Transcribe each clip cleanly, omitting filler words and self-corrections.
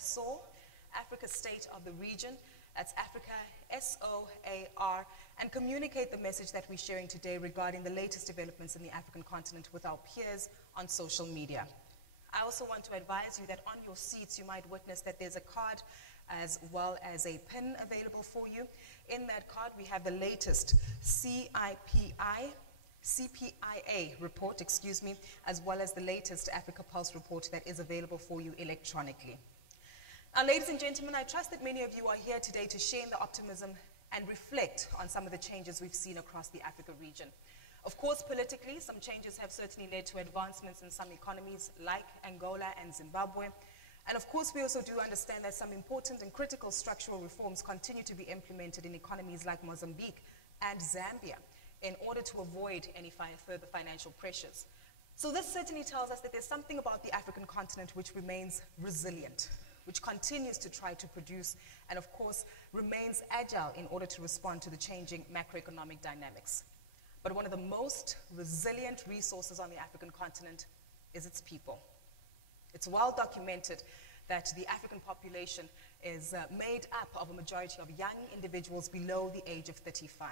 SOAR, Africa State of the Region, that's Africa, SOAR, and communicate the message that we're sharing today regarding the latest developments in the African continent with our peers on social media. I also want to advise you that on your seats you might witness that there's a card as well as a pin available for you. In that card we have the latest CPIA report, as well as the latest Africa Pulse report that is available for you electronically. Now, ladies and gentlemen, I trust that many of you are here today to share in the optimism and reflect on some of the changes we've seen across the Africa region. Of course, politically, some changes have certainly led to advancements in some economies like Angola and Zimbabwe. And of course, we also do understand that some important and critical structural reforms continue to be implemented in economies like Mozambique and Zambia in order to avoid any further financial pressures. So this certainly tells us that there's something about the African continent which remains resilient, which continues to try to produce and of course remains agile in order to respond to the changing macroeconomic dynamics. But one of the most resilient resources on the African continent is its people. It's well documented that the African population is made up of a majority of young individuals below the age of 35.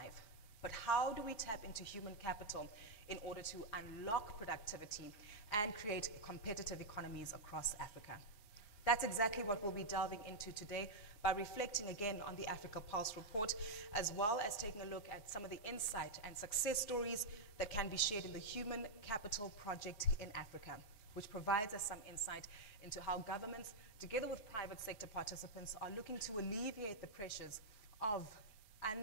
But how do we tap into human capital in order to unlock productivity and create competitive economies across Africa? That's exactly what we'll be delving into today by reflecting again on the Africa Pulse report, as well as taking a look at some of the insight and success stories that can be shared in the Human Capital Project in Africa, which provides us some insight into how governments, together with private sector participants, are looking to alleviate the pressures of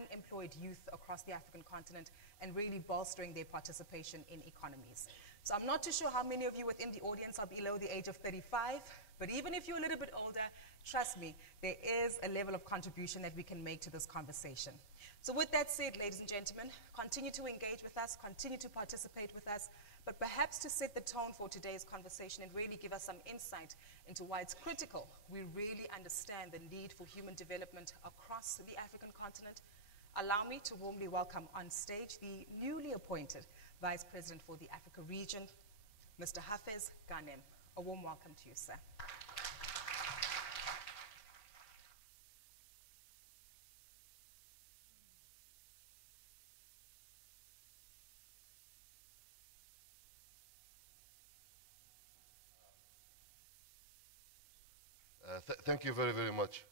unemployed youth across the African continent and really bolstering their participation in economies. So I'm not too sure how many of you within the audience are below the age of 35, but even if you're a little bit older, trust me, there is a level of contribution that we can make to this conversation. So with that said, ladies and gentlemen, continue to engage with us, continue to participate with us, but perhaps to set the tone for today's conversation and really give us some insight into why it's critical we really understand the need for human development across the African continent, allow me to warmly welcome on stage the newly appointed Vice President for the Africa region, Mr. Hafez Ghanem. A warm welcome to you, sir. Thank you very, very much,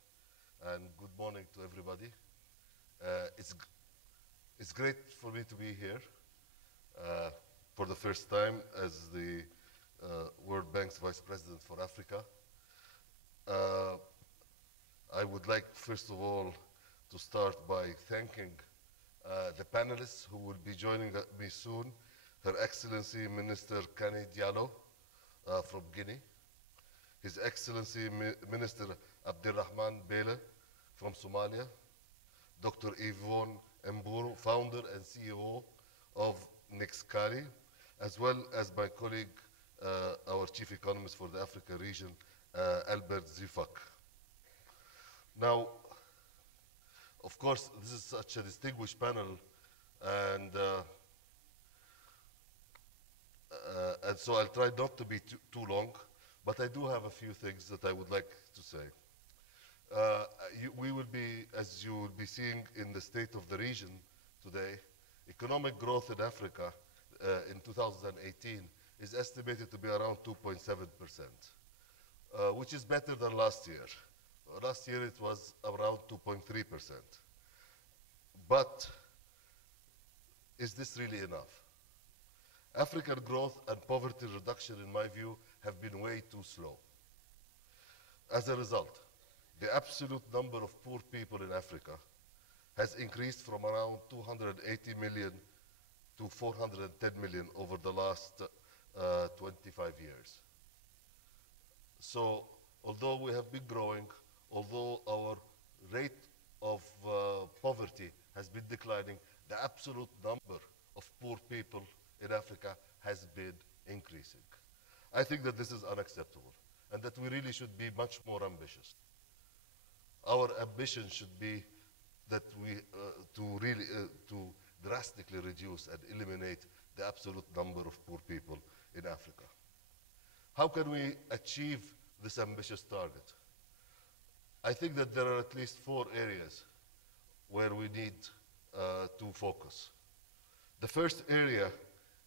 and good morning to everybody. It's great for me to be here for the first time as the World Bank's Vice President for Africa. I would like, first of all, to start by thanking the panelists who will be joining me soon. Her Excellency Minister Kani Diallo from Guinea, His Excellency Minister Abdirrahman Bele from Somalia, Dr. Yvonne Mburu, founder and CEO of Nexcali, as well as my colleague, our Chief Economist for the Africa region, Albert Zifak. Now, of course, this is such a distinguished panel, and so I'll try not to be too long, but I do have a few things that I would like to say. We will be, as you will be seeing in the State of the Region today, economic growth in Africa in 2018 is estimated to be around 2.7%, which is better than last year. Last year it was around 2.3%. But is this really enough? African growth and poverty reduction, in my view, have been way too slow. As a result, the absolute number of poor people in Africa has increased from around 280 million to 410 million over the last 25 years. So, although we have been growing, although our rate of poverty has been declining, the absolute number of poor people in Africa has been increasing. I think that this is unacceptable and that we really should be much more ambitious. Our ambition should be that we to drastically reduce and eliminate the absolute number of poor people in Africa. How can we achieve this ambitious target? I think that there are at least 4 areas where we need to focus. The first area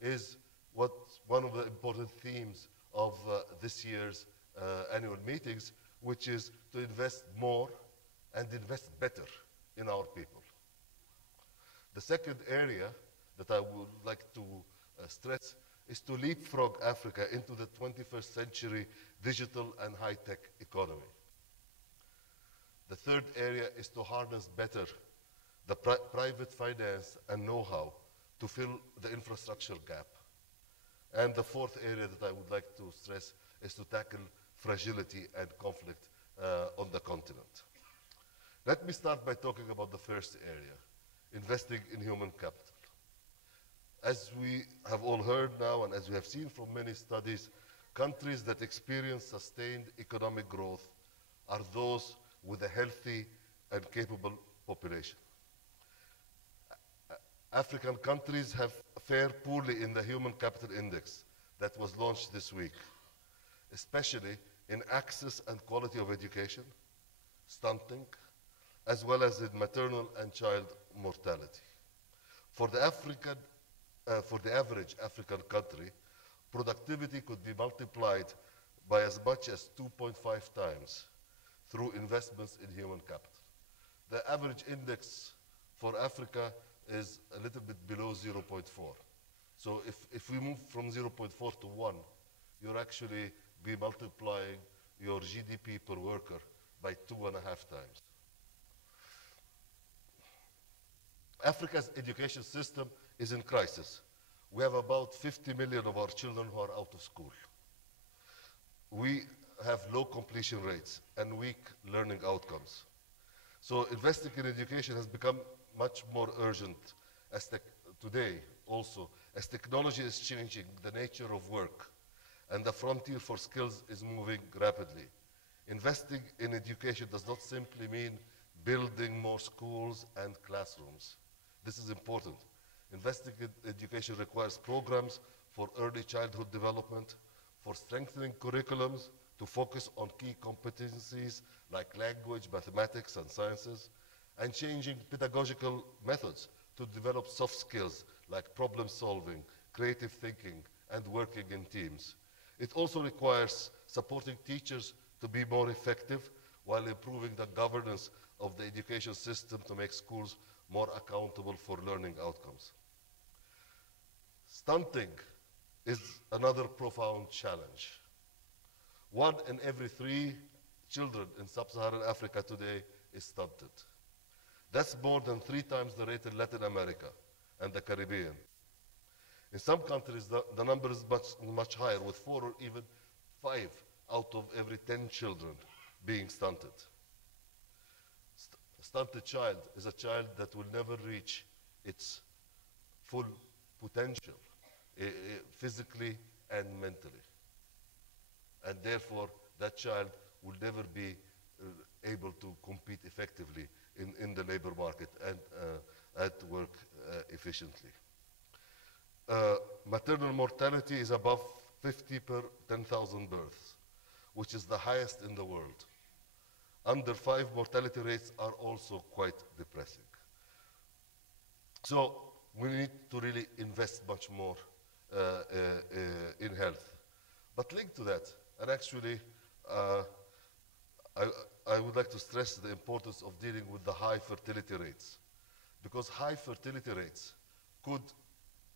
is one of the important themes of this year's annual meetings, which is to invest more and invest better in our people. The second area that I would like to stress is to leapfrog Africa into the 21st century digital and high-tech economy. The third area is to harness better the private finance and know-how to fill the infrastructure gap. And the fourth area that I would like to stress is to tackle fragility and conflict on the continent. Let me start by talking about the first area, investing in human capital. As we have all heard now, and as we have seen from many studies, countries that experience sustained economic growth are those with a healthy and capable population. African countries have fared poorly in the Human Capital Index that was launched this week, especially in access and quality of education, stunting, as well as in maternal and child mortality. For the average African country, productivity could be multiplied by as much as 2.5 times through investments in human capital. The average index for Africa is a little bit below 0.4. So if we move from 0.4 to 1, you're actually be multiplying your GDP per worker by 2.5 times. Africa's education system is in crisis. We have about 50 million of our children who are out of school. We have low completion rates and weak learning outcomes. So investing in education has become much more urgent today also, as technology is changing the nature of work and the frontier for skills is moving rapidly. Investing in education does not simply mean building more schools and classrooms. This is important. Investing in education requires programs for early childhood development, for strengthening curriculums to focus on key competencies like language, mathematics, and sciences, and changing pedagogical methods to develop soft skills like problem solving, creative thinking, and working in teams. It also requires supporting teachers to be more effective while improving the governance of the education system to make schools more accountable for learning outcomes. Stunting is another profound challenge. 1 in every 3 children in sub-Saharan Africa today is stunted. That's more than 3 times the rate in Latin America and the Caribbean. In some countries, the number is much higher, with 4 or even 5 out of every 10 children being stunted. A stunted child is a child that will never reach its full potential, physically and mentally. And therefore, that child will never be able to compete effectively in the labor market and at work efficiently. Maternal mortality is above 50 per 10,000 births, which is the highest in the world. Under 5 mortality rates are also quite depressing. So we need to really invest much more in health. But linked to that, and actually I would like to stress the importance of dealing with the high fertility rates, because high fertility rates could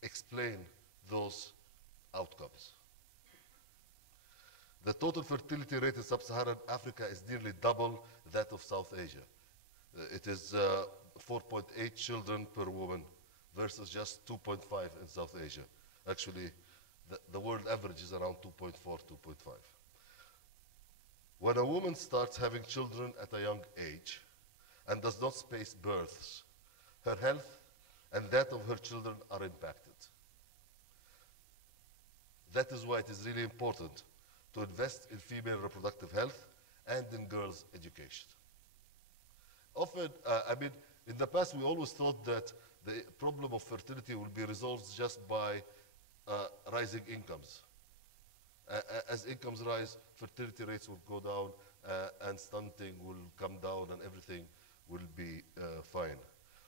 explain those outcomes. The total fertility rate in sub-Saharan Africa is nearly double that of South Asia. It is 4.8 children per woman versus just 2.5 in South Asia. Actually, the world average is around 2.4, 2.5. When a woman starts having children at a young age and does not space births, her health and that of her children are impacted. That is why it is really important to invest in female reproductive health and in girls' education. Often, in the past we always thought that the problem of fertility will be resolved just by rising incomes. As incomes rise, fertility rates will go down, and stunting will come down, and everything will be fine.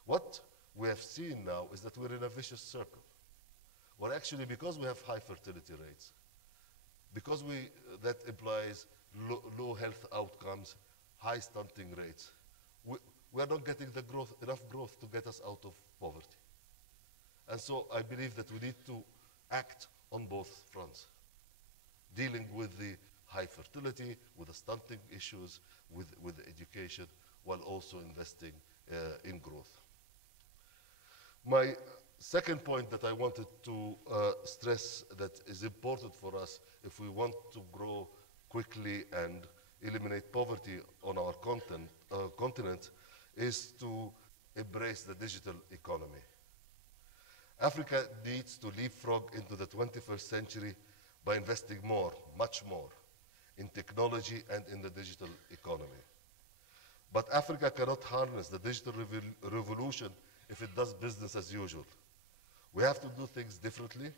What we have seen now is that we're in a vicious circle. Well, actually, because we have high fertility rates, because that implies low health outcomes, high stunting rates, we are not getting enough growth to get us out of poverty. And so I believe that we need to act on both fronts, dealing with the high fertility, with the stunting issues, with the education, while also investing in growth. My second point that I wanted to stress that is important for us if we want to grow quickly and eliminate poverty on our continent is to embrace the digital economy. Africa needs to leapfrog into the 21st century by investing more, much more, in technology and in the digital economy. But Africa cannot harness the digital revolution if it does business as usual. We have to do things differently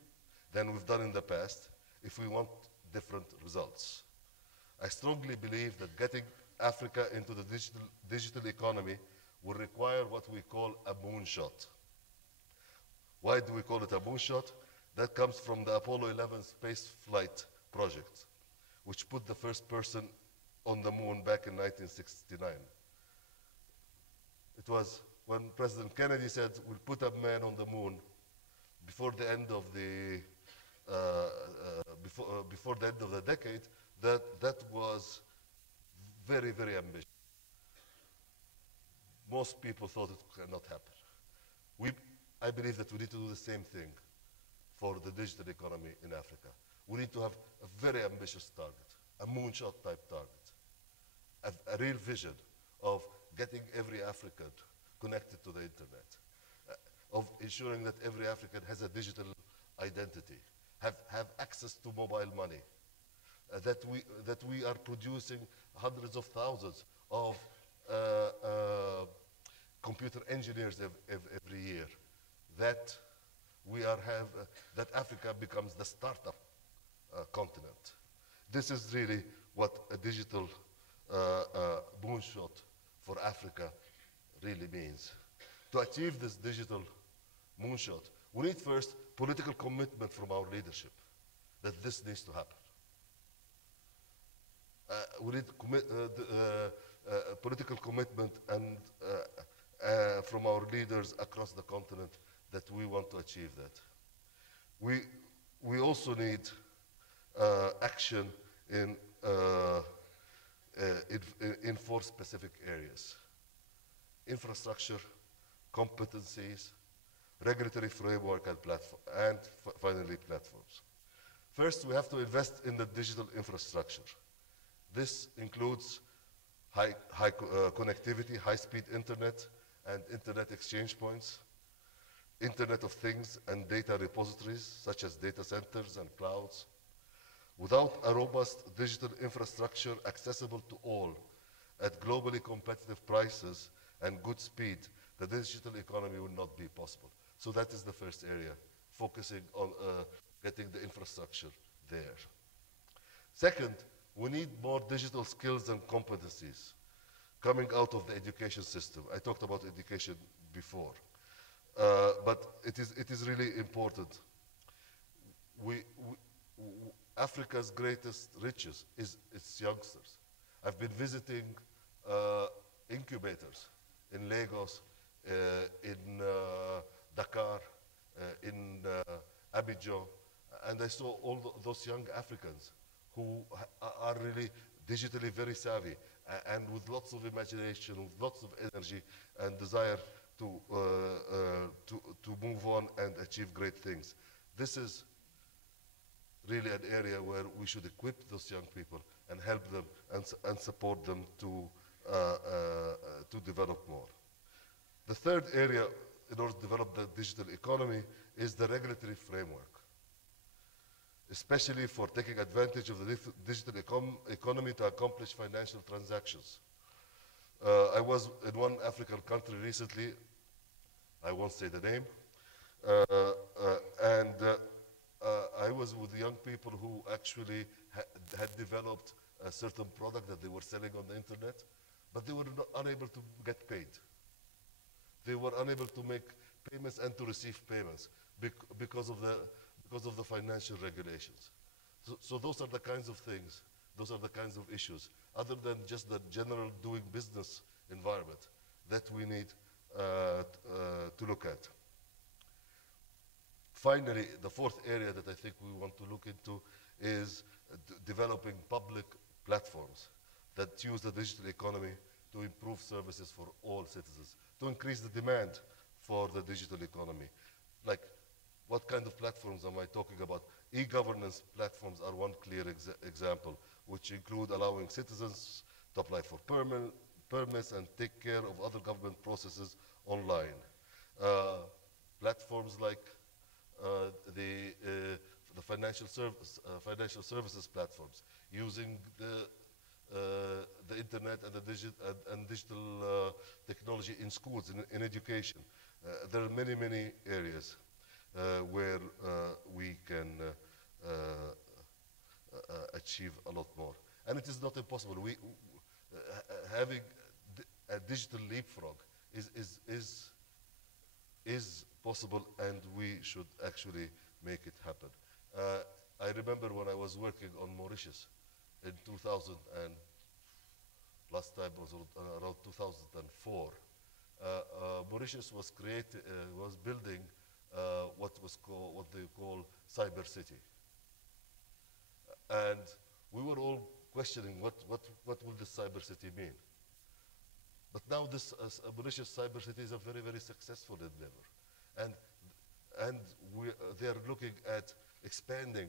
than we've done in the past if we want different results. I strongly believe that getting Africa into the digital economy will require what we call a moonshot. Why do we call it a moonshot? That comes from the Apollo 11 space flight project, which put the first person on the moon back in 1969. It was when President Kennedy said, we'll put a man on the moon before the end of the before the end of the decade. That was very, very ambitious. Most people thought it cannot happen. I believe that we need to do the same thing for the digital economy in Africa. We need to have a very ambitious target, a moonshot type target, a real vision of getting every African connected to the internet, of ensuring that every African has a digital identity, have access to mobile money, that we are producing hundreds of thousands of computer engineers every year, that that Africa becomes the startup continent. This is really what a digital moonshot for Africa really means. To achieve this digital moonshot, we need first political commitment from our leadership that this needs to happen. We need political commitment and from our leaders across the continent that we want to achieve that. We also need action in 4 specific areas: infrastructure, competencies, regulatory framework, and finally platforms. First, we have to invest in the digital infrastructure. This includes high connectivity, high-speed internet, and internet exchange points, Internet of Things and data repositories, such as data centers and clouds. Without a robust digital infrastructure accessible to all at globally competitive prices and good speed, the digital economy will not be possible. So that is the first area, focusing on getting the infrastructure there. Second, we need more digital skills and competencies coming out of the education system. I talked about education before, but it is really important. Africa's greatest riches is its youngsters. I've been visiting incubators in Lagos, in Dakar, in Abidjan, and I saw all those young Africans who are really digitally very savvy and with lots of imagination, with lots of energy and desire to move on and achieve great things. This is really an area where we should equip those young people and help them and support them to develop more. The third area in order to develop the digital economy is the regulatory framework, especially for taking advantage of the digital economy to accomplish financial transactions. I was in one African country recently, I won't say the name, and I was with young people who actually had developed a certain product that they were selling on the internet, but they were unable to get paid. They were unable to make payments and to receive payments because of the financial regulations. So those are the kinds of things, those are the kinds of issues, other than just the general doing business environment, that we need to look at. Finally, the fourth area that I think we want to look into is developing public platforms that use the digital economy to improve services for all citizens, to increase the demand for the digital economy. Like, what kind of platforms am I talking about? E-governance platforms are one clear example, which include allowing citizens to apply for permits and take care of other government processes online. Platforms like the financial services platforms, using the internet and digital technology in schools, in education. There are many, many areas where we can achieve a lot more. And it is not impossible. Having a digital leapfrog is possible, and we should actually make it happen. I remember when I was working on Mauritius in 2000, and last time was around 2004. Mauritius was building what they call cyber city, and we were all questioning what will this cyber city mean. But now this Mauritius cyber city is a very, very successful endeavor, and they are looking at expanding,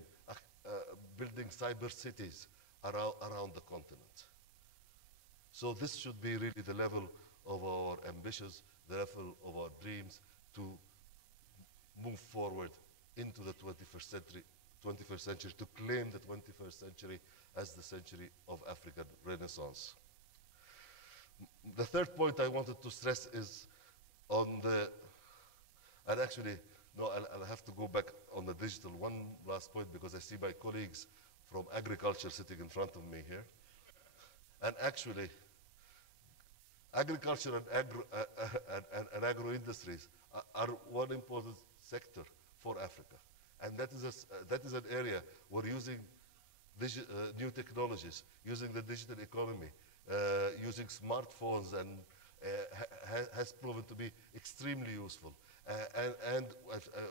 building cyber cities around the continent. So this should be really the level of our ambitions, the level of our dreams, to move forward into the 21st century, to claim the 21st century as the century of African Renaissance. The third point I wanted to stress is on the, and actually, no, I'll have to go back on the digital. One last point, because I see my colleagues from agriculture sitting in front of me here. And actually, agriculture and agro industries are one important sector for Africa. And that is an area where using new technologies, using the digital economy, using smartphones, and has proven to be extremely useful. And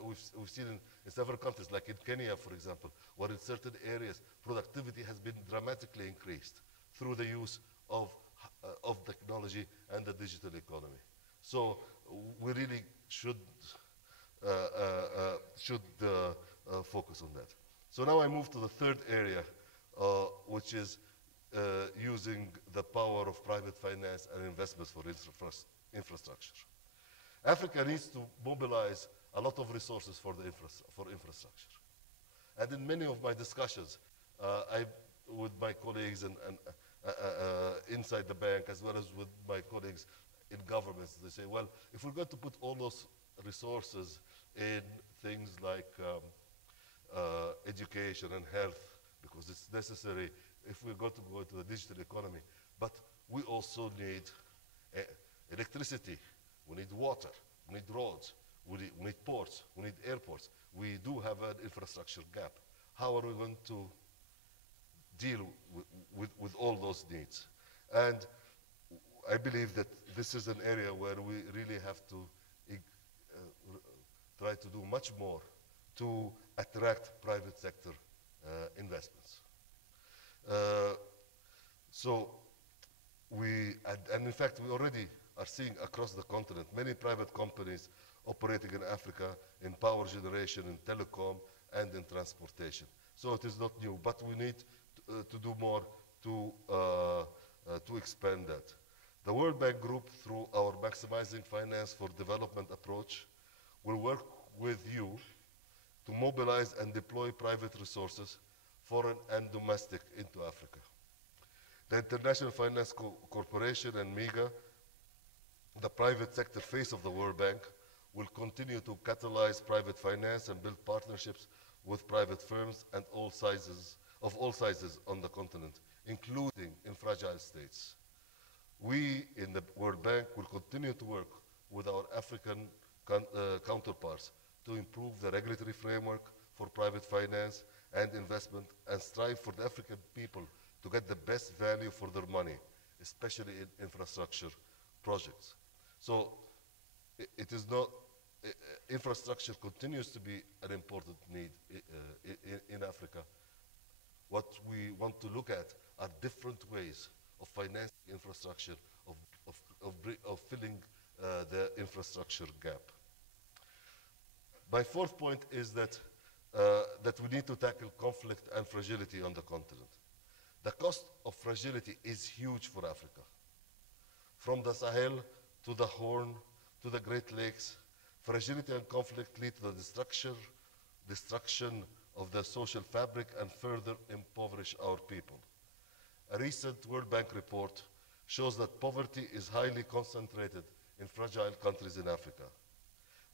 we've seen in several countries, like in Kenya, for example, where in certain areas productivity has been dramatically increased through the use of technology and the digital economy. So we really should focus on that. So now I move to the third area, which is using the power of private finance and investments for infrastructure. Africa needs to mobilize a lot of resources for infrastructure. And in many of my discussions with my colleagues and inside the bank, as well as with my colleagues in governments, they say, well, if we're going to put all those resources in things like education and health, because it's necessary if we're going to go into the digital economy, but we also need electricity, we need water, we need roads, we need ports, we need airports. We do have an infrastructure gap. How are we going to deal with all those needs? And I believe that this is an area where we really have to try to do much more to attract private sector investments. And in fact, we already are seeing across the continent many private companies operating in Africa in power generation, in telecom, and in transportation. So it is not new, but we need to do more to expand that. The World Bank Group, through our Maximizing Finance for Development approach, will work with you to mobilize and deploy private resources, foreign and domestic, into Africa. The International Finance Corporation and MEGA, the private sector face of the World Bank, will continue to catalyze private finance and build partnerships with private firms and of all sizes on the continent, including in fragile states. We in the World Bank will continue to work with our African counterparts to improve the regulatory framework for private finance and investment and strive for the African people to get the best value for their money, especially in infrastructure projects. So it is not, infrastructure continues to be an important need in Africa. What we want to look at are different ways of financing infrastructure, of filling the infrastructure gap. My fourth point is that we need to tackle conflict and fragility on the continent. The cost of fragility is huge for Africa. From the Sahel to the Horn to the Great Lakes, fragility and conflict lead to the destruction of the social fabric and further impoverish our people. A recent World Bank report shows that poverty is highly concentrated in fragile countries in Africa.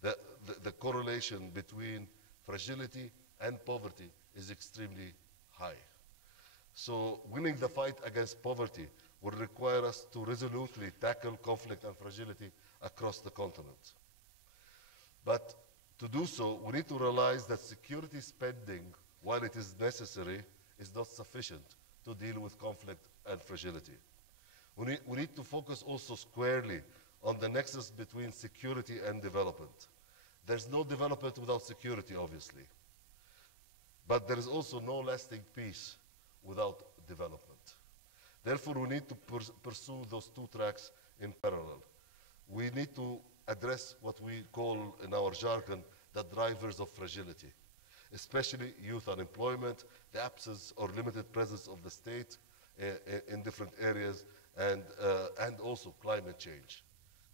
The correlation between fragility and poverty is extremely high. So winning the fight against poverty will require us to resolutely tackle conflict and fragility across the continent. But to do so, we need to realize that security spending, while it is necessary, is not sufficient to deal with conflict and fragility. We need to focus also squarely on the nexus between security and development. There's no development without security, obviously. But there is also no lasting peace without development. Therefore, we need to pursue those two tracks in parallel. We need to address what we call in our jargon the drivers of fragility, especially youth unemployment, the absence or limited presence of the state in different areas, and also climate change.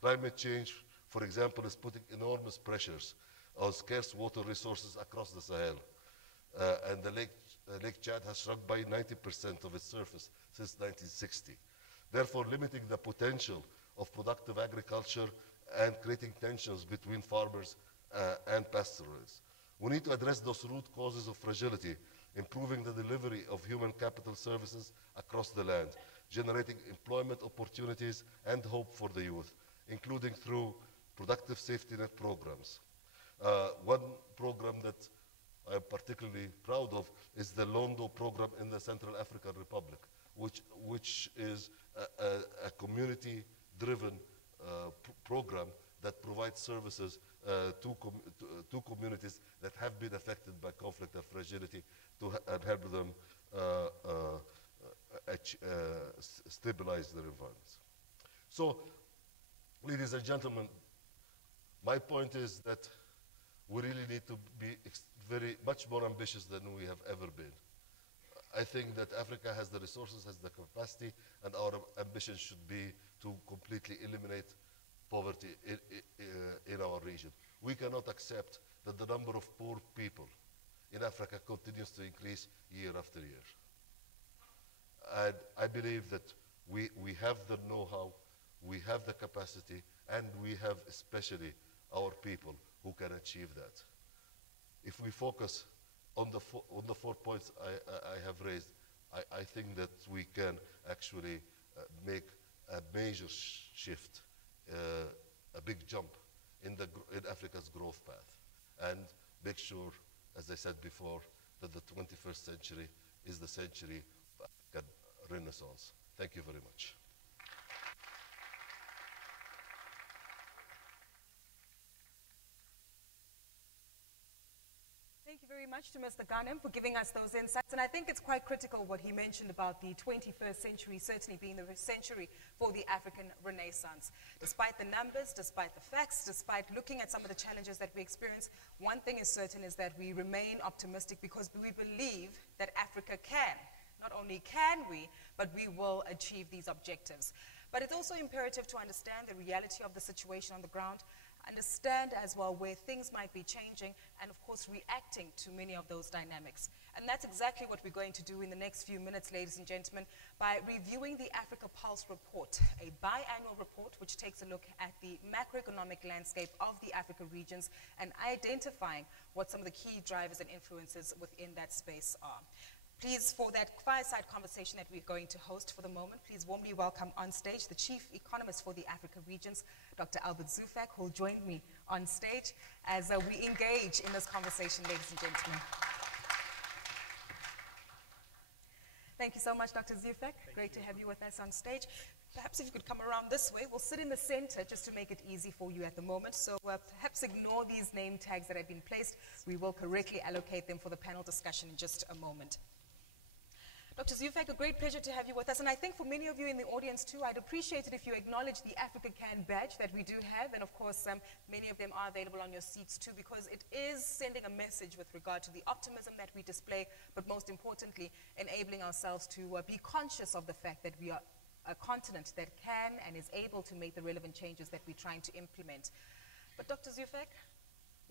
Climate change, for example, is putting enormous pressures on scarce water resources across the Sahel. And the Lake Chad has shrunk by 90% of its surface since 1960. Therefore, limiting the potential of productive agriculture and creating tensions between farmers and pastoralists. We need to address those root causes of fragility, improving the delivery of human capital services across the land, generating employment opportunities and hope for the youth, including through productive safety net programs. One program that I'm particularly proud of is the Londo program in the Central African Republic, which is a community-driven program that provides services to communities that have been affected by conflict and fragility and help them stabilize their environments. So, ladies and gentlemen, my point is that we really need to be much more ambitious than we have ever been. I think that Africa has the resources, has the capacity, and our ambition should be to completely eliminate poverty in our region. We cannot accept that the number of poor people in Africa continues to increase year after year. And I believe that we have the know-how, we have the capacity, and we have especially our people who can achieve that. If we focus on the 4 points I have raised, I think that we can actually make a major shift, a big jump in Africa's growth path, and make sure, as I said before, that the 21st century is the century of African Renaissance. Thank you very much. Thank you very much to Mr. Ghanem for giving us those insights. And I think it's quite critical what he mentioned about the 21st century certainly being the century for the African Renaissance. Despite the numbers, despite the facts, despite looking at some of the challenges that we experience, one thing is certain is that we remain optimistic because we believe that Africa can. Not only can we, but we will achieve these objectives. But it's also imperative to understand the reality of the situation on the ground, understand as well where things might be changing, and of course reacting to many of those dynamics. And that's exactly what we're going to do in the next few minutes, ladies and gentlemen, by reviewing the Africa Pulse report, a biannual report which takes a look at the macroeconomic landscape of the Africa regions and identifying what some of the key drivers and influences within that space are. Please, for that fireside conversation that we're going to host for the moment, please warmly welcome on stage the Chief Economist for the Africa Regions, Dr. Albert Zufak, who will join me on stage as we engage in this conversation, ladies and gentlemen. Thank you so much, Dr. Zufak. Great to have you with us on stage. Perhaps if you could come around this way, we'll sit in the center just to make it easy for you at the moment. So perhaps ignore these name tags that have been placed. We will correctly allocate them for the panel discussion in just a moment. Dr. Zufak, a great pleasure to have you with us. And I think for many of you in the audience too, I'd appreciate it if you acknowledge the Africa Can badge that we do have. And of course, many of them are available on your seats too, because it is sending a message with regard to the optimism that we display, but most importantly, enabling ourselves to be conscious of the fact that we are a continent that can and is able to make the relevant changes that we're trying to implement. But Dr. Zufak,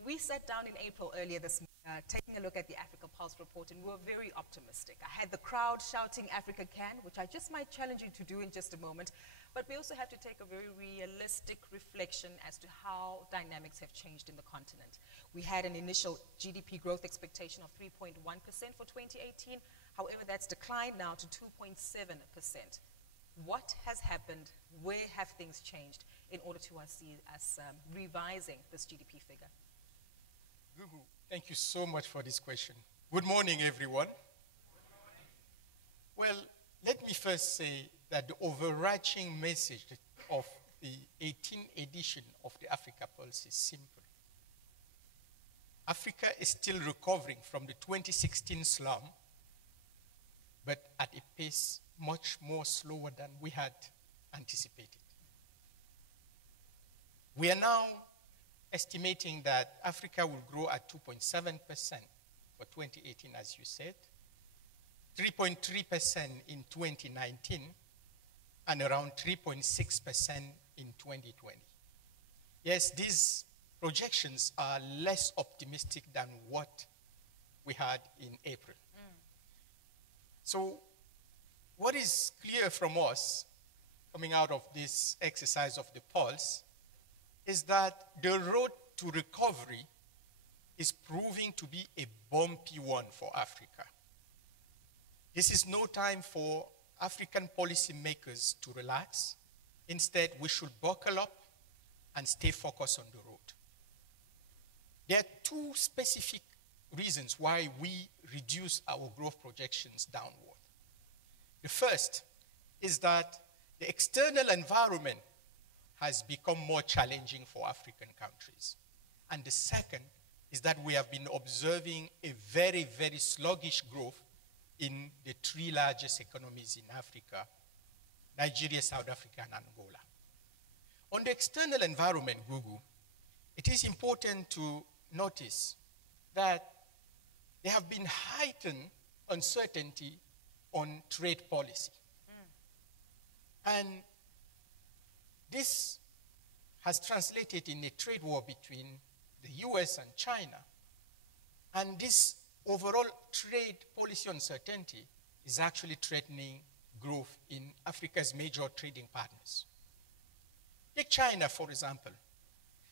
we sat down in April earlier this month, taking a look at the Africa Pulse report, and we were very optimistic. I had the crowd shouting Africa Can, which I just might challenge you to do in just a moment, but we also have to take a very realistic reflection as to how dynamics have changed in the continent. We had an initial GDP growth expectation of 3.1% for 2018. However, that's declined now to 2.7%. What has happened? Where have things changed in order to see us revising this GDP figure? Gugu, thank you so much for this question. Good morning, everyone. Well, let me first say that the overarching message of the 18th edition of the Africa Pulse is simple. Africa is still recovering from the 2016 slum, but at a pace much more slower than we had anticipated. We are now estimating that Africa will grow at 2.7% for 2018, as you said, 3.3% in 2019, and around 3.6% in 2020. Yes, these projections are less optimistic than what we had in April. So what is clear from us coming out of this exercise of the pulse is that the road to recovery is proving to be a bumpy one for Africa. This is no time for African policymakers to relax. Instead, we should buckle up and stay focused on the road. There are two specific reasons why we reduce our growth projections downward. The first is that the external environment has become more challenging for African countries. And the second is that we have been observing a very, very sluggish growth in the three largest economies in Africa, Nigeria, South Africa, and Angola. On the external environment, Gugu, it is important to notice that there have been heightened uncertainty on trade policy. And this has translated in a trade war between the US and China. And this overall trade policy uncertainty is actually threatening growth in Africa's major trading partners. Take China, for example.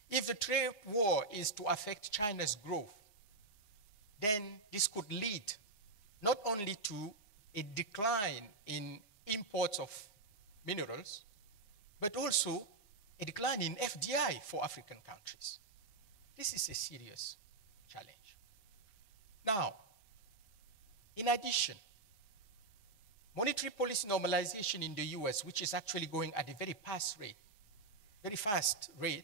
If the trade war is to affect China's growth, then this could lead not only to a decline in imports of minerals, but also a decline in FDI for African countries. This is a serious challenge. Now, in addition, monetary policy normalization in the US, which is actually going at a very fast rate,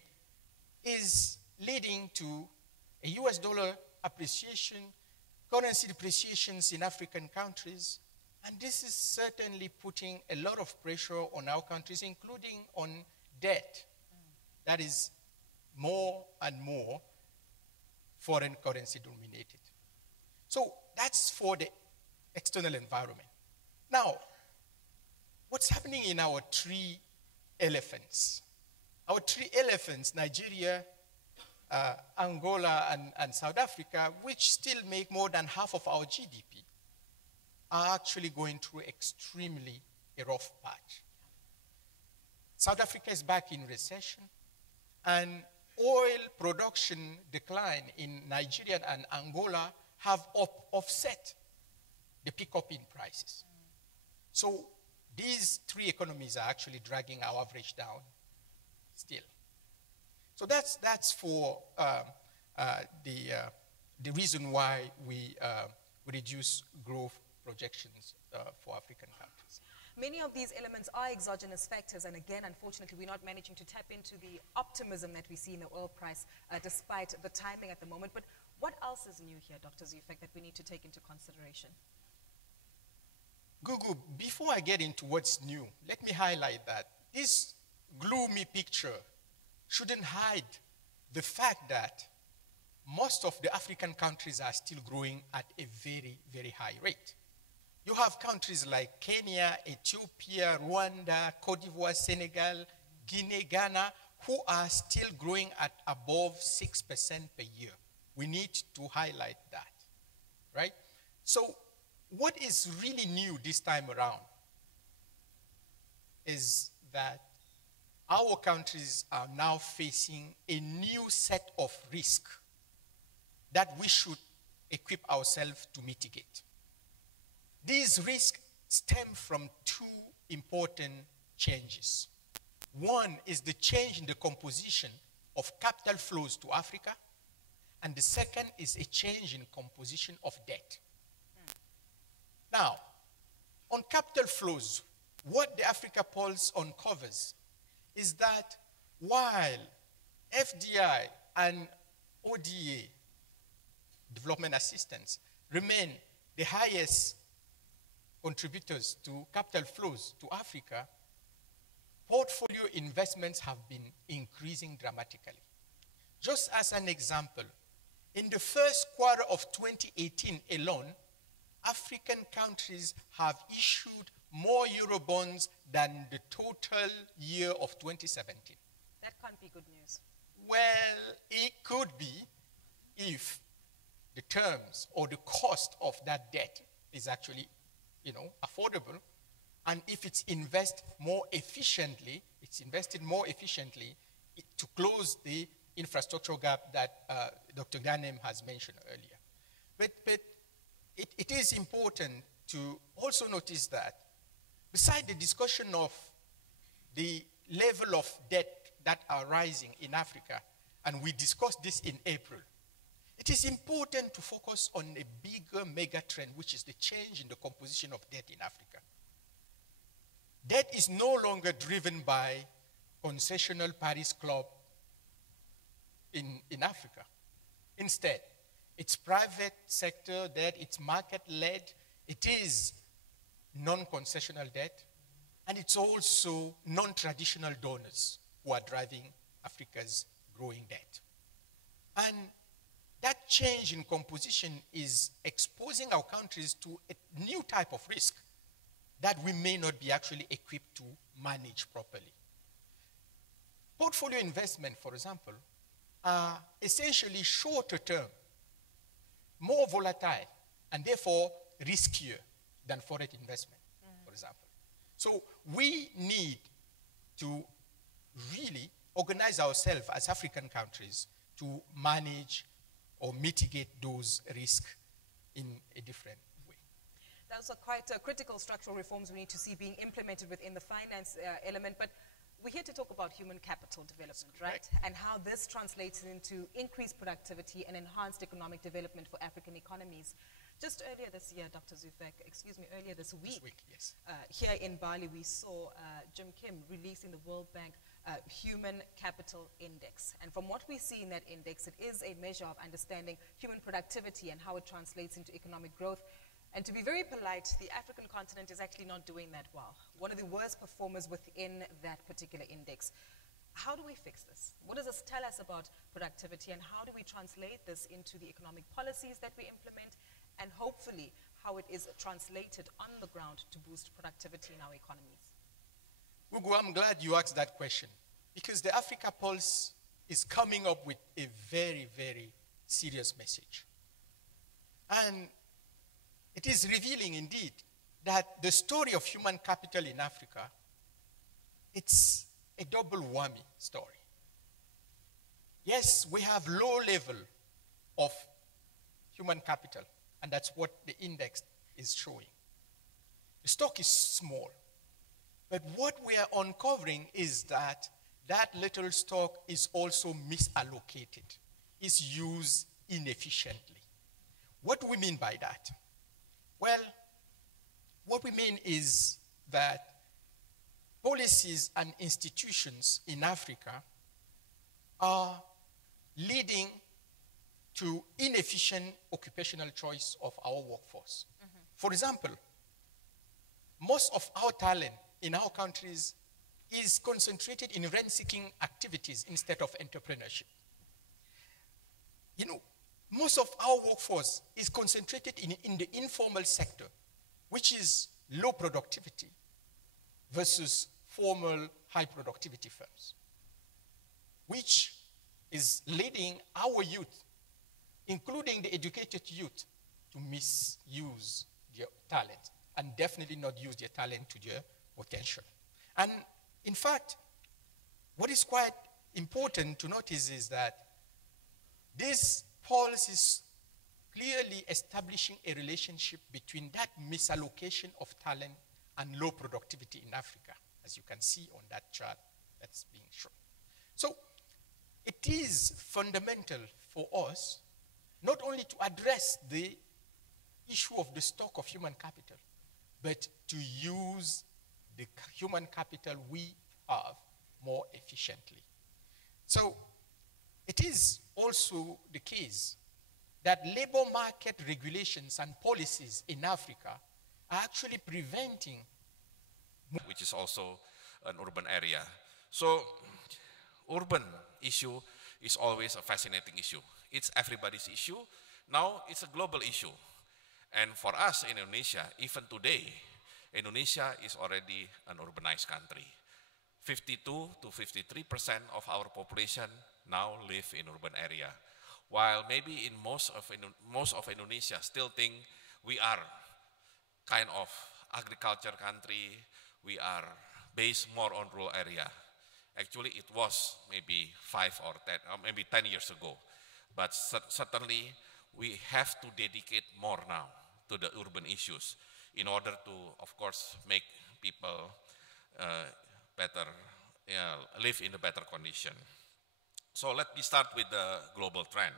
is leading to a US dollar appreciation, currency depreciations in African countries, and this is certainly putting a lot of pressure on our countries, including on debt that is more and more foreign currency dominated. So that's for the external environment. Now, what's happening in our three elephants? Our three elephants, Nigeria, Angola, and South Africa, which still make more than half of our GDP, are actually going through extremely a rough patch. South Africa is back in recession, and oil production decline in Nigeria and Angola have offset the pickup in prices. So these three economies are actually dragging our average down still. So that's for the reason why we reduce growth projections for African countries. Many of these elements are exogenous factors, and again, unfortunately, we're not managing to tap into the optimism that we see in the oil price, despite the timing at the moment. But what else is new here, Dr. Zufek, that we need to take into consideration? Gugu, before I get into what's new, let me highlight that this gloomy picture shouldn't hide the fact that most of the African countries are still growing at a very, very high rate. You have countries like Kenya, Ethiopia, Rwanda, Cote d'Ivoire, Senegal, Guinea, Ghana, who are still growing at above 6% per year. We need to highlight that, right? So what is really new this time around is that our countries are now facing a new set of risks that we should equip ourselves to mitigate. These risks stem from two important changes. One is the change in the composition of capital flows to Africa, and the second is a change in composition of debt. Now, on capital flows, what the Africa Pulse uncovers is that while FDI and ODA, development assistance, remain the highest contributors to capital flows to Africa, portfolio investments have been increasing dramatically. Just as an example, in the first quarter of 2018 alone, African countries have issued more Eurobonds than the total year of 2017. That can't be good news. Well, it could be if the terms or the cost of that debt is actually, affordable, and if it's invested more efficiently to close the infrastructural gap that Dr. Ghanem has mentioned earlier. But it is important to also notice that beside the discussion of the level of debt that are rising in Africa, and we discussed this in April, it is important to focus on a bigger mega trend, which is the change in the composition of debt in Africa. Debt is no longer driven by concessional Paris Club in Africa. Instead, it's private sector debt, it's market-led, it is non-concessional debt, and it's also non-traditional donors who are driving Africa's growing debt. And that change in composition is exposing our countries to a new type of risk that we may not be actually equipped to manage properly. Portfolio investment, for example, are essentially shorter term, more volatile, and therefore riskier than foreign investment, for example. So we need to really organize ourselves as African countries to manage or mitigate those risks in a different way. Those are quite critical structural reforms we need to see being implemented within the finance element, but we're here to talk about human capital development, right? And how this translates into increased productivity and enhanced economic development for African economies. Just earlier this year, Dr. Zufek, earlier this week, yes. Here in Bali, we saw Jim Kim releasing the World Bank Human Capital Index. And from what we see in that index, it is a measure of understanding human productivity and how it translates into economic growth. And to be very polite, the African continent is actually not doing that well. One of the worst performers within that particular index. How do we fix this? What does this tell us about productivity, and how do we translate this into the economic policies that we implement, and hopefully how it is translated on the ground to boost productivity in our economies? Ugu, I'm glad you asked that question, because the Africa Pulse is coming up with a very, very serious message. And it is revealing indeed that the story of human capital in Africa, it's a double whammy story. Yes, we have low level of human capital, and that's what the index is showing. The stock is small. But what we are uncovering is that that little stock is also misallocated, is used inefficiently. What do we mean by that? Well, what we mean is that policies and institutions in Africa are leading to inefficient occupational choice of our workforce. Mm-hmm. For example, most of our talent in our countries is concentrated in rent-seeking activities instead of entrepreneurship. You know, most of our workforce is concentrated in the informal sector, which is low productivity versus formal high productivity firms, which is leading our youth, including the educated youth, to misuse their talent and definitely not use their talent to their potential. And in fact, what is quite important to notice is that this policy is clearly establishing a relationship between that misallocation of talent and low productivity in Africa, as you can see on that chart that's being shown. So it is fundamental for us not only to address the issue of the stock of human capital, but to use the human capital we have more efficiently. So it is also the case that labor market regulations and policies in Africa are actually preventing, which is also an urban area. So urban issue is always a fascinating issue. It's everybody's issue. Now it's a global issue. And for us in Indonesia, even today, Indonesia is already an urbanized country. 52 to 53% of our population now live in urban area. While maybe in most of Indonesia still think we are kind of agriculture country, we are based more on rural area. Actually, it was maybe 5 or 10, or maybe 10 years ago. But certainly, we have to dedicate more now to the urban issues in order to, of course, make people live in a better condition. So let me start with the global trend.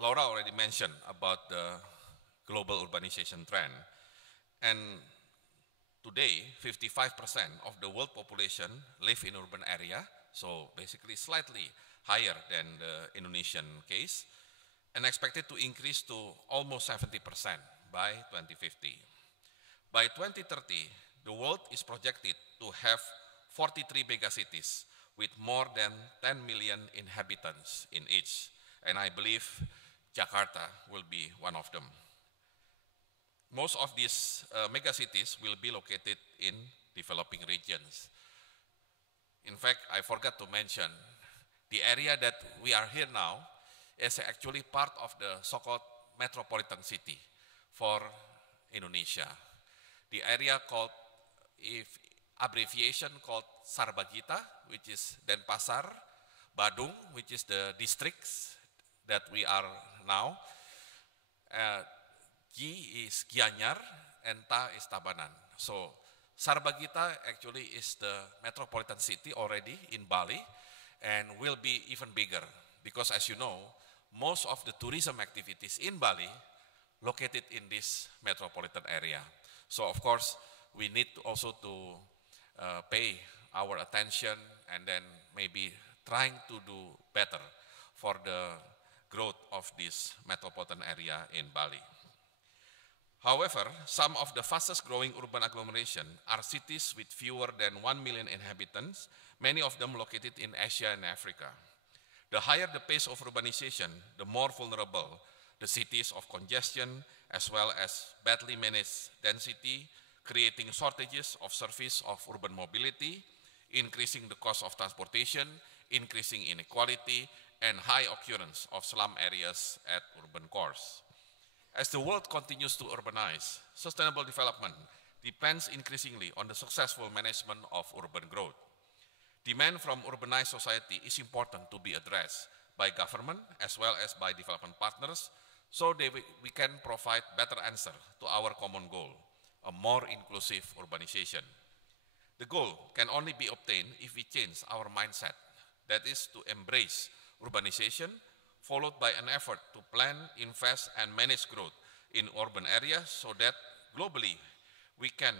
Laura already mentioned about the global urbanization trend. And today, 55% of the world population live in urban area, so basically slightly higher than the Indonesian case, and expected to increase to almost 70% by 2050. By 2030, the world is projected to have 43 megacities with more than 10 million inhabitants in each, and I believe Jakarta will be one of them. Most of these megacities will be located in developing regions. In fact, I forgot to mention, the area that we are here now is actually part of the so-called metropolitan city for Indonesia. The area called, abbreviation called Sarbagita, which is Denpasar, Badung, which is the districts that we are now. G is Gianyar, and Ta is Tabanan. So Sarbagita actually is the metropolitan city already in Bali and will be even bigger because, as you know, most of the tourism activities in Bali located in this metropolitan area. So of course, we need also to pay our attention and then maybe trying to do better for the growth of this metropolitan area in Bali. However, some of the fastest growing urban agglomeration are cities with fewer than 1 million inhabitants, many of them located in Asia and Africa. The higher the pace of urbanization, the more vulnerable the cities of congestion as well as badly managed density, creating shortages of service of urban mobility, increasing the cost of transportation, increasing inequality, and high occurrence of slum areas at urban cores. As the world continues to urbanize, sustainable development depends increasingly on the successful management of urban growth. Demand from urbanized society is important to be addressed by government as well as by development partners so we can provide better answer to our common goal, a more inclusive urbanization. The goal can only be obtained if we change our mindset, that is to embrace urbanization, followed by an effort to plan, invest, and manage growth in urban areas so that globally we can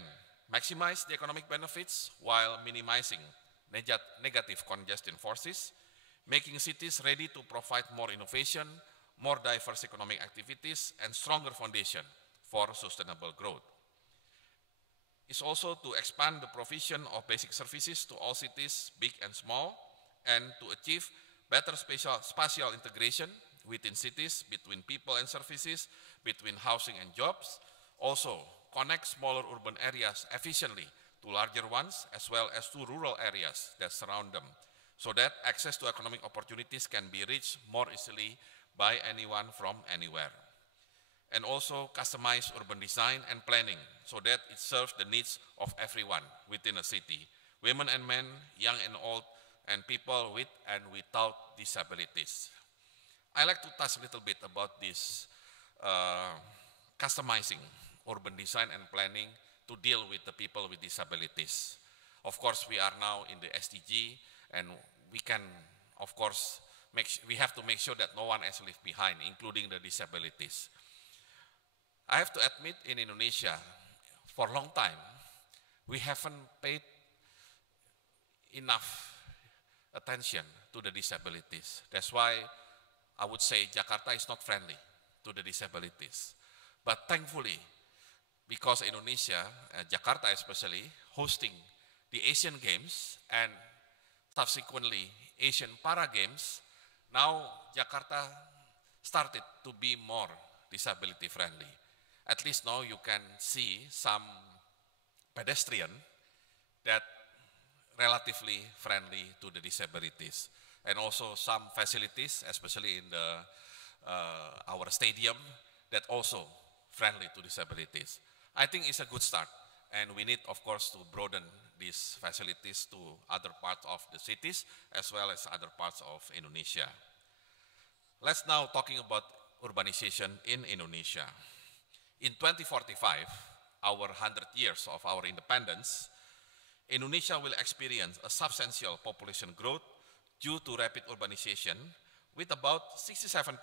maximize the economic benefits while minimizing negative congestion forces, making cities ready to provide more innovation, more diverse economic activities, and stronger foundation for sustainable growth. It's also to expand the provision of basic services to all cities, big and small, and to achieve better spatial integration within cities, between people and services, between housing and jobs. Also, connect smaller urban areas efficiently to larger ones, as well as to rural areas that surround them, so that access to economic opportunities can be reached more easily by anyone from anywhere. And also customize urban design and planning so that it serves the needs of everyone within a city, women and men, young and old, and people with and without disabilities. I like to touch a little bit about this customizing urban design and planning to deal with the people with disabilities. Of course, we are now in the SDG, and we can, of course, we have to make sure that no one is left behind, including the disabilities. I have to admit, in Indonesia, for a long time, we haven't paid enough attention to the disabilities. That's why I would say Jakarta is not friendly to the disabilities. But thankfully, because Indonesia, Jakarta especially, hosting the Asian Games and subsequently Asian Para Games, now Jakarta started to be more disability friendly. At least now you can see some pedestrian that relatively friendly to the disabilities, and also some facilities, especially in the, our stadium, that also friendly to disabilities. I think it's a good start, and we need, of course, to broaden these facilities to other parts of the cities as well as other parts of Indonesia. Let's now talking about urbanization in Indonesia. In 2045, our 100 years of our independence, Indonesia will experience a substantial population growth due to rapid urbanization, with about 67%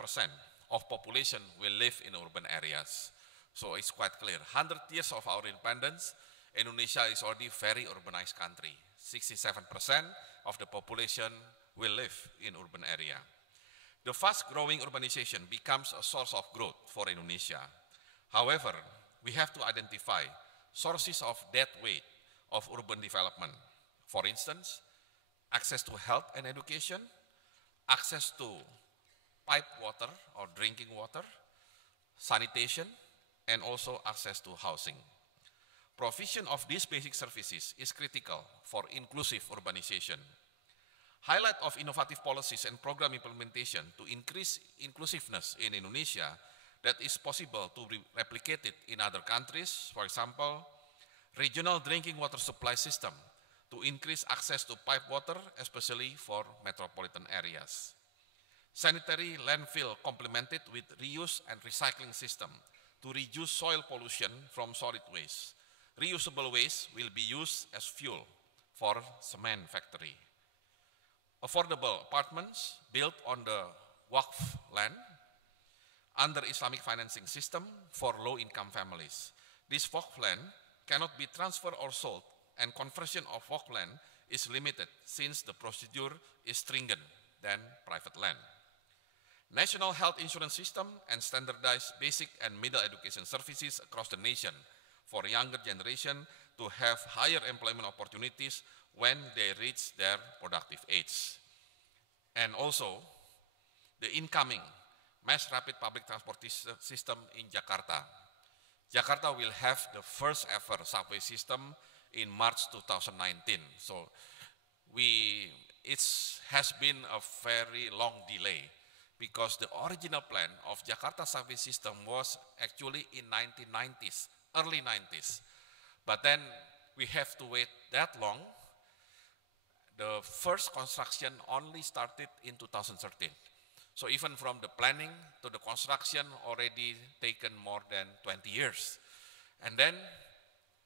of population will live in urban areas. So it's quite clear, 100 years of our independence, Indonesia is already a very urbanized country. 67% of the population will live in urban area. The fast-growing urbanization becomes a source of growth for Indonesia. However, we have to identify sources of dead weight of urban development. For instance, access to health and education, access to piped water or drinking water, sanitation, and also access to housing. Provision of these basic services is critical for inclusive urbanization. Highlight of innovative policies and program implementation to increase inclusiveness in Indonesia that is possible to replicate it in other countries. For example, regional drinking water supply system to increase access to piped water, especially for metropolitan areas. Sanitary landfill complemented with reuse and recycling system to reduce soil pollution from solid waste. Reusable waste will be used as fuel for cement factory. Affordable apartments built on the Waqf land under Islamic financing system for low-income families. This Waqf land cannot be transferred or sold, and conversion of Waqf land is limited since the procedure is stringent than private land. National health insurance system and standardized basic and middle education services across the nation for younger generation to have higher employment opportunities when they reach their productive age. And also, the incoming mass rapid public transportation system in Jakarta. Jakarta will have the first ever subway system in March 2019. So it has been a very long delay, because the original plan of Jakarta subway system was actually in 1990s, early 90s. But then we have to wait that long. The first construction only started in 2013. So even from the planning to the construction already taken more than 20 years. And then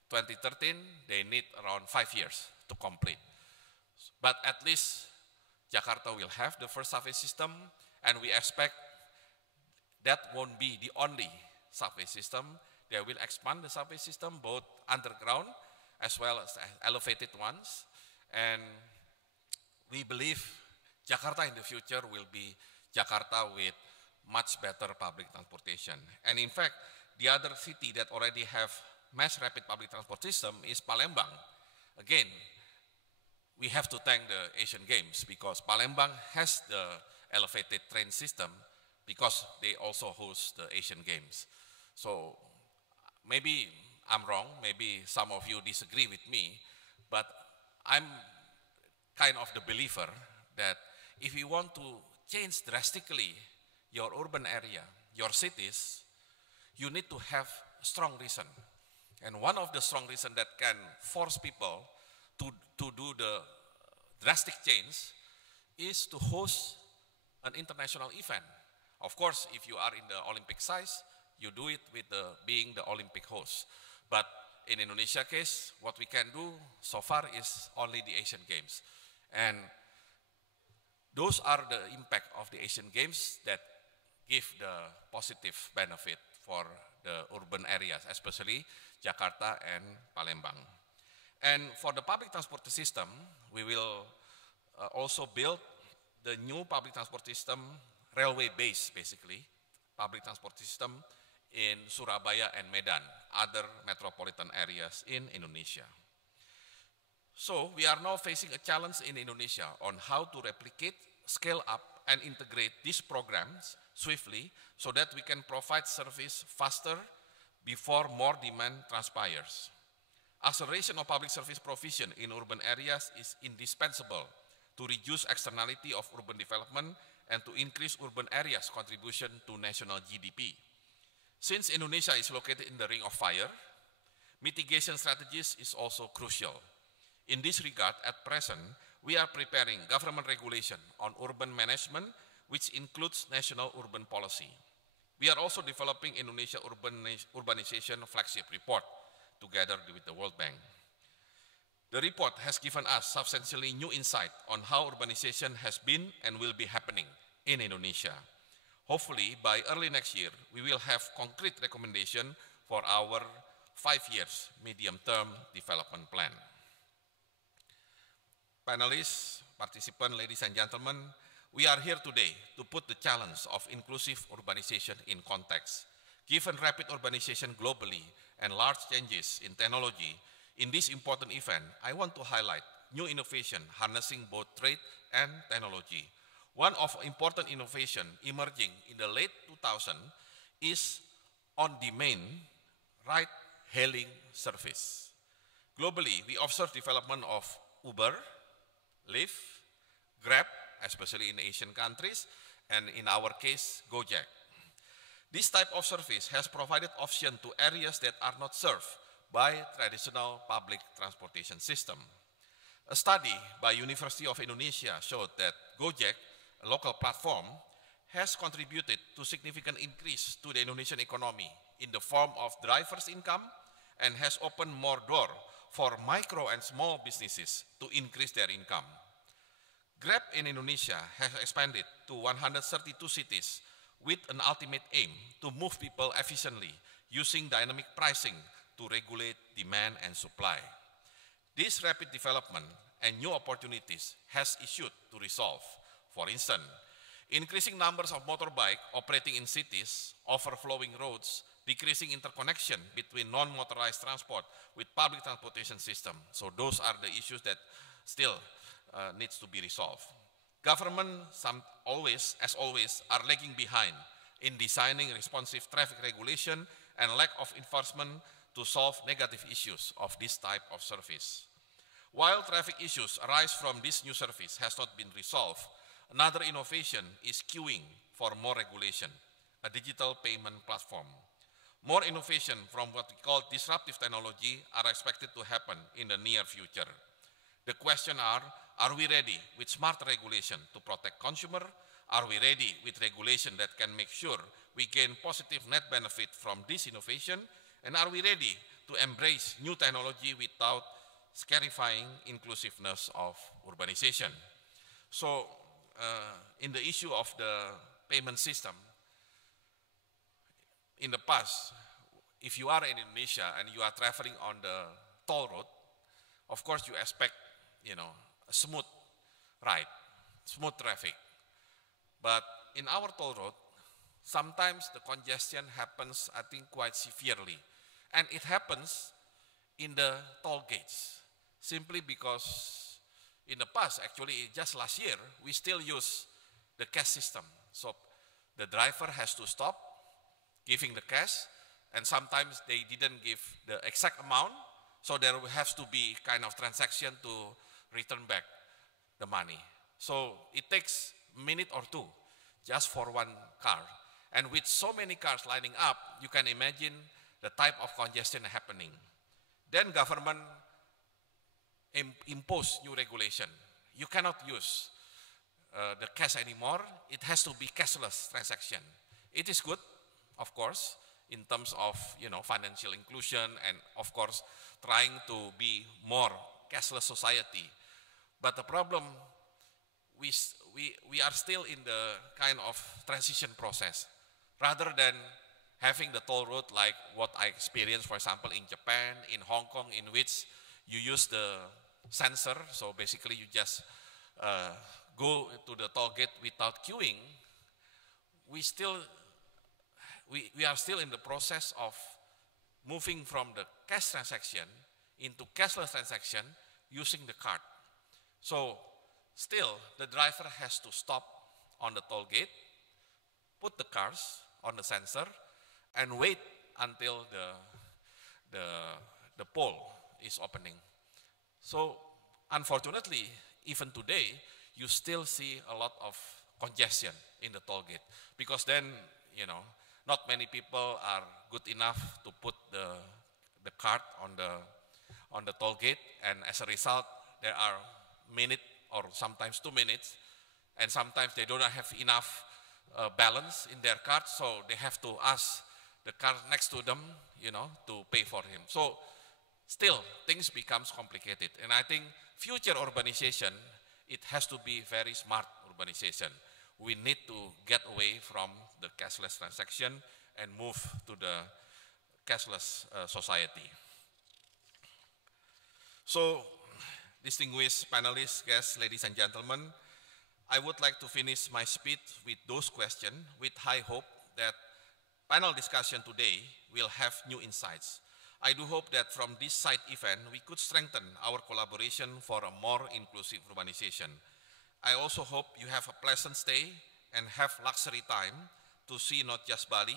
2013, they need around 5 years to complete. But at least Jakarta will have the first subway system, and we expect that won't be the only subway system. They will expand the subway system, both underground as well as elevated ones. And we believe Jakarta in the future will be Jakarta with much better public transportation. And in fact, the other city that already have mass rapid public transport system is Palembang. Again, we have to thank the Asian Games because Palembang has the elevated train system because they also host the Asian Games. So maybe I'm wrong, maybe some of you disagree with me, but I'm kind of the believer that if you want to change drastically your urban area, your cities, you need to have strong reason. And one of the strong reasons that can force people to do the drastic change is to host an international event. Of course, if you are in the Olympic size, you do it with being the Olympic host. But in Indonesia case, what we can do so far is only the Asian Games. And those are the impact of the Asian Games that give the positive benefit for the urban areas, especially Jakarta and Palembang. And for the public transport system, we will also build the new public transport system, railway-based basically, public transport system in Surabaya and Medan, other metropolitan areas in Indonesia. So we are now facing a challenge in Indonesia on how to replicate, scale up, and integrate these programs swiftly so that we can provide service faster before more demand transpires. Acceleration of public service provision in urban areas is indispensable to reduce externality of urban development and to increase urban areas' contribution to national GDP. Since Indonesia is located in the Ring of Fire, mitigation strategies is also crucial. In this regard, at present, we are preparing government regulation on urban management, which includes national urban policy. We are also developing Indonesia Urbanization Flagship Report together with the World Bank. The report has given us substantially new insight on how urbanization has been and will be happening in Indonesia. Hopefully, by early next year, we will have concrete recommendation for our 5 years medium-term development plan. Panelists, participants, ladies and gentlemen, we are here today to put the challenge of inclusive urbanization in context. Given rapid urbanization globally and large changes in technology, in this important event, I want to highlight new innovation harnessing both trade and technology. One of important innovation emerging in the late 2000s is on-demand ride-hailing service. Globally, we observe development of Uber, Lyft, Grab, especially in Asian countries, and in our case, Gojek. This type of service has provided option to areas that are not served by traditional public transportation system. A study by University of Indonesia showed that Gojek, a local platform, has contributed to significant increase to the Indonesian economy in the form of drivers' income and has opened more doors for micro and small businesses to increase their income. Grab in Indonesia has expanded to 132 cities with an ultimate aim to move people efficiently using dynamic pricing to regulate demand and supply. This rapid development and new opportunities has issued to resolve. For instance, increasing numbers of motorbikes operating in cities, overflowing roads, decreasing interconnection between non-motorized transport with public transportation system. So those are the issues that still needs to be resolved. Government, as always, are lagging behind in designing responsive traffic regulation and lack of enforcement to solve negative issues of this type of service. While traffic issues arise from this new service has not been resolved, another innovation is queuing for more regulation, a digital payment platform. More innovation from what we call disruptive technology are expected to happen in the near future. The question are we ready with smart regulation to protect consumer? Are we ready with regulation that can make sure we gain positive net benefit from this innovation? And are we ready to embrace new technology without scarifying inclusiveness of urbanization? So, in the issue of the payment system, in the past, if you are in Indonesia and you are traveling on the toll road, of course you expect, a smooth ride, smooth traffic. But in our toll road, sometimes the congestion happens, I think, quite severely. And it happens in the toll gates, simply because in the past, actually, just last year, we still use the cash system. So the driver has to stop giving the cash, and sometimes they didn't give the exact amount, so there has to be kind of transaction to return back the money. So it takes a minute or two just for one car. And with so many cars lining up, you can imagine the type of congestion happening. Then government impose new regulation. You cannot use the cash anymore. It has to be cashless transaction. It is good, of course, in terms of financial inclusion and of course trying to be more cashless society. But the problem, we are still in the kind of transition process. Rather than having the toll road like what I experienced, for example, in Japan, in Hong Kong, in which you use the sensor, so basically you just go to the toll gate without queuing, we are still in the process of moving from the cash transaction into cashless transaction using the card. So still, the driver has to stop on the toll gate, put the cars on the sensor, and wait until the pole is opening. So unfortunately, even today, you still see a lot of congestion in the toll gate, because then, not many people are good enough to put the card on the toll gate, and as a result, there are minute or sometimes 2 minutes, and sometimes they don't have enough balance in their card, so they have to ask the car next to them, to pay for him. So still, things becomes complicated, and I think future urbanization, it has to be very smart urbanization. We need to get away from the cashless transaction and move to the cashless society. So, distinguished panelists, guests, ladies and gentlemen, I would like to finish my speech with those questions, with high hope that panel discussion today will have new insights. I do hope that from this side event, we could strengthen our collaboration for a more inclusive urbanization. I also hope you have a pleasant stay and have luxury time to see not just Bali,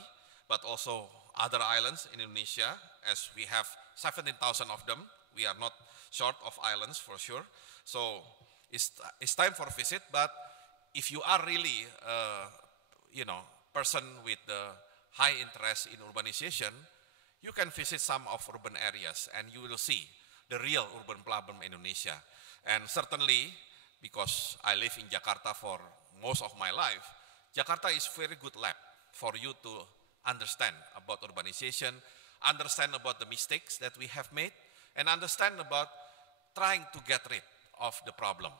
but also other islands in Indonesia, as we have 17,000 of them. We are not short of islands for sure. So it's time for a visit, but if you are really, person with the high interest in urbanization, you can visit some of urban areas and you will see the real urban problem in Indonesia. And certainly, because I live in Jakarta for most of my life, Jakarta is very good lab for you to understand about urbanization, understand about the mistakes that we have made, and understand about trying to get rid of the problem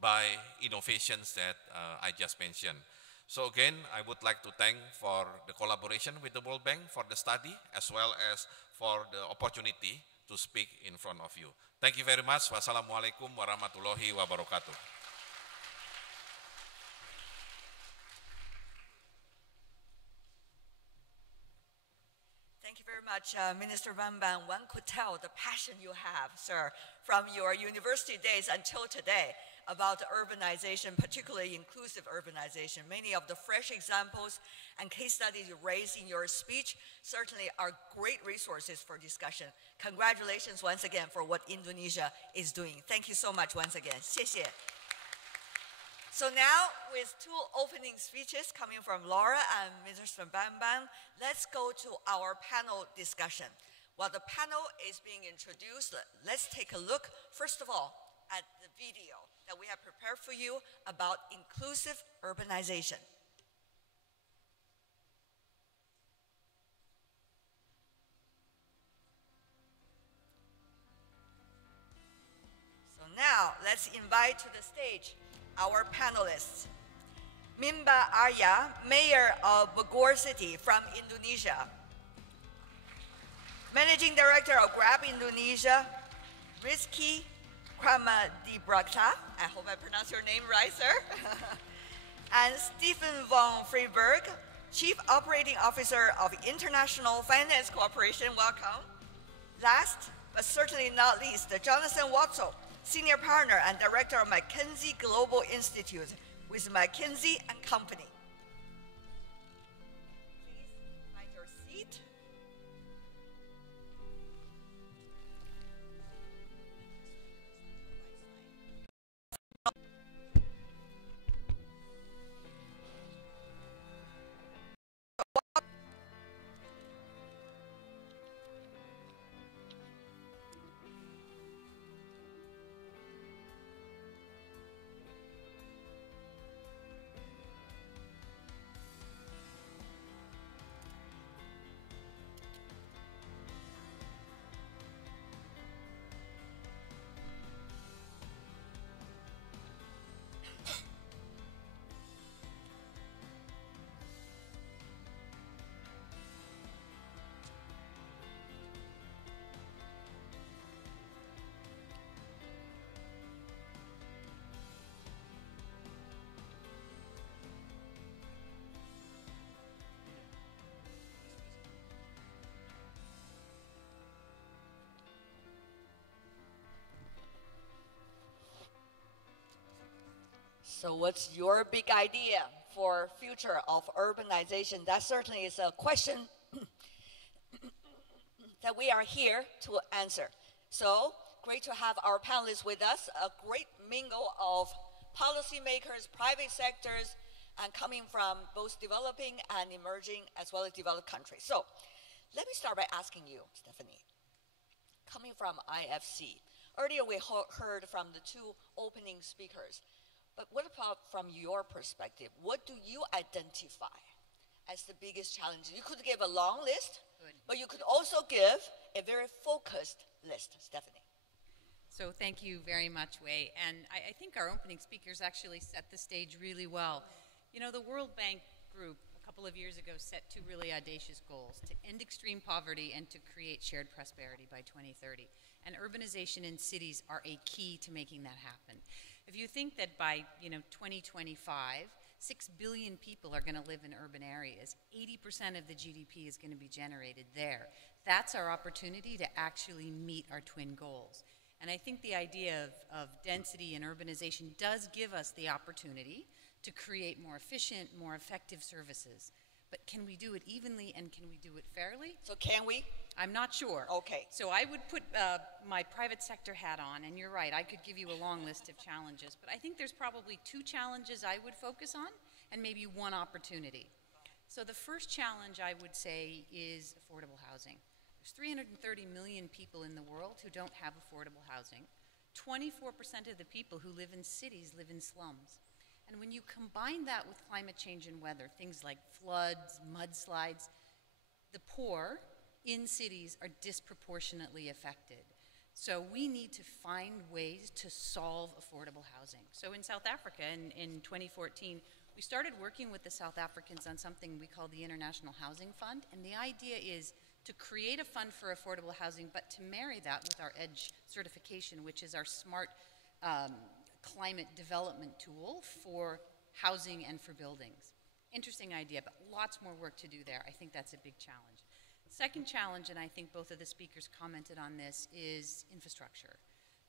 by innovations that I just mentioned. So again, I would like to thank for the collaboration with the World Bank for the study, as well as for the opportunity to speak in front of you. Thank you very much. Wassalamualaikum warahmatullahi wabarakatuh. Thank you very much, Minister Bambang. One could tell the passion you have, sir, from your university days until today about urbanization, particularly inclusive urbanization. Many of the fresh examples and case studies you raised in your speech certainly are great resources for discussion. Congratulations once again for what Indonesia is doing. Thank you so much once again. 谢谢. So now, with two opening speeches coming from Laura and Minister Bambang, let's go to our panel discussion. While the panel is being introduced, let's take a look, first of all, at the video that we have prepared share for you about inclusive urbanization. So now, let's invite to the stage our panelists. Mimba Arya, Mayor of Bogor City from Indonesia. Managing Director of Grab Indonesia, Rizky Kramadibrakta. I hope I pronounced your name right, sir. And Stephen von Freiberg, Chief Operating Officer of International Finance Corporation. Welcome. Last, but certainly not least, Jonathan Watzel, Senior Partner and Director of McKinsey Global Institute with McKinsey & Company. Please find your seat. So what's your big idea for future of urbanization? That certainly is a question that we are here to answer. So great to have our panelists with us, a great mingle of policymakers, private sectors, and coming from both developing and emerging as well as developed countries. So let me start by asking you, Stephanie, coming from IFC, earlier we heard from the two opening speakers, but what about from your perspective? What do you identify as the biggest challenge? You could give a long list, but you could also give a very focused list, Stephanie. So thank you very much, Wei. And I think our opening speakers actually set the stage really well. You know, the World Bank Group a couple of years ago set two really audacious goals: to end extreme poverty and to create shared prosperity by 2030. And urbanization in cities are a key to making that happen. If you think that by 2025, 6 billion people are going to live in urban areas, 80% of the GDP is going to be generated there. That's our opportunity to actually meet our twin goals. And I think the idea of density and urbanization does give us the opportunity to create more efficient, more effective services. But can we do it evenly and can we do it fairly? So can we? I'm not sure. Okay. So I would put my private sector hat on, and you're right, I could give you a long list of challenges, but I think there's probably two challenges I would focus on and maybe one opportunity. So the first challenge I would say is affordable housing. There's 330 million people in the world who don't have affordable housing. 24% of the people who live in cities live in slums. And when you combine that with climate change and weather, things like floods, mudslides, the poor in cities are disproportionately affected. So we need to find ways to solve affordable housing. So in South Africa in 2014, we started working with the South Africans on something we call the International Housing Fund. And the idea is to create a fund for affordable housing, but to marry that with our EDGE certification, which is our smart climate development tool for housing and for buildings. Interesting idea, but lots more work to do there. I think that's a big challenge. Second challenge, and I think both of the speakers commented on this, is infrastructure.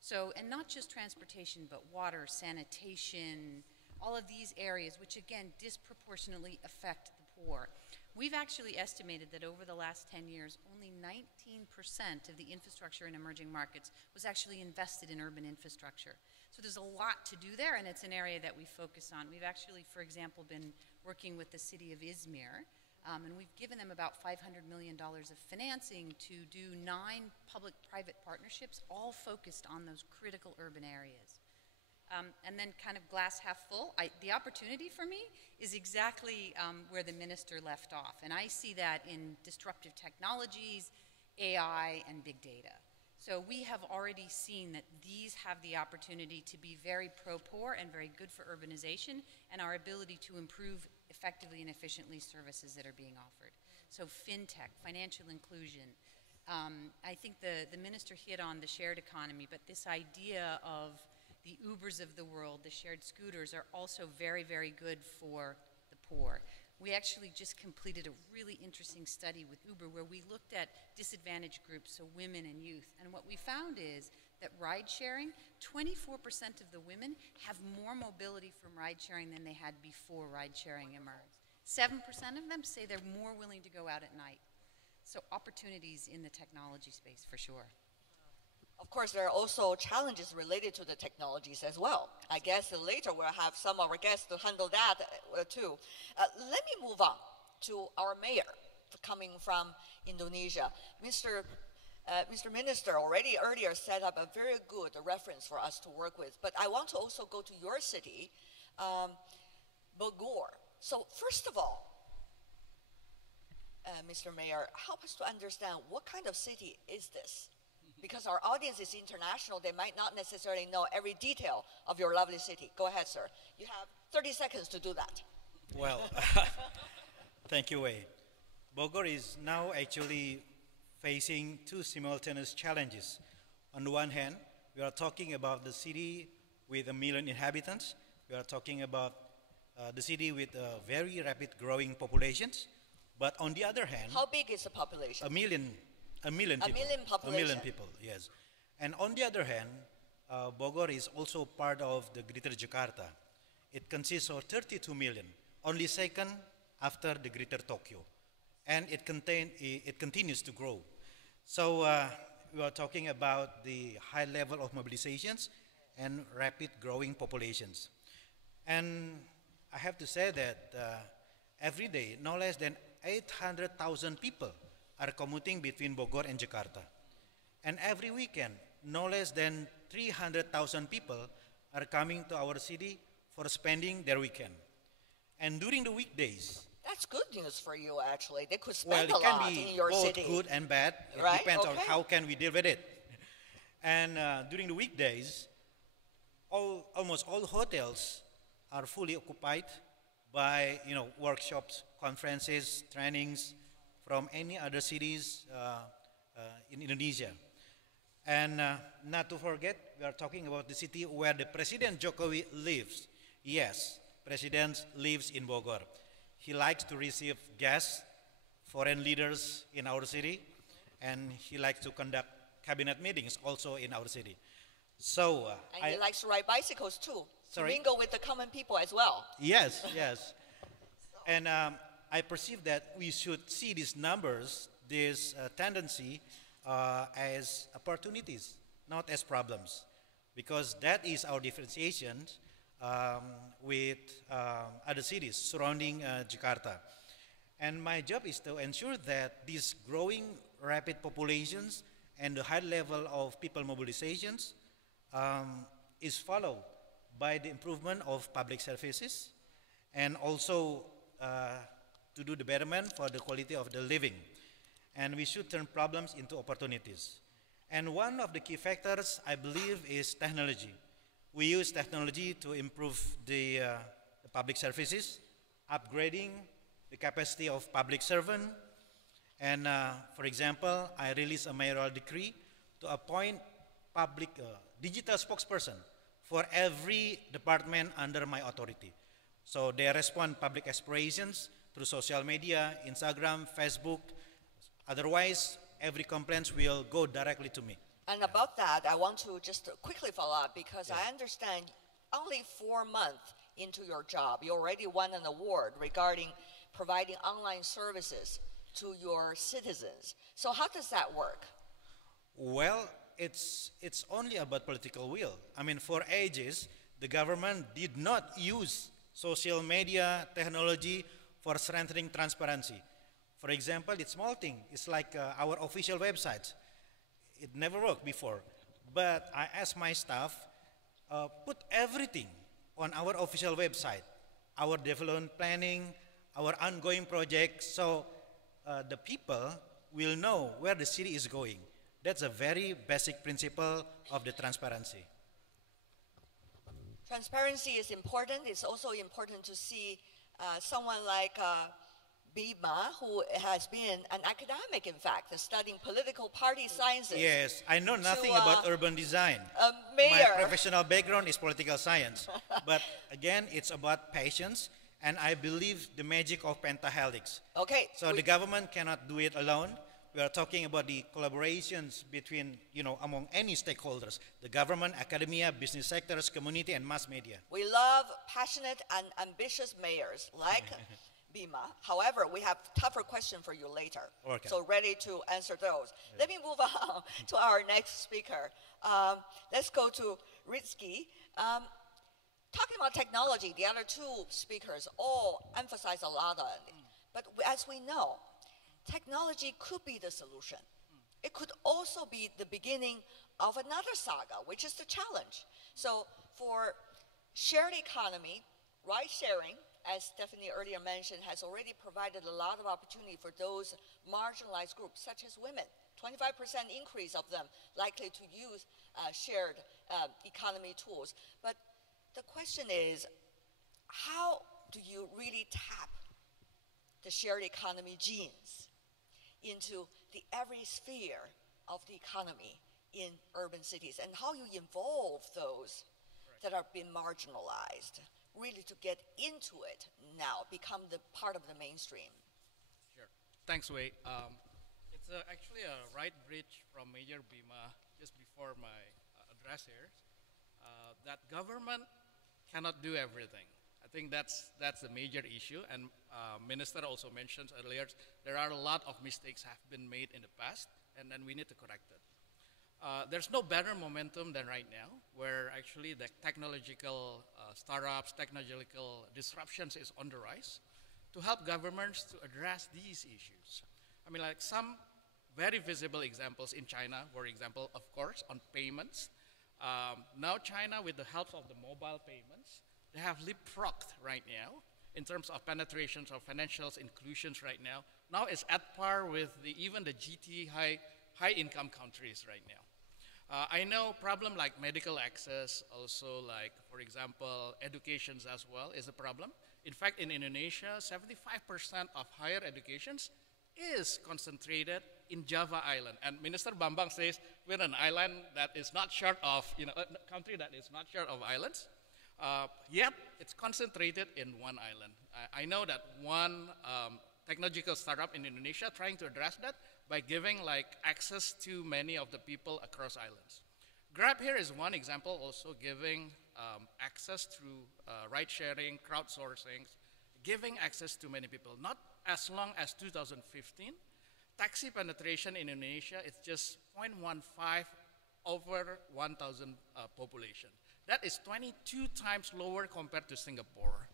So, and not just transportation, but water, sanitation, all of these areas, which again disproportionately affect the poor. We've actually estimated that over the last 10 years, only 19% of the infrastructure in emerging markets was actually invested in urban infrastructure. So there's a lot to do there, and it's an area that we focus on. We've actually, for example, been working with the city of Izmir, and we've given them about $500 million of financing to do 9 public-private partnerships, all focused on those critical urban areas. And then kind of glass half full, the opportunity for me is exactly where the minister left off. And I see that in disruptive technologies, AI, and big data. So we have already seen that these have the opportunity to be very pro-poor and very good for urbanization and our ability to improve effectively and efficiently services that are being offered. So fintech, financial inclusion. I think the minister hit on the shared economy, but this idea of the Ubers of the world, the shared scooters, are also very, very good for the poor. We actually just completed a really interesting study with Uber where we looked at disadvantaged groups, so women and youth. And what we found is that ride sharing, 24% of the women have more mobility from ride sharing than they had before ride sharing emerged. 7% of them say they're more willing to go out at night. So opportunities in the technology space for sure. Of course, there are also challenges related to the technologies as well. I guess later we'll have some of our guests to handle that too. Let me move on to our mayor coming from Indonesia. Mr. Minister already earlier set up a very good reference for us to work with, but I want to also go to your city, Bogor. So first of all, Mr. Mayor, help us to understand what kind of city is this? Because our audience is international, they might not necessarily know every detail of your lovely city. Go ahead, sir. You have 30 seconds to do that. Well, thank you, Wei. Bogor is now actually facing two simultaneous challenges. On the one hand, we are talking about the city with 1 million inhabitants. We are talking about the city with very rapid growing populations. But on the other hand, how big is the population? 1 million people. 1 million population. 1 million people, yes. And on the other hand, Bogor is also part of the Greater Jakarta. It consists of 32 million, only second after the Greater Tokyo. And it continues to grow. So we are talking about the high level of mobilizations and rapid growing populations. And I have to say that every day, no less than 800,000 people are commuting between Bogor and Jakarta. And every weekend, no less than 300,000 people are coming to our city for spending their weekend. And during the weekdays, that's good news for you, actually. They could spend well, a lot in your city. It can be both good and bad. It right? depends on how can we deal with it. And during the weekdays, almost all hotels are fully occupied by workshops, conferences, trainings from any other cities in Indonesia. And not to forget, we are talking about the city where the President Jokowi lives. Yes, President lives in Bogor. He likes to receive guests, foreign leaders in our city, and he likes to conduct cabinet meetings also in our city. So, and he likes to ride bicycles too, sorry? To mingle with the common people as well. Yes, yes. And I perceive that we should see these numbers, this tendency, as opportunities, not as problems, because that is our differentiation with other cities surrounding Jakarta. And my job is to ensure that these growing rapid populations and the high level of people mobilizations is followed by the improvement of public services and also to do the betterment for the quality of the living. And we should turn problems into opportunities. And one of the key factors, I believe, is technology. We use technology to improve the public services, upgrading the capacity of public servant. And for example, I released a mayoral decree to appoint public digital spokesperson for every department under my authority. So they respond public aspirations through social media, Instagram, Facebook. Otherwise, every complaint will go directly to me. And about that, I want to just quickly follow up because I understand only 4 months into your job, you already won an award regarding providing online services to your citizens. So how does that work? Well, it's only about political will. I mean, for ages, the government did not use social media technology for strengthening transparency. For example, it's small thing. It's like our official website. It never worked before. But I asked my staff put everything on our official website, our development planning, our ongoing projects, so the people will know where the city is going. That's a very basic principle of the transparency. Transparency is important. It's also important to see someone like Bima, who has been an academic, in fact, studying political party sciences. Yes, I know nothing about urban design. Mayor. My professional background is political science. But again, it's about patience, and I believe the magic of pentahelix. Okay. So the government cannot do it alone. We are talking about the collaborations between, among any stakeholders, the government, academia, business sectors, community, and mass media. We love passionate and ambitious mayors like Bima. However, we have tougher question for you later. Okay. So ready to answer those. Yeah. Let me move on to our next speaker. Let's go to Rizky. Talking about technology, the other two speakers all emphasize a lot on it. But as we know, technology could be the solution. It could also be the beginning of another saga, which is the challenge. So for shared economy, ride sharing, as Stephanie earlier mentioned, has already provided a lot of opportunity for those marginalized groups, such as women. 25% increase of them likely to use shared economy tools. But the question is, how do you really tap the shared economy genes into the every sphere of the economy in urban cities, and how you involve those that are being marginalized, really to get into it now, become the part of the mainstream? Sure. Thanks, Wei. It's actually a right bridge from Major Bima just before my address here, that government cannot do everything. I think that's a major issue, and Minister also mentioned earlier, there are a lot of mistakes have been made in the past, and then we need to correct it. There's no better momentum than right now, where actually the technological startups, technological disruptions is on the rise, to help governments to address these issues. I mean, like some very visible examples in China, for example, of course, on payments. Now China, with the help of the mobile payments, they have leapfrogged right now in terms of penetrations of financial inclusions right now. Now it's at par with even the GT high-income countries right now. I know problem like medical access, also like, for example, educations as well is a problem. In fact, in Indonesia, 75% of higher educations is concentrated in Java Island. And Minister Bambang says we're an island that is not short of, a country that is not short of islands. Yet it's concentrated in one island. I know that one technological startup in Indonesia trying to address that by giving like access to many of the people across islands. Grab here is one example, also giving access through ride sharing, crowdsourcing, giving access to many people. Not as long as 2015, taxi penetration in Indonesia is just 0.15 over 1,000 population. That is 22 times lower compared to Singapore.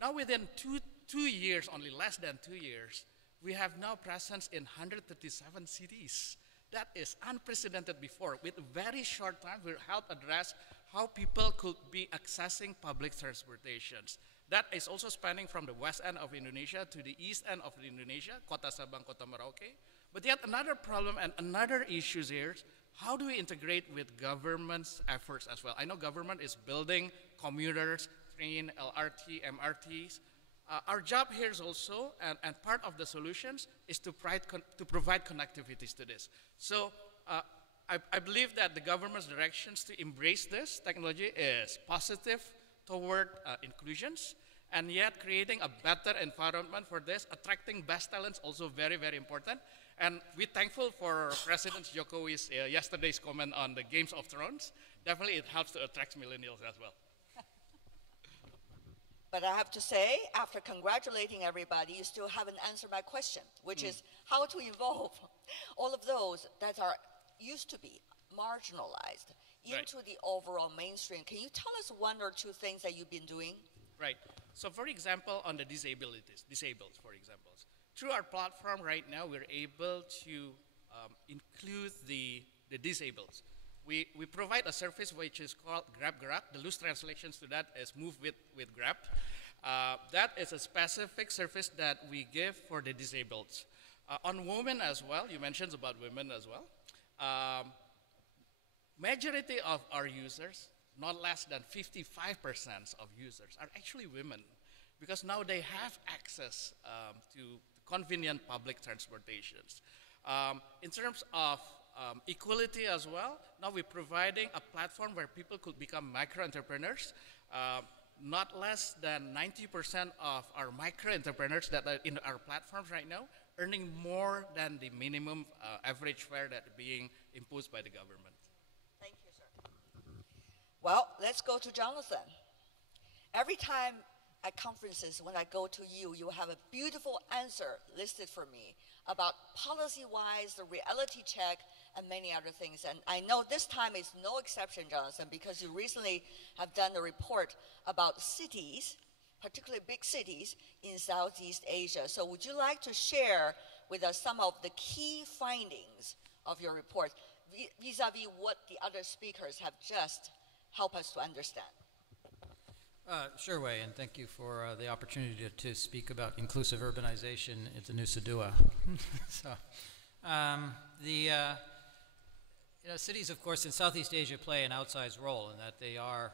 Now within two years, only less than 2 years, we have now presence in 137 cities. That is unprecedented before. With a very short time, we'll help address how people could be accessing public transportations. That is also spanning from the west end of Indonesia to the east end of Indonesia, Kota Sabang, Kota Merauke. But yet another problem and another issue here is how do we integrate with government's efforts as well? I know government is building commuters, train, LRT, MRTs. Our job here is also, and part of the solutions, is to provide connectivities to this. So I believe that the government's directions to embrace this technology is positive toward inclusions, and yet creating a better environment for this, attracting best talents, also very, very important. And we're thankful for President Jokowi's yesterday's comment on the Games of Thrones. Definitely it helps to attract millennials as well. But I have to say, after congratulating everybody, you still haven't answered my question, which is how to involve all of those that are used to be marginalized into the overall mainstream. Can you tell us one or two things that you've been doing? Right. So for example, on the disabled, for example, through our platform right now, we're able to include the disabled. we provide a service which is called Grab. The loose translations to that is move with Grab. That is a specific service that we give for the disabled. On women as well, you mentioned about women as well. Majority of our users, not less than 55% of users, are actually women, because now they have access to convenient public transportations. In terms of equality as well, now we're providing a platform where people could become micro-entrepreneurs. Not less than 90% of our micro-entrepreneurs that are in our platforms right now earning more than the minimum average fare that being imposed by the government. Thank you, sir. Well, let's go to Jonathan. Every time at conferences, when I go to you, you have a beautiful answer listed for me about policy-wise, the reality check, and many other things. And I know this time is no exception, Jonathan, because you recently have done a report about cities, particularly big cities in Southeast Asia. So would you like to share with us some of the key findings of your report vis-a-vis what the other speakers have just helped us to understand? Sure, Wei, and thank you for the opportunity to speak about inclusive urbanization at the Nusa Dua. So, cities, of course, in Southeast Asia play an outsized role in that they are,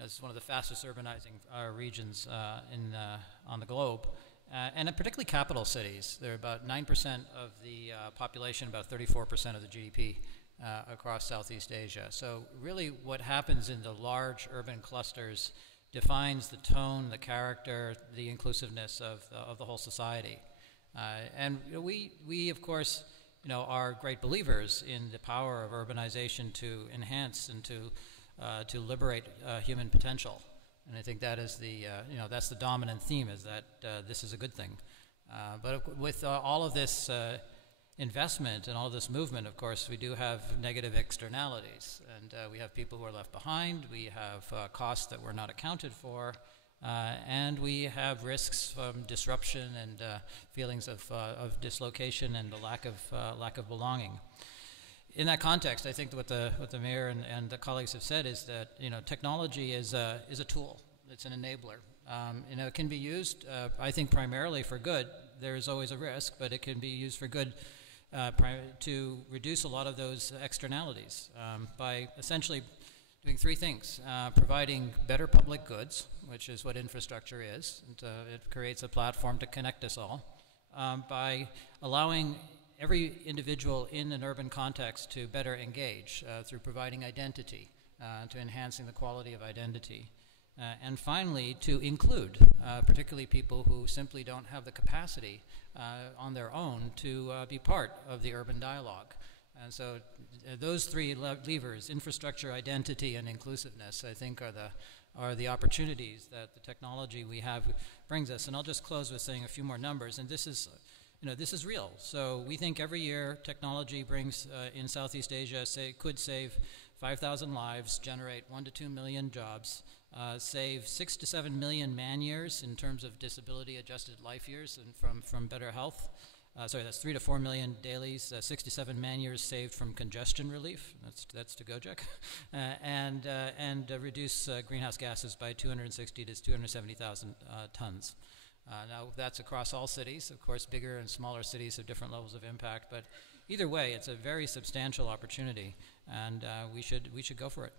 as one of the fastest urbanizing regions on the globe, and particularly capital cities. They're about 9% of the population, about 34% of the GDP across Southeast Asia. So really what happens in the large urban clusters defines the tone, the character, the inclusiveness of the whole society. And we, of course, are great believers in the power of urbanization to enhance and to liberate human potential. And I think that is that's the dominant theme, is that this is a good thing. But with all of this investment and all this movement, of course, we do have negative externalities. And we have people who are left behind, we have costs that were not accounted for, and we have risks from disruption and feelings of dislocation and the lack of belonging. In that context, I think what the mayor and the colleagues have said is that technology is a tool. It's an enabler. It can be used, I think, primarily for good. There is always a risk, but it can be used for good to reduce a lot of those externalities by essentially doing three things: providing better public goods, which is what infrastructure is, and it creates a platform to connect us all, by allowing every individual in an urban context to better engage through providing identity, to enhancing the quality of identity. And finally, to include, particularly people who simply don't have the capacity on their own to be part of the urban dialogue. And so those three levers, infrastructure, identity, and inclusiveness, I think are the opportunities that the technology we have brings us. And I'll just close with saying a few more numbers. And this is real. So we think every year technology brings, in Southeast Asia, could save 5,000 lives, generate 1 to 2 million jobs, save 6 to 7 million man-years in terms of disability-adjusted life years and from better health. That's 3 to 4 million dailies, 6 to 7 man-years saved from congestion relief. That's to Gojek, and reduce greenhouse gases by 260 to 270,000 tons. Now that's across all cities. Of course, bigger and smaller cities have different levels of impact, but either way, it's a very substantial opportunity, and we should go for it.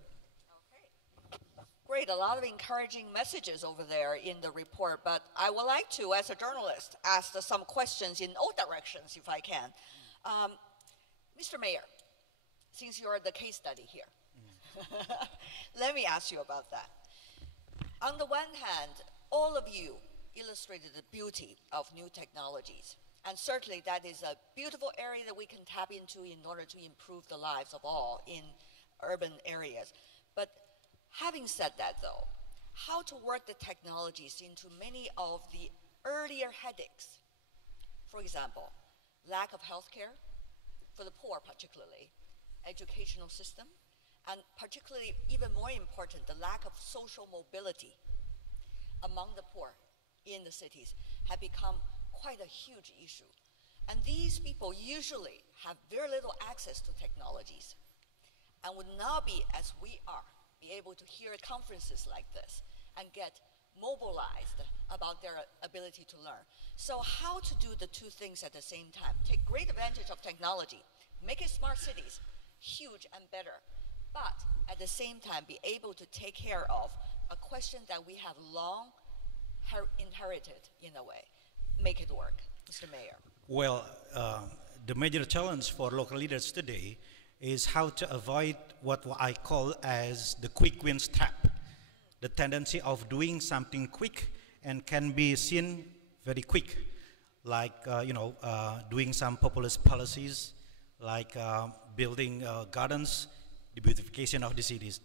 Great, a lot of encouraging messages over there in the report, but I would like to, as a journalist, ask some questions in all directions, if I can. Mr. Mayor, since you're the case study here, let me ask you about that. On the one hand, all of you illustrated the beauty of new technologies, and certainly that is a beautiful area that we can tap into in order to improve the lives of all in urban areas. But having said that, though, how to work the technologies into many of the earlier headaches? For example, lack of health care, for the poor particularly, educational system, and particularly, even more important, the lack of social mobility among the poor in the cities have become quite a huge issue. And these people usually have very little access to technologies. and would not be as we are, be able to hear conferences like this and get mobilized about their ability to learn. So how to do the two things at the same time? Take great advantage of technology, make it smart cities, huge and better, but at the same time be able to take care of a question that we have long inherited in a way. Make it work, Mr. Mayor. Well, the major challenge for local leaders today is how to avoid what I call as the quick wins trap. The tendency of doing something quick and can be seen very quick, like doing some populist policies, like building gardens, the beautification of the cities.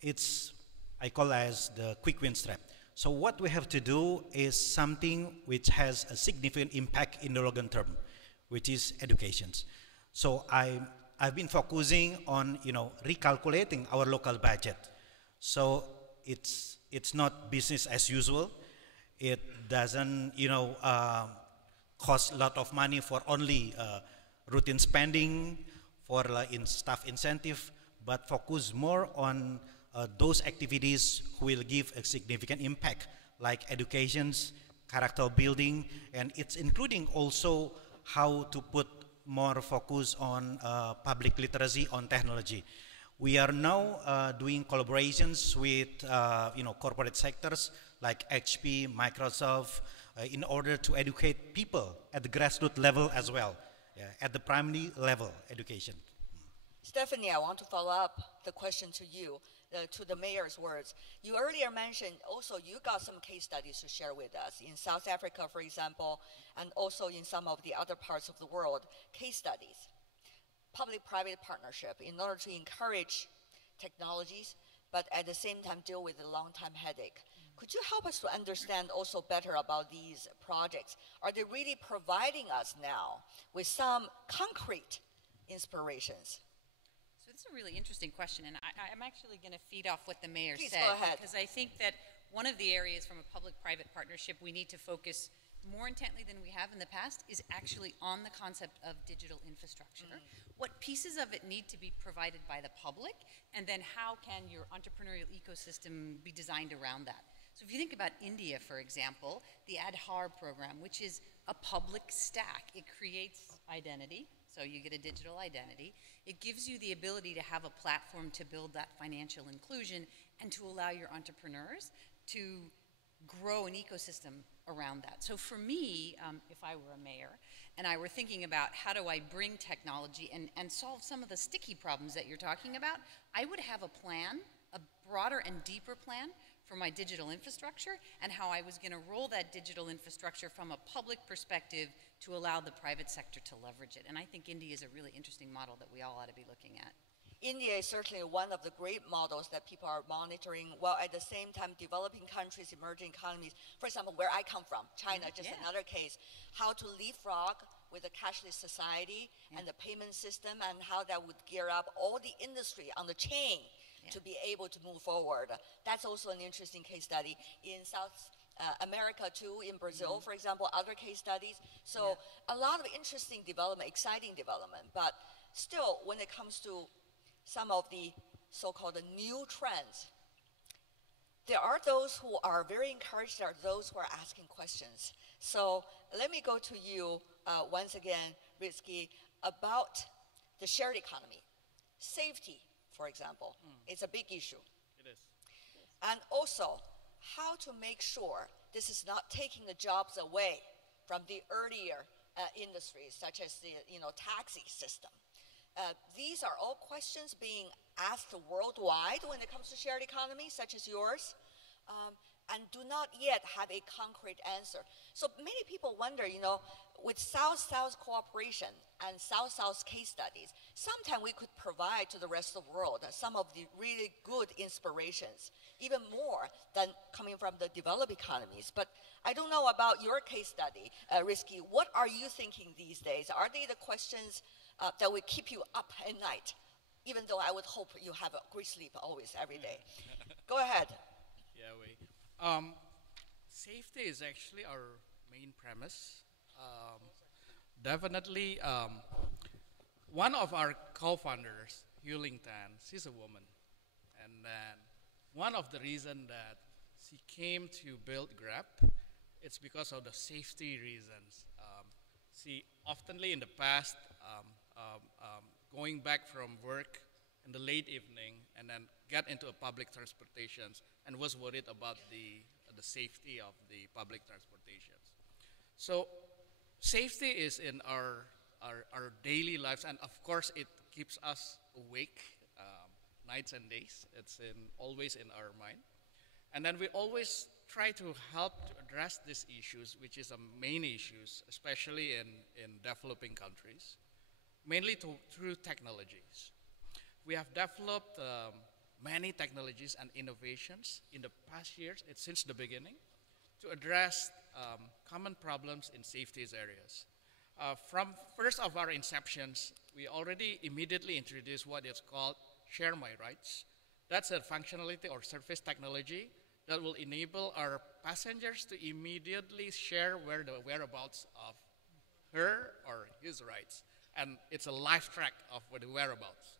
It's, I call as the quick wins trap. So what we have to do is something which has a significant impact in the long term, which is education. So I've been focusing on recalculating our local budget. So it's not business as usual. It doesn't cost a lot of money for only routine spending, for in staff incentive, but focus more on those activities who will give a significant impact, like educations, character building, and it's including also how to put more focus on public literacy on technology. We are now doing collaborations with corporate sectors like HP, Microsoft, in order to educate people at the grassroots level as well, at the primary level education. Stephanie, I want to follow up the question to you, to the mayor's words. You earlier mentioned also you got some case studies to share with us in South Africa, for example, and also in some of the other parts of the world, case studies, public-private partnership in order to encourage technologies, but at the same time deal with the long-time headache. Could you help us to understand also better about these projects? Are they really providing us now with some concrete inspirations? So it's a really interesting question, and I'm actually going to feed off what the mayor Please said. go ahead. Because I think that one of the areas from a public-private partnership we need to focus more intently than we have in the past is actually on the concept of digital infrastructure. What pieces of it need to be provided by the public, and then how can your entrepreneurial ecosystem be designed around that? So if you think about India, for example, the Aadhaar program, which is a public stack, it creates identity, so you get a digital identity. It gives you the ability to have a platform to build that financial inclusion and to allow your entrepreneurs to grow an ecosystem around that. So for me, if I were a mayor and I were thinking about how do I bring technology and solve some of the sticky problems that you're talking about, I would have a plan, a broader and deeper plan for my digital infrastructure and how I was going to roll that digital infrastructure from a public perspective to allow the private sector to leverage it. And I think India is a really interesting model that we all ought to be looking at. India is certainly one of the great models that people are monitoring, while at the same time developing countries, emerging economies. For example, where I come from, China, just another case, how to leapfrog with a cashless society and the payment system and how that would gear up all the industry on the chain to be able to move forward. That's also an interesting case study. In South America too, in Brazil, for example, other case studies. So a lot of interesting development, exciting development, but still when it comes to some of the so-called new trends, there are those who are very encouraged, there are those who are asking questions. So let me go to you once again, Rizky, about the shared economy. Safety, for example, is a big issue. It is. And also, how to make sure this is not taking the jobs away from the earlier industries, such as the taxi system. These are all questions being asked worldwide when it comes to shared economy, such as yours, and do not yet have a concrete answer. So many people wonder, with South-South cooperation and South-South case studies, sometimes we could provide to the rest of the world some of the really good inspirations, even more than coming from the developed economies. But I don't know about your case study, Rizky. What are you thinking these days? Are they the questions that will keep you up at night, even though I would hope you have a great sleep always, every day? Go ahead. Yeah, safety is actually our main premise. Definitely, one of our co-founders, Huling Tan. She's a woman. And then one of the reasons that she came to build Grab, it's because of the safety reasons. She oftenly in the past, going back from work in the late evening and then get into a public transportations and was worried about the safety of the public transportations. So safety is in our daily lives, and of course it keeps us awake nights and days. It's always in our mind. And then we always try to help to address these issues, which is a main issues, especially in developing countries, mainly through technologies. We have developed many technologies and innovations in the past years, since the beginning, to address common problems in safety areas. From first of our inceptions, we already immediately introduced what is called Share My Rights. That's a functionality or service technology that will enable our passengers to immediately share the whereabouts of her or his rights. And it's a live track of the whereabouts.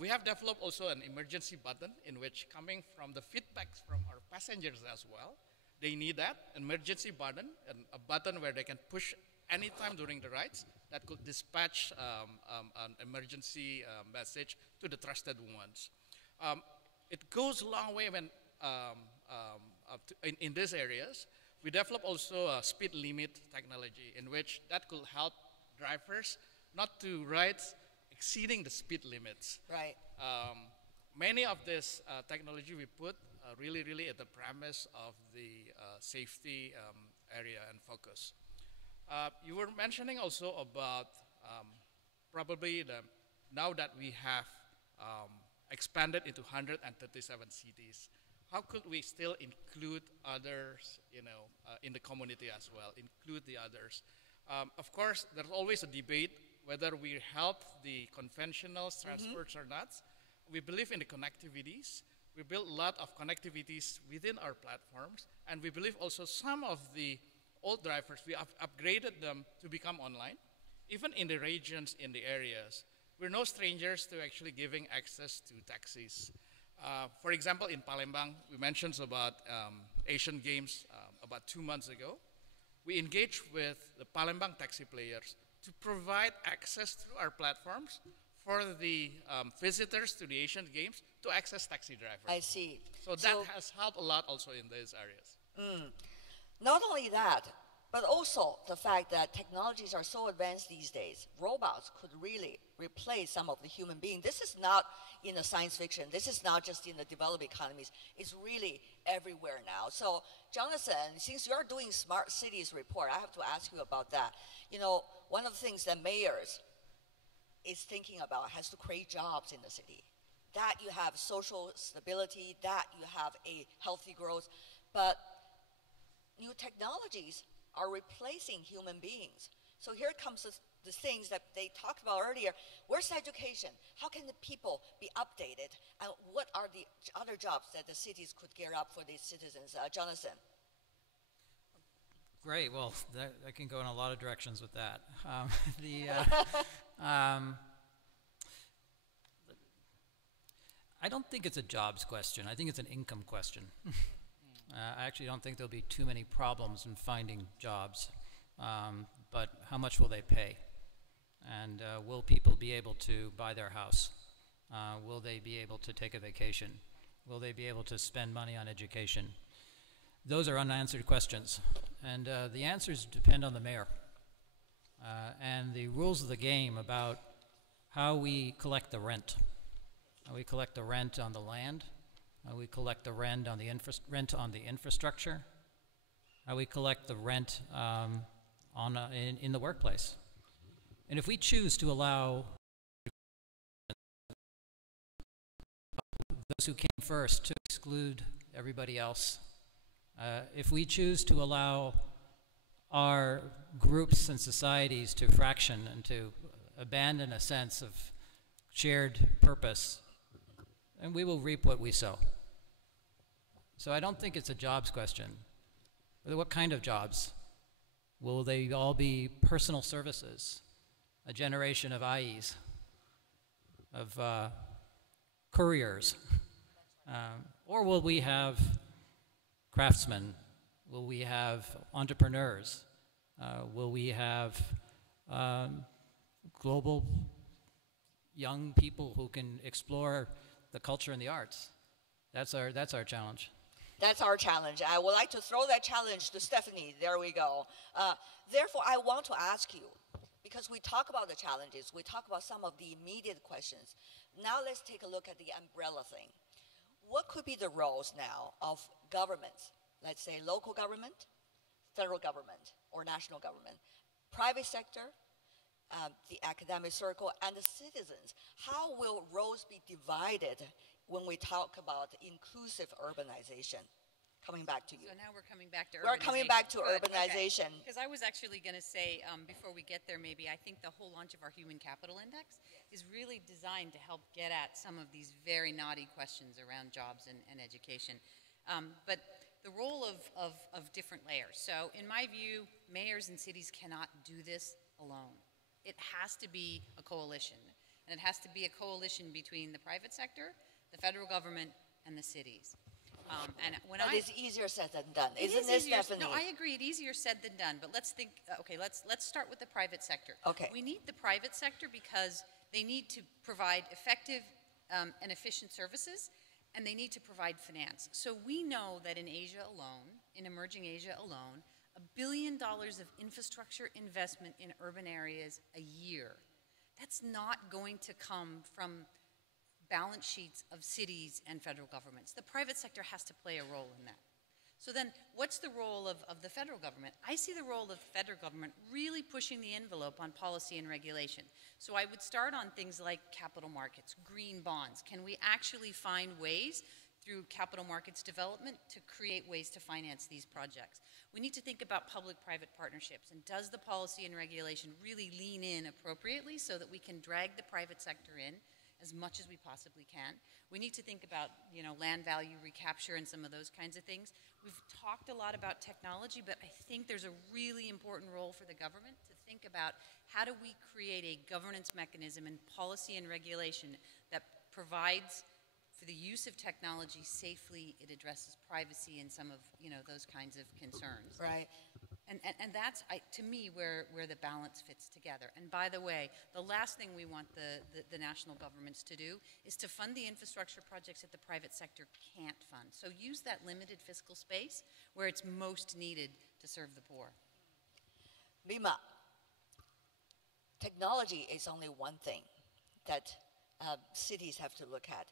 We have developed also an emergency button in which, coming from the feedbacks from our passengers as well, they need that emergency button, and a button where they can push anytime during the rides that could dispatch an emergency message to the trusted ones. It goes a long way when in these areas. We develop also a speed limit technology in which that could help drivers not to ride exceeding the speed limits. Right. Many of this technology we put really at the premise of the safety area and focus. You were mentioning also about probably now that we have expanded into 137 cities, how could we still include others, in the community as well, include the others? Of course, there's always a debate whether we help the conventional transports or not. We believe in the connectivities. We build a lot of connectivities within our platforms, and we believe also some of the old drivers, we have upgraded them to become online, even in the regions, in the areas. We're no strangers to actually giving access to taxis. For example, in Palembang, we mentioned about Asian Games about 2 months ago. We engaged with the Palembang taxi players to provide access through our platforms for the visitors to the Asian Games to access taxi drivers. I see. So that has helped a lot also in these areas. Not only that, but also the fact that technologies are so advanced these days, robots could really replace some of the human beings. This is not in a science fiction. This is not just in the developed economies. It's really everywhere now. So, Jonathan, since you're doing Smart Cities report, I have to ask you about that. One of the things that mayors is thinking about has to create jobs in the city. That you have social stability, that you have a healthy growth, but new technologies are replacing human beings. So here comes the things that they talked about earlier. Where's education? How can the people be updated? And what are the other jobs that the cities could gear up for these citizens? Jonathan. Great. Well, I can go in a lot of directions with that. I don't think it's a jobs question. I think it's an income question. I actually don't think there'll be too many problems in finding jobs, but how much will they pay? And will people be able to buy their house? Will they be able to take a vacation? Will they be able to spend money on education? Those are unanswered questions, and the answers depend on the mayor and the rules of the game about how we collect the rent. How we collect the rent on the land, how we collect the rent on the infrastructure, how we collect the rent in the workplace. And if we choose to allow those who came first to exclude everybody else, if we choose to allow our groups and societies to fraction and to abandon a sense of shared purpose, and we will reap what we sow. So I don't think it's a jobs question. What kind of jobs? Will they all be personal services? A generation of IEs? of couriers? Or will we have craftsmen? Will we have entrepreneurs? Will we have global young people who can explore the culture and the arts? That's our challenge. That's our challenge. I would like to throw that challenge to Stephanie. There we go. Therefore, I want to ask you, because we talk about the challenges, we talk about some of the immediate questions. Now let's take a look at the umbrella thing. What could be the roles now of governments, let's say local government, federal government, or national government, private sector, the academic circle, and the citizens? How will roles be divided when we talk about inclusive urbanization? Coming back to you. So now we're coming back to urbanization. We're coming back to urbanization. Because I was actually going to say, before we get there maybe, I think the whole launch of our Human Capital Index is really designed to help get at some of these very knotty questions around jobs and education. But the role of different layers. So in my view, mayors and cities cannot do this alone. It has to be a coalition. And it has to be a coalition between the private sector, the federal government, and the cities. But it's easier said than done, isn't it, Stephanie? No, I agree. It's easier said than done. But let's think. Okay, let's start with the private sector. Okay. We need the private sector because they need to provide effective and efficient services, and they need to provide finance. So we know that in Asia alone, in emerging Asia alone, $1 billion of infrastructure investment in urban areas a year. That's not going to come from balance sheets of cities and federal governments. The private sector has to play a role in that. So then, what's the role of the federal government? I see the role of the federal government really pushing the envelope on policy and regulation. So I would start on things like capital markets, green bonds. Can we actually find ways through capital markets development to create ways to finance these projects? We need to think about public-private partnerships, and does the policy and regulation really lean in appropriately so that we can drag the private sector in as much as we possibly can? We need to think about, land value recapture and some of those kinds of things. We've talked a lot about technology, but I think there's a really important role for the government to think about how do we create a governance mechanism and policy and regulation that provides for the use of technology safely. It addresses privacy and some of, those kinds of concerns. Right. And that's, to me, where the balance fits together. And by the way, the last thing we want the national governments to do is to fund the infrastructure projects that the private sector can't fund. So use that limited fiscal space where it's most needed to serve the poor. Bima, technology is only one thing that cities have to look at.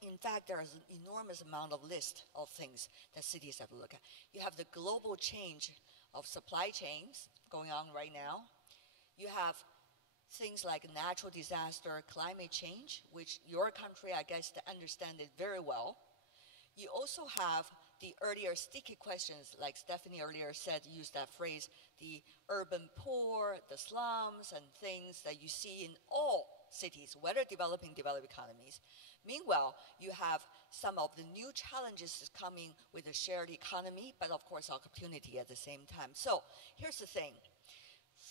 In fact, there is an enormous amount of list of things that cities have to look at. You have the global change of supply chains going on right now. You have things like natural disaster, climate change, which your country, I guess, understand it very well. You also have the earlier sticky questions, like Stephanie earlier said, used that phrase, the urban poor, the slums, and things that you see in all cities, whether developed economies. Meanwhile, you have some of the new challenges coming with the shared economy, but of course opportunity at the same time. So here's the thing.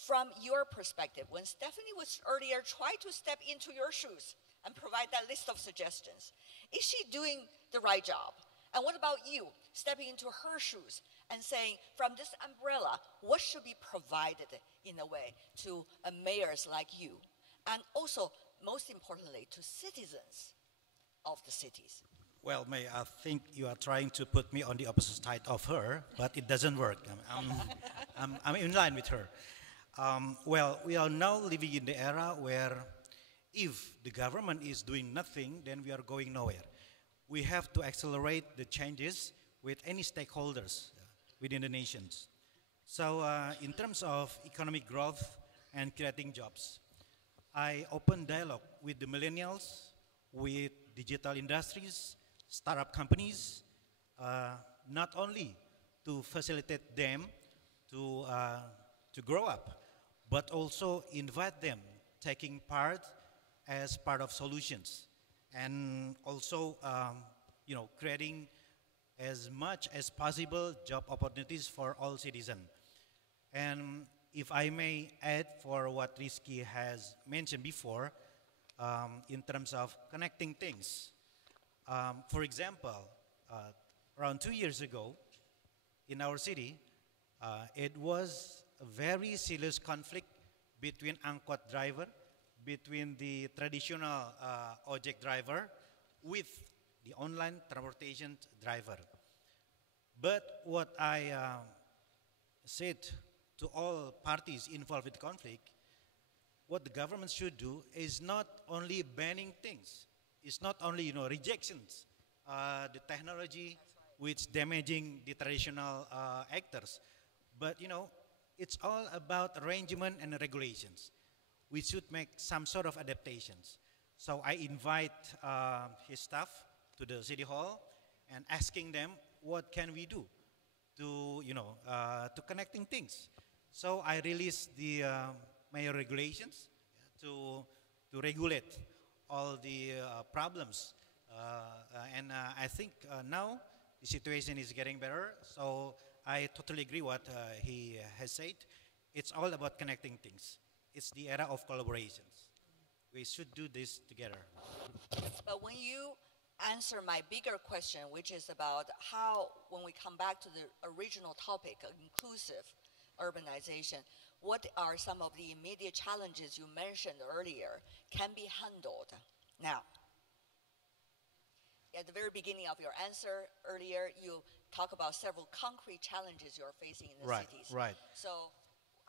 From your perspective, when Stephanie was earlier trying to step into your shoes and provide that list of suggestions, is she doing the right job? And what about you, stepping into her shoes and saying, from this umbrella, what should be provided in a way to mayors like you? And also, most importantly, to citizens of the cities. Well, May, I think you are trying to put me on the opposite side of her, but it doesn't work. I'm in line with her. Well, we are now living in the era where if the government is doing nothing, then we are going nowhere. We have to accelerate the changes with any stakeholders within the nations. So in terms of economic growth and creating jobs, I open dialogue with the millennials, with digital industries, startup companies, not only to facilitate them to grow up, but also invite them taking part as part of solutions, and also creating as much as possible job opportunities for all citizens. And if I may add for what Rizky has mentioned before, in terms of connecting things. For example, around 2 years ago, in our city, it was a very serious conflict between angkot driver, between the traditional ojek driver with the online transportation driver. But what I said to all parties involved with the conflict, what the government should do is not only banning things, it's not only rejections, the technology which damaging the traditional actors, but it's all about arrangement and regulations. We should make some sort of adaptations. So I invite his staff to the city hall and asking them what can we do to to connecting things. So I released the mayor regulations to regulate all the problems, and I think now the situation is getting better. So I totally agree what he has said. It's all about connecting things. It's the era of collaborations. We should do this together. But when you answer my bigger question, which is about how, when we come back to the original topic, inclusive urbanization, what are some of the immediate challenges you mentioned earlier can be handled now? At the very beginning of your answer earlier, you talk about several concrete challenges you're facing in the cities. Right. So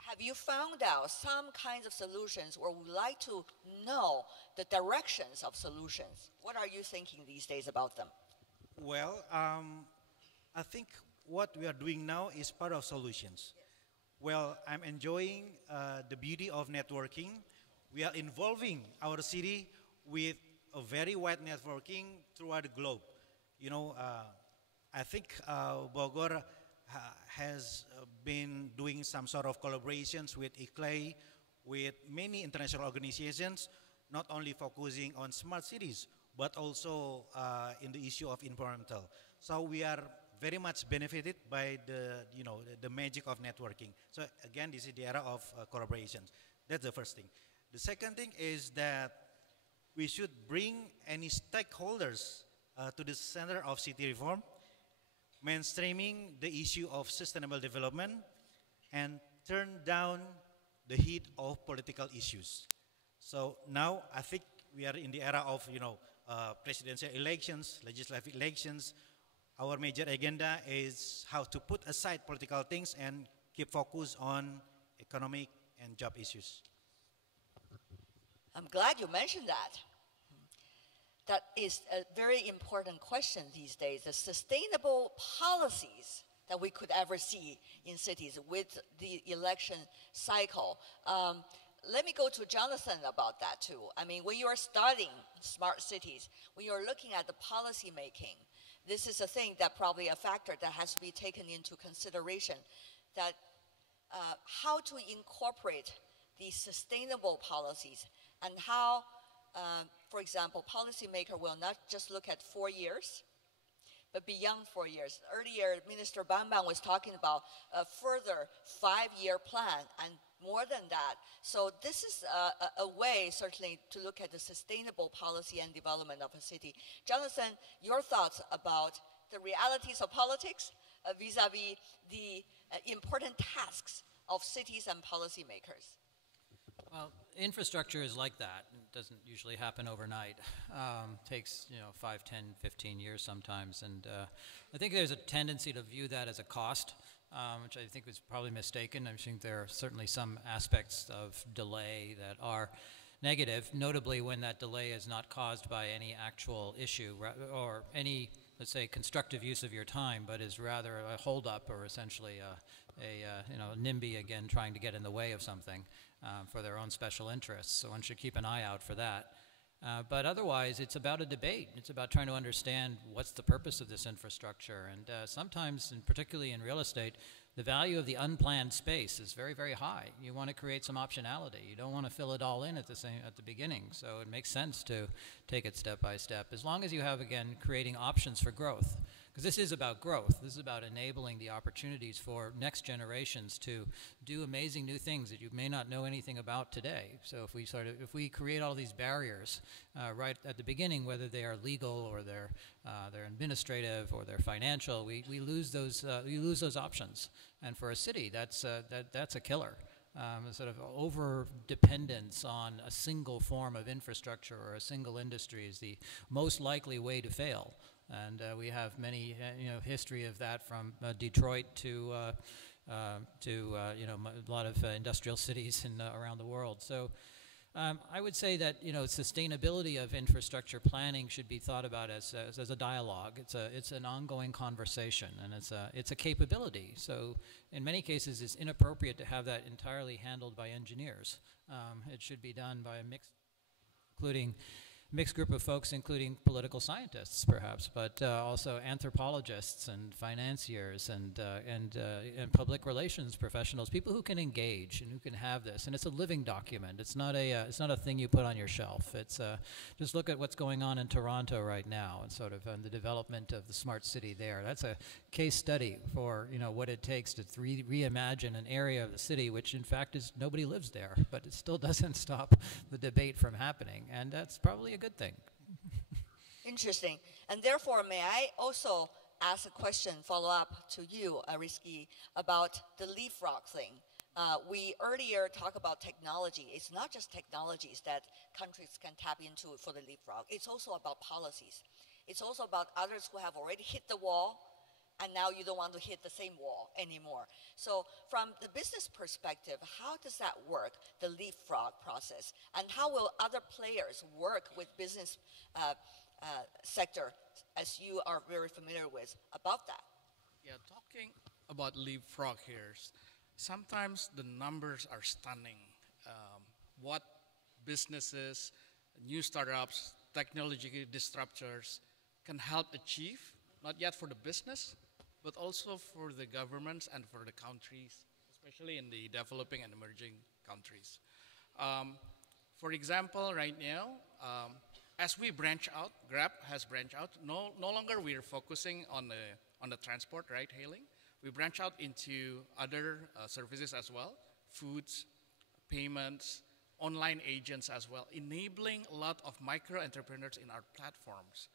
have you found out some kinds of solutions, or would like to know the directions of solutions? What are you thinking these days about them? Well, I think what we are doing now is part of solutions. Yes. Well, I'm enjoying the beauty of networking. We are involving our city with a very wide networking throughout the globe. I think Bogor has been doing some sort of collaborations with ICLEI, with many international organizations, not only focusing on smart cities, but also in the issue of environmental. So we are very much benefited by the magic of networking. So again, this is the era of collaborations. That's the first thing. The second thing is that we should bring any stakeholders to the center of city reform, mainstreaming the issue of sustainable development, and turn down the heat of political issues. So now I think we are in the era of presidential elections, legislative elections. Our major agenda is how to put aside political things and keep focus on economic and job issues. I'm glad you mentioned that. That is a very important question these days, the sustainable policies that we could ever see in cities with the election cycle. Let me go to Jonathan about that too. I mean, when you are studying smart cities, when you're looking at the policy making, this is a thing that probably a factor that has to be taken into consideration, that how to incorporate these sustainable policies and how, for example, policymaker will not just look at 4 years, but beyond 4 years. Earlier, Minister Bambang was talking about a further 5-year plan and more than that. So this is a way, certainly, to look at the sustainable policy and development of a city. Jonathan, your thoughts about the realities of politics vis-a-vis the important tasks of cities and policymakers? Well, infrastructure is like that. It doesn't usually happen overnight. Takes 5, 10, 15 years sometimes. And I think there's a tendency to view that as a cost, which I think was probably mistaken. I think there are certainly some aspects of delay that are negative, notably when that delay is not caused by any actual issue or any, let's say, constructive use of your time, but is rather a holdup or essentially a NIMBY again trying to get in the way of something for their own special interests. So one should keep an eye out for that. But otherwise, it's about a debate. It's about trying to understand what's the purpose of this infrastructure. And sometimes, and particularly in real estate, the value of the unplanned space is very, very high. You want to create some optionality. You don't want to fill it all in at the beginning. So it makes sense to take it step by step. As long as you have, again, creating options for growth. Because this is about growth. This is about enabling the opportunities for next generations to do amazing new things that you may not know anything about today. So if we create all these barriers right at the beginning, whether they are legal or they're administrative or they're financial, we lose those options. And for a city, that's a killer. A sort of over-dependence on a single form of infrastructure or a single industry is the most likely way to fail. And we have many, history of that from Detroit to a lot of industrial cities around the world. So I would say that sustainability of infrastructure planning should be thought about as a dialogue. It's an ongoing conversation, and it's a capability. So in many cases, it's inappropriate to have that entirely handled by engineers. It should be done by a mixed group of folks, including political scientists, perhaps, but also anthropologists and financiers and public relations professionals, people who can engage and who can have this. And it's a living document. It's not a thing you put on your shelf. It's just look at what's going on in Toronto right now and sort of the development of the smart city there. That's a case study for what it takes to reimagine an area of the city, which in fact is nobody lives there, but it still doesn't stop the debate from happening. And that's probably a good thing. Interesting. And therefore, may I also ask a question, follow up to you, Ariski, about the leapfrog thing. We earlier talked about technology. It's not just technologies that countries can tap into for the leapfrog. It's also about policies. It's also about others who have already hit the wall, and now you don't want to hit the same wall anymore. So from the business perspective, how does that work, the leapfrog process? And how will other players work with business sector, as you are very familiar with, about that? Yeah, talking about leapfrog here, sometimes the numbers are stunning. What businesses, new startups, technology disruptors can help achieve, not yet for the business, but also for the governments and for the countries, especially in the developing and emerging countries. For example, right now, as we branch out, Grab has branched out. No longer we are focusing on the transport, right, hailing. We branch out into other services as well, foods, payments, online agents as well, enabling a lot of micro entrepreneurs in our platforms.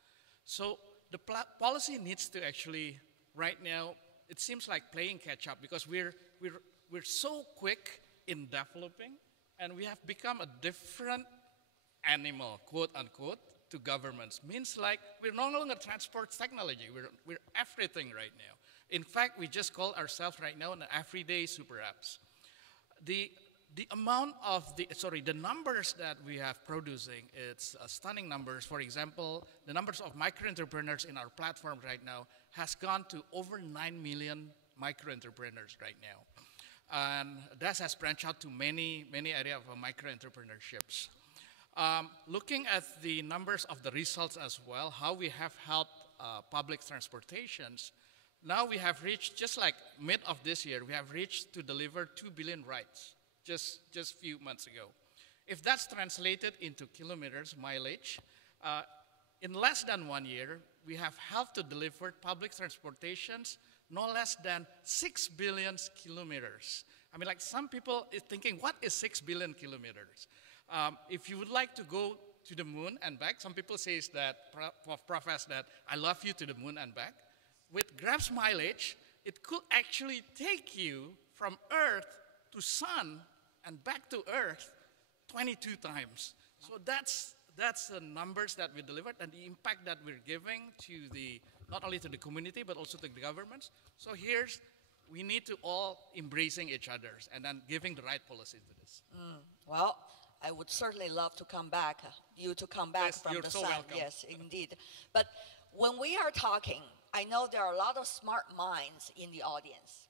So the policy needs to actually, right now, it seems like playing catch up because we're so quick in developing, and we have become a different animal, quote unquote, to governments. Means like we're no longer transport technology. We're everything right now. In fact, we just call ourselves right now an everyday super apps. The amount of the numbers that we have producing, it's stunning numbers. For example, the numbers of micro entrepreneurs in our platform right now has gone to over 9 million micro entrepreneurs right now. And that has branched out to many areas of micro entrepreneurships. Looking at the numbers of the results as well, how we have helped public transportations, now we have reached, just like mid of this year, we have reached to deliver 2 billion rides just a few months ago. If that's translated into kilometers, mileage, in less than 1 year, we have helped to deliver public transportations no less than 6 billion kilometers. I mean, like some people is thinking, what is 6 billion kilometers? If you would like to go to the moon and back, some people say that, profess that I love you to the moon and back. With Grab's mileage, it could actually take you from Earth to Sun and back to Earth 22 times. So that's the numbers that we delivered and the impact that we're giving to not only to the community, but also to the governments. So we need to all embracing each other and then giving the right policy to this. Well, I would certainly love to come back, Yes, from you're the so sun. welcome. Yes, indeed. But when we are talking, I know there are a lot of smart minds in the audience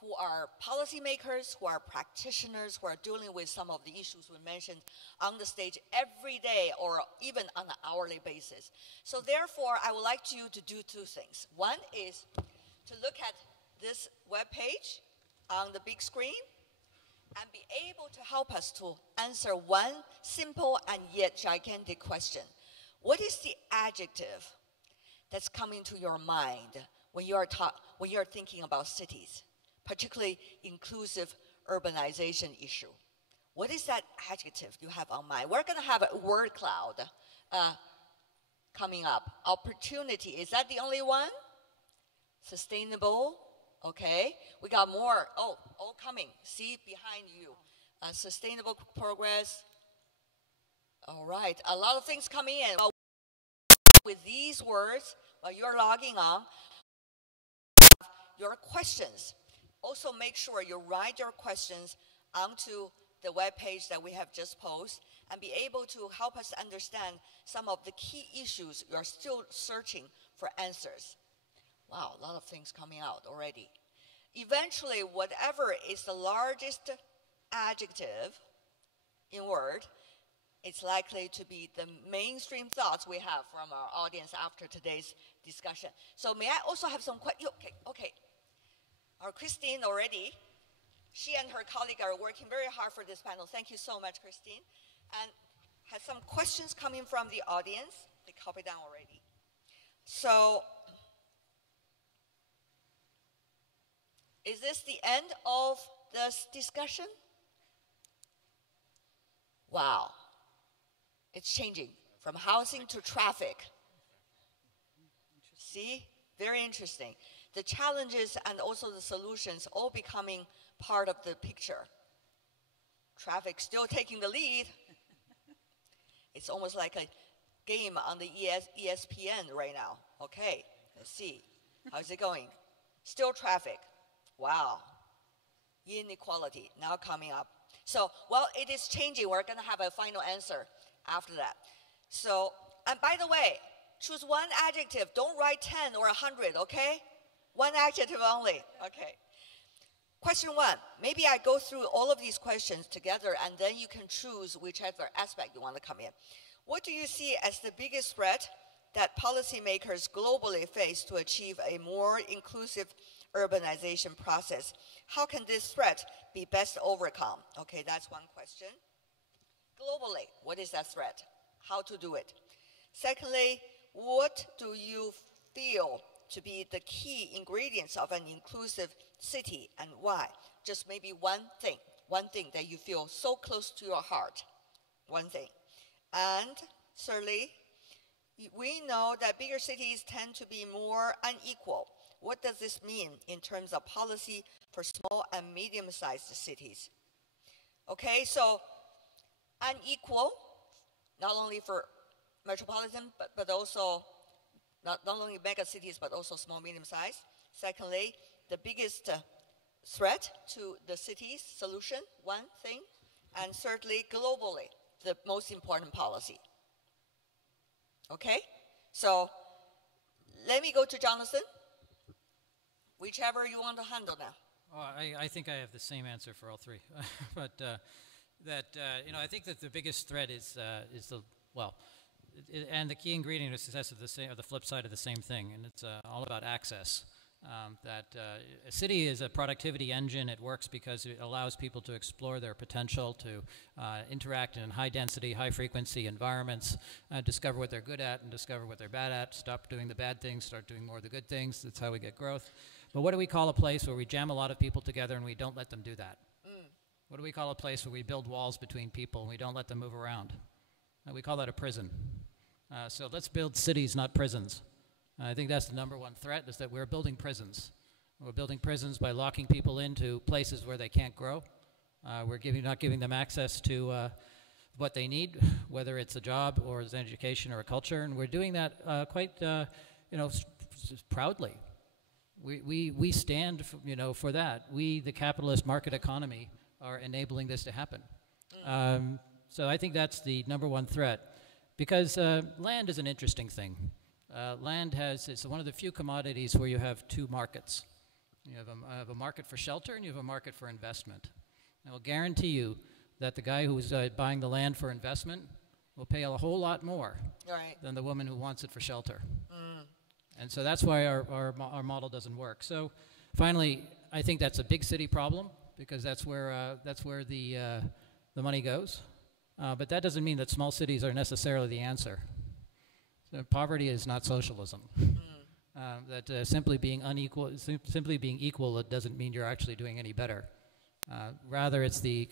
who are policymakers, who are practitioners, who are dealing with some of the issues we mentioned on the stage every day or even on an hourly basis. So therefore, I would like you to do two things. One is to look at this webpage on the big screen and be able to help us to answer one simple and yet gigantic question. What is the adjective that's coming to your mind when you're thinking about cities, particularly inclusive urbanization issue? What is that adjective you have on mind? We're going to have a word cloud coming up. Opportunity, is that the only one? Sustainable, okay. We got more, all coming. See behind you. Sustainable progress. All right, a lot of things coming in. With these words, while you're logging on, your questions. Also make sure you write your questions onto the web page that we have just posted and be able to help us understand some of the key issues you're still searching for answers. Wow, a lot of things coming out already. Eventually, whatever is the largest adjective in word, it's likely to be the mainstream thoughts we have from our audience after today's discussion. So may I also have some questions? Okay. Our Christine already, she and her colleague are working very hard for this panel. Thank you so much, Christine. And has some questions coming from the audience. They copied down already. So, is this the end of this discussion? Wow. It's changing from housing to traffic. See? Very interesting. The challenges and also the solutions all becoming part of the picture. Traffic still taking the lead. It's almost like a game on the ESPN right now. Okay, let's see. How's it going? Still traffic. Wow. Inequality now coming up. So, well, it is changing. We're going to have a final answer after that. So, and by the way, choose one adjective. Don't write 10 or 100, okay? One adjective only. Okay. Question 1. Maybe I go through all of these questions together and then you can choose whichever aspect you want to come in. What do you see as the biggest threat that policymakers globally face to achieve a more inclusive urbanization process? How can this threat be best overcome? Okay, that's one question. Globally, what is that threat? How to do it? Secondly, what do you feel to be the key ingredients of an inclusive city and why? Just maybe one thing that you feel so close to your heart, one thing. And thirdly, we know that bigger cities tend to be more unequal. What does this mean in terms of policy for small and medium-sized cities? Okay, so unequal, not only for metropolitan, but also not only mega cities, but also small, medium size. Secondly, the biggest threat to the city's solution, one thing. And thirdly, globally, the most important policy. Okay? So let me go to Jonathan. Whichever you want to handle now. Well, I think I have the same answer for all three. But I think that the biggest threat is and the key ingredient of success is the flip side of the same thing, and it's all about access. A city is a productivity engine. It works because it allows people to explore their potential, to interact in high-density, high-frequency environments, discover what they're good at and discover what they're bad at, stop doing the bad things, start doing more of the good things. That's how we get growth. But what do we call a place where we jam a lot of people together and we don't let them do that? What do we call a place where we build walls between people and we don't let them move around? We call that a prison. So let's build cities, not prisons. I think that's the number one threat, is that we're building prisons. We're building prisons by locking people into places where they can't grow. We're not giving them access to what they need, whether it's a job or it's an education or a culture, and we're doing that quite, proudly. We stand, for that. We, the capitalist market economy, are enabling this to happen. So I think that's the number one threat, because land is an interesting thing. Land it's one of the few commodities where you have two markets. You have a market for shelter and you have a market for investment. I will guarantee you that the guy who's buying the land for investment will pay a whole lot more than the woman who wants it for shelter. And so that's why our model doesn't work. So finally, I think that's a big city problem, because that's where the money goes. But that doesn't mean that small cities are necessarily the answer. So poverty is not socialism. Simply being unequal, simply being equal, it doesn't mean you're actually doing any better. Rather, it's the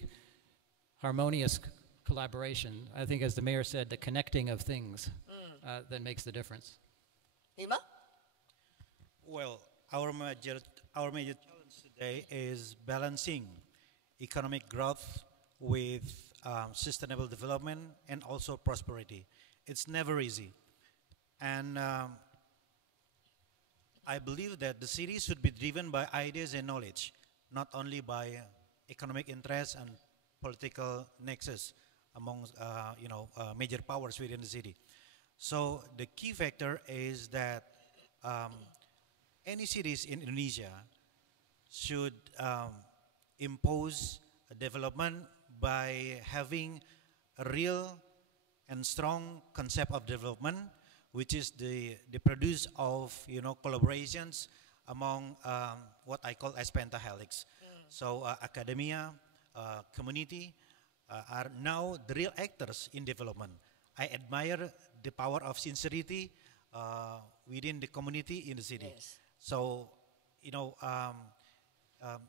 harmonious collaboration. I think, as the mayor said, the connecting of things that makes the difference. Lima? Well, our major challenge today is balancing economic growth with sustainable development and also prosperity. It's never easy. And I believe that the city should be driven by ideas and knowledge, not only by economic interests and political nexus among major powers within the city. So the key factor is that any cities in Indonesia should impose a development by having a real and strong concept of development, which is the produce of collaborations among what I call as pentahelix. So academia, community are now the real actors in development. I admire the power of sincerity within the community in the city. Yes. So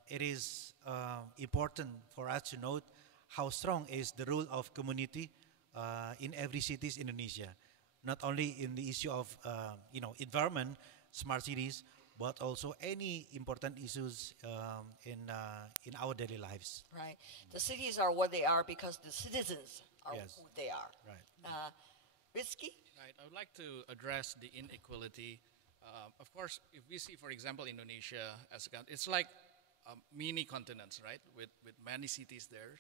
it is important for us to note how strong is the role of community in every cities in Indonesia, not only in the issue of environment, smart cities, but also any important issues in our daily lives. Right. The cities are what they are because the citizens are Yes. who they are. Right. Rizky? Right. I would like to address the inequality. Of course, if we see, for example, Indonesia as a country, it's like mini continents, right? With many cities there.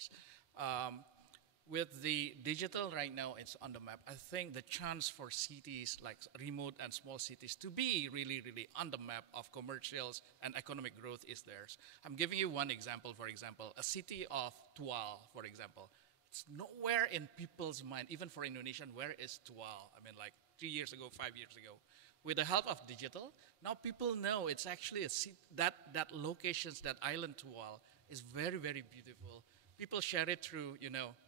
With the digital right now, it's on the map. I think the chance for cities like remote and small cities to be really, really on the map of commercials and economic growth is theirs. I'm giving you one example. For example, a city of Tual, for example. It's nowhere in people's mind, even for Indonesian, where is Tual? I mean, like 3 years ago, 5 years ago. With the help of digital, now people know it's actually that locations, that island Tual is very, very beautiful. People share it through,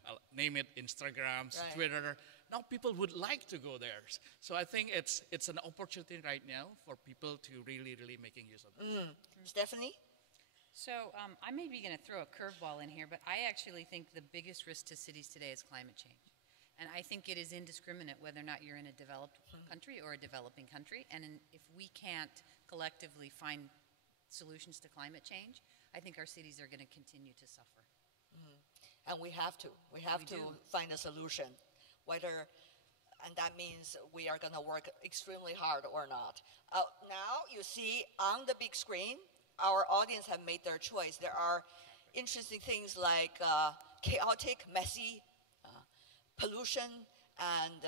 I'll name it Instagrams, Right. Twitter. Now people would like to go there. So I think it's an opportunity right now for people to really, really making use of this. Stephanie? So I may be going to throw a curveball in here, but I actually think the biggest risk to cities today is climate change. And I think it is indiscriminate whether or not you're in a developed country or a developing country. And if we can't collectively find solutions to climate change, I think our cities are going to continue to suffer. And we have to. We have We to do. find a solution, and that means we are going to work extremely hard or not. Now you see on the big screen, our audience have made their choice. There are interesting things like chaotic, messy, pollution, and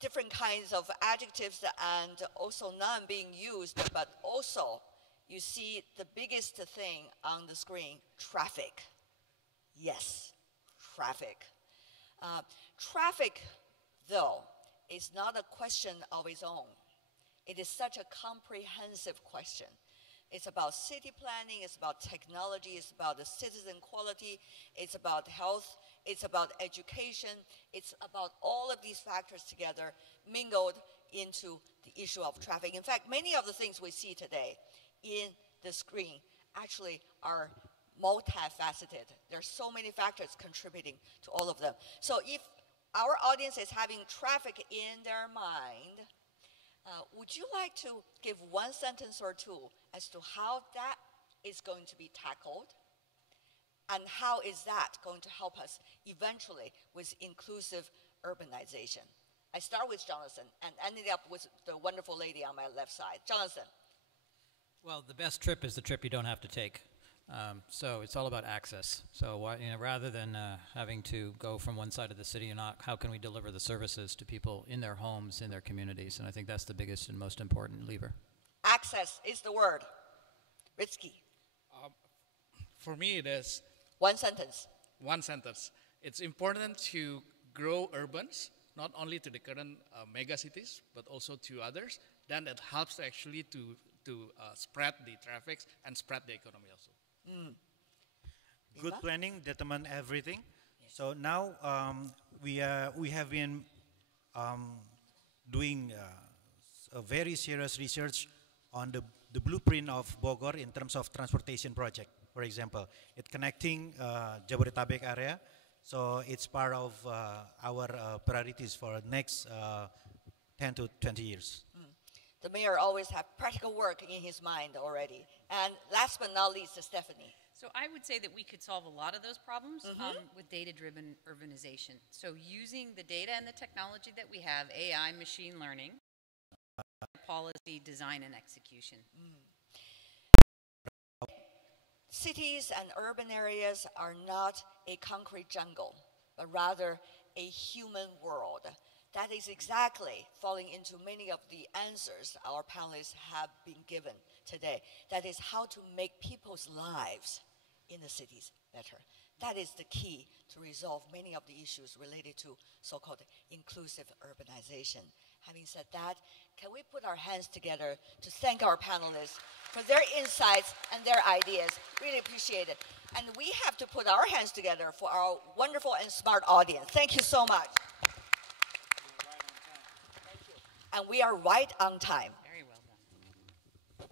different kinds of adjectives, and also none being used, but also you see the biggest thing on the screen, traffic. Yes, traffic. Traffic, though, is not a question of its own. It is such a comprehensive question. It's about city planning, it's about technology, it's about the citizen quality, it's about health, it's about education, it's about all of these factors together mingled into the issue of traffic. In fact, many of the things we see today in the screen actually are multifaceted. There's so many factors contributing to all of them. So if our audience is having traffic in their mind, would you like to give one sentence or two as to how that is going to be tackled? And how is that going to help us eventually with inclusive urbanization? I start with Jonathan and ended up with the wonderful lady on my left side. Jonathan. Well, the best trip is the trip you don't have to take. So it's all about access. So rather than having to go from one side of the city, how can we deliver the services to people in their homes, in their communities? And I think that's the biggest and most important lever. Access is the word. Rizky. For me, it is One sentence. one sentence. It's important to grow urbans, not only to the current mega cities, but also to others. Then it helps actually to spread the traffic and spread the economy also. Good planning determines everything. So now we have been doing a very serious research on the blueprint of Bogor in terms of transportation project, for example. It connecting Jabodetabek area, so it's part of our priorities for next 10 to 20 years. The mayor always have practical work in his mind already. And last but not least, Stephanie. So I would say that we could solve a lot of those problems with data-driven urbanization. So using the data and the technology that we have, AI, machine learning, policy, design, and execution. Cities and urban areas are not a concrete jungle, but rather a human world. That is exactly falling into many of the answers our panelists have been given today. That is how to make people's lives in the cities better. That is the key to resolve many of the issues related to so-called inclusive urbanization. Having said that, can we put our hands together to thank our panelists for their insights and their ideas? Really appreciate it. And we have to put our hands together for our wonderful and smart audience. Thank you so much. And we are right on time. Very well done.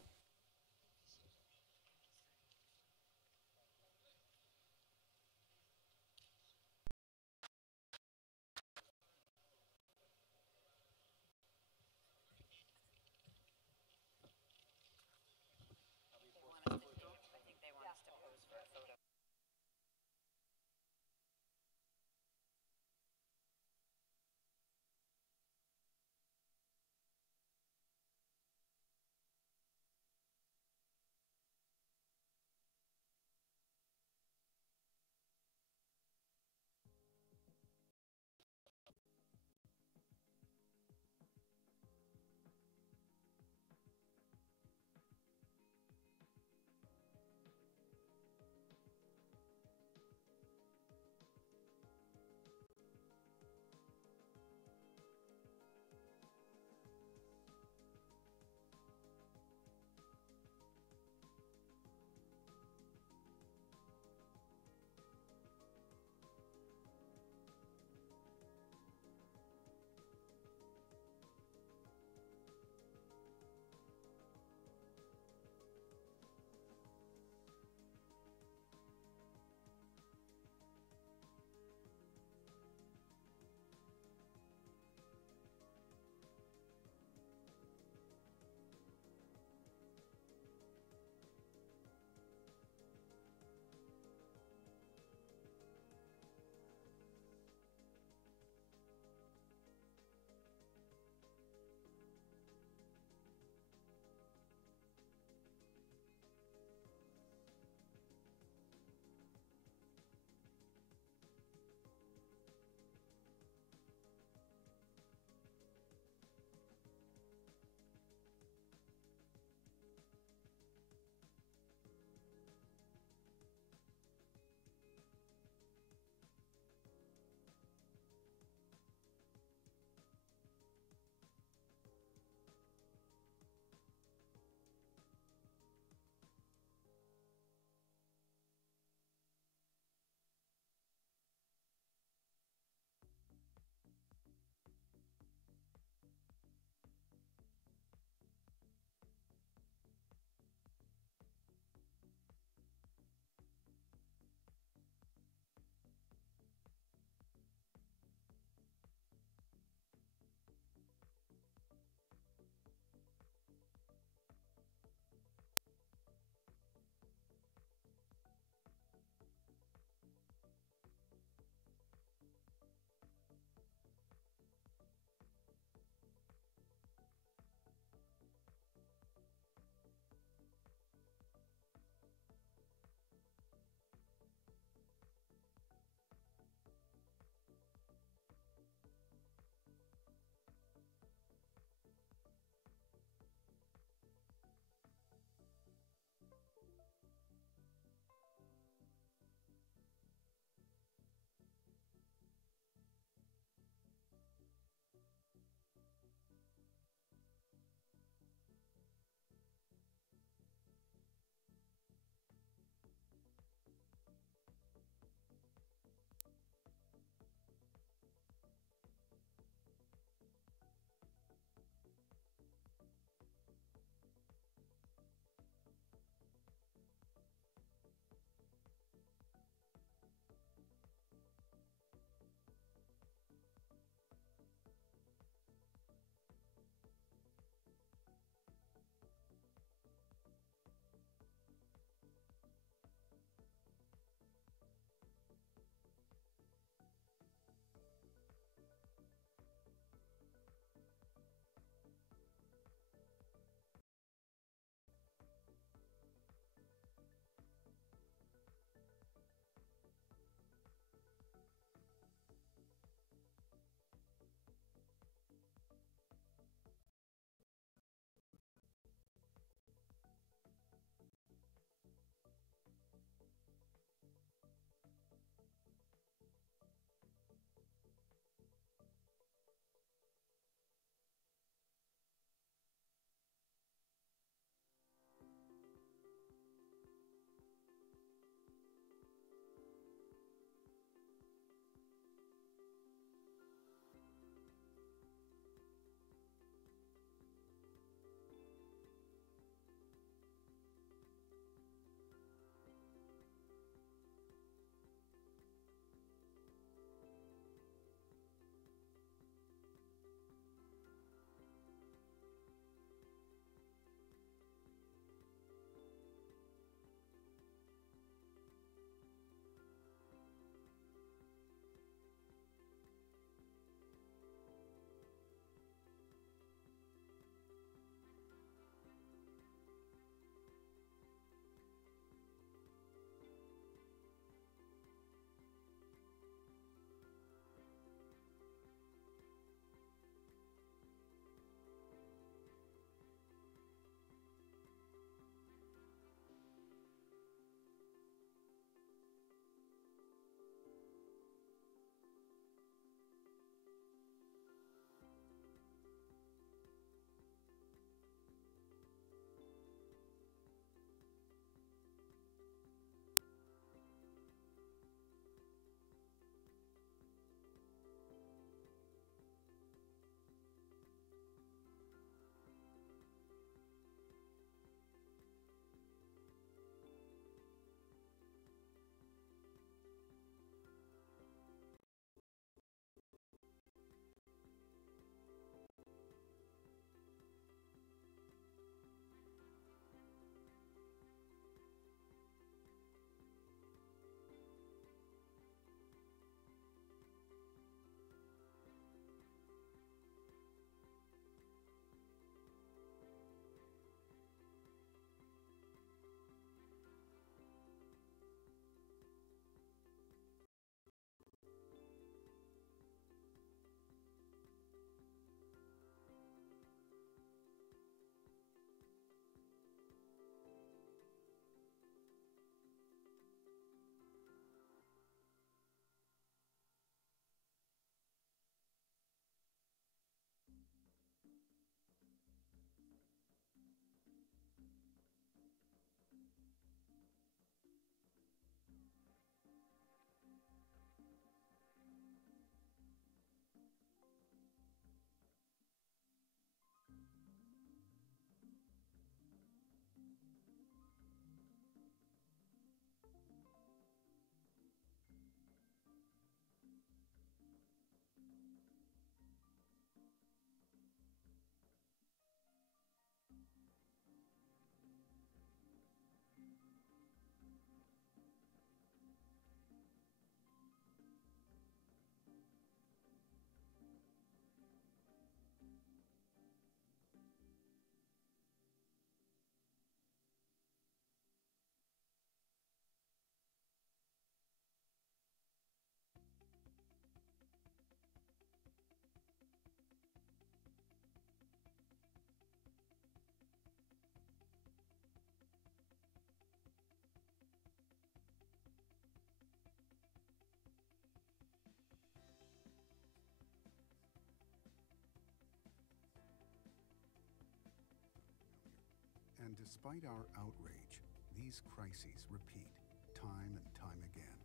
And despite our outrage, these crises repeat time and time again.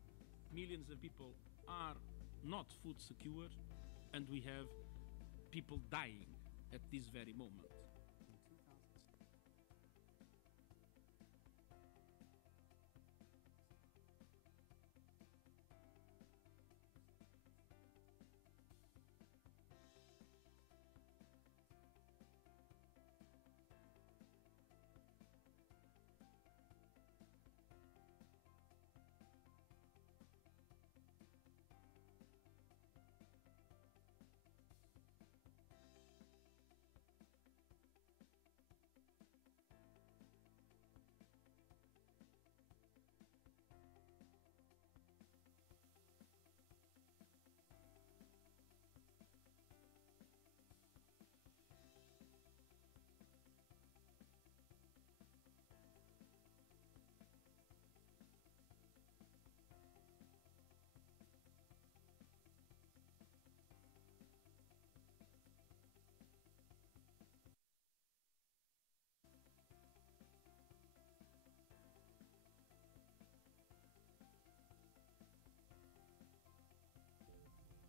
Millions of people are not food secure, and we have people dying at this very moment.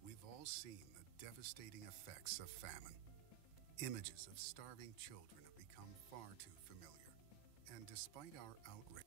We've all seen the devastating effects of famine. Images of starving children have become far too familiar. And despite our outrage,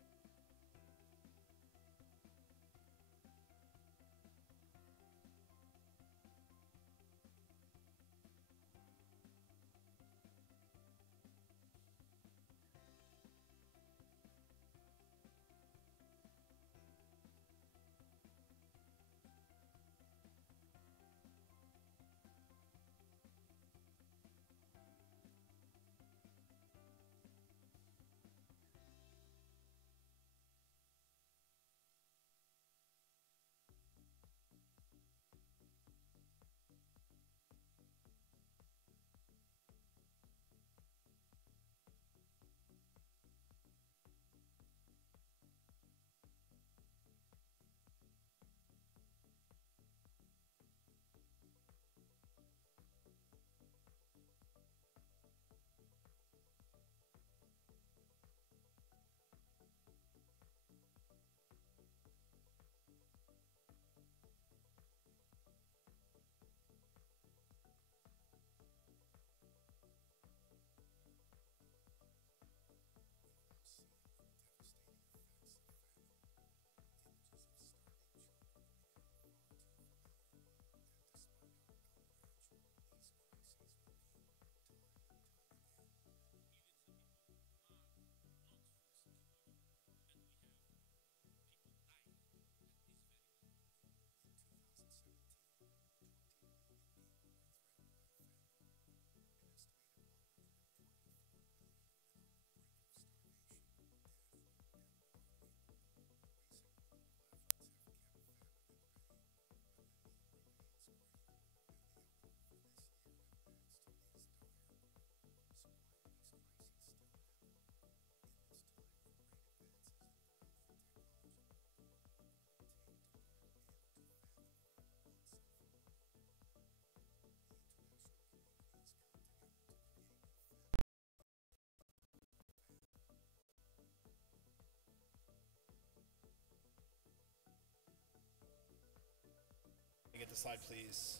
Get the slide, please.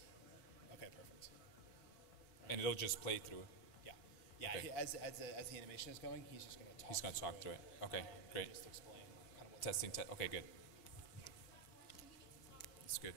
Okay, perfect. And it'll just play through. Yeah, yeah. Okay. As the animation is going, he's just going to talk. He's going to talk through it. Okay, great. Just explain kind of what. Testing. Okay, good. That's good.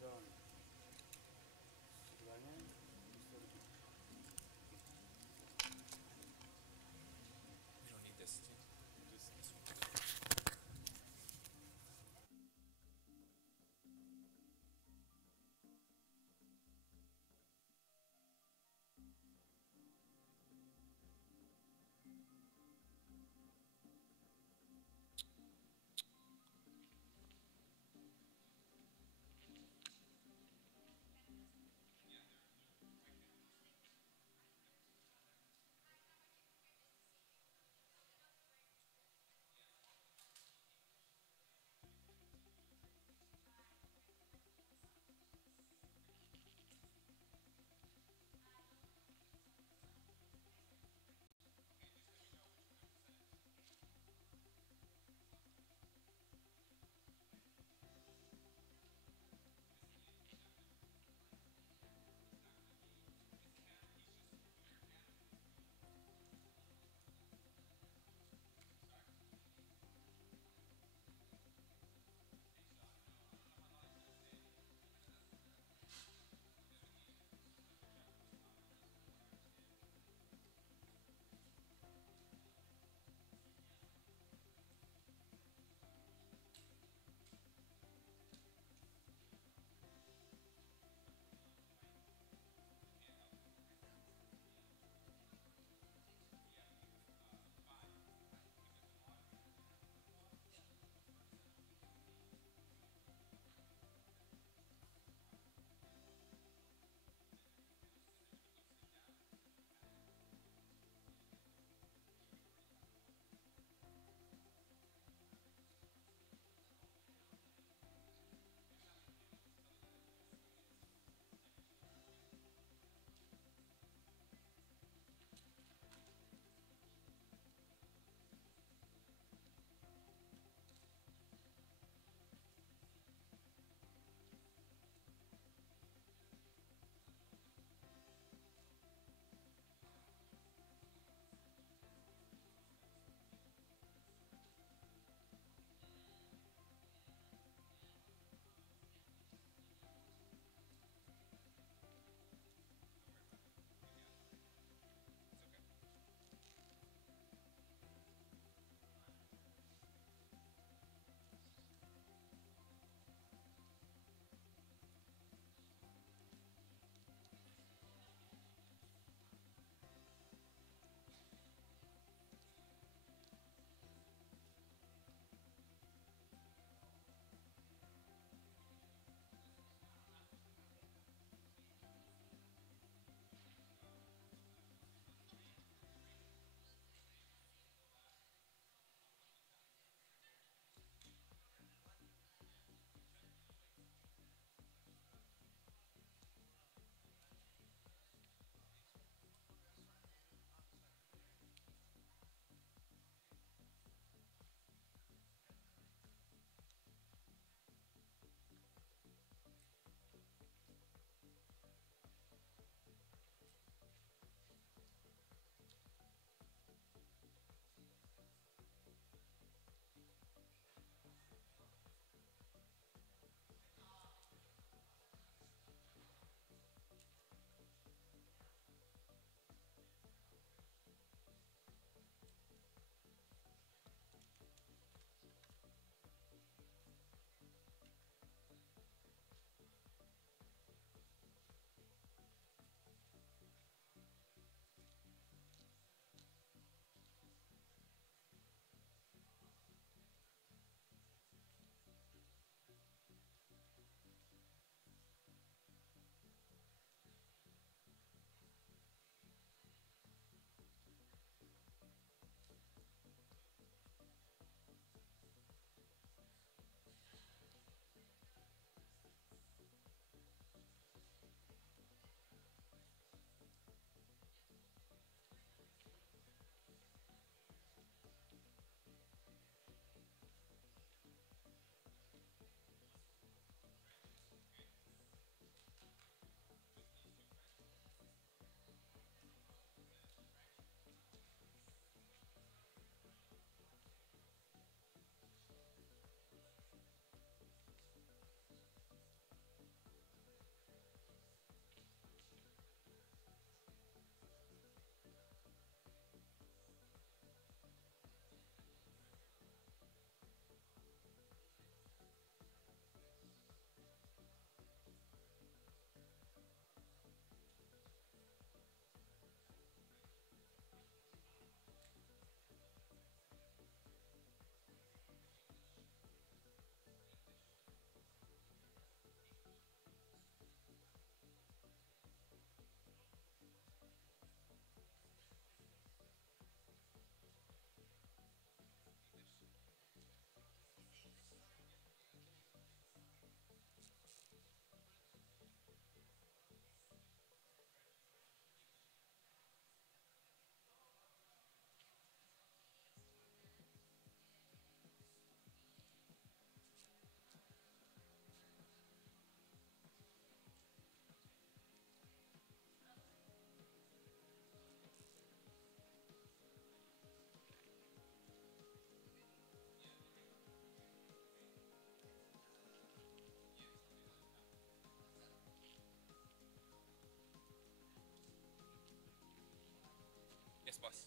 We don't need this. Just this one. boss.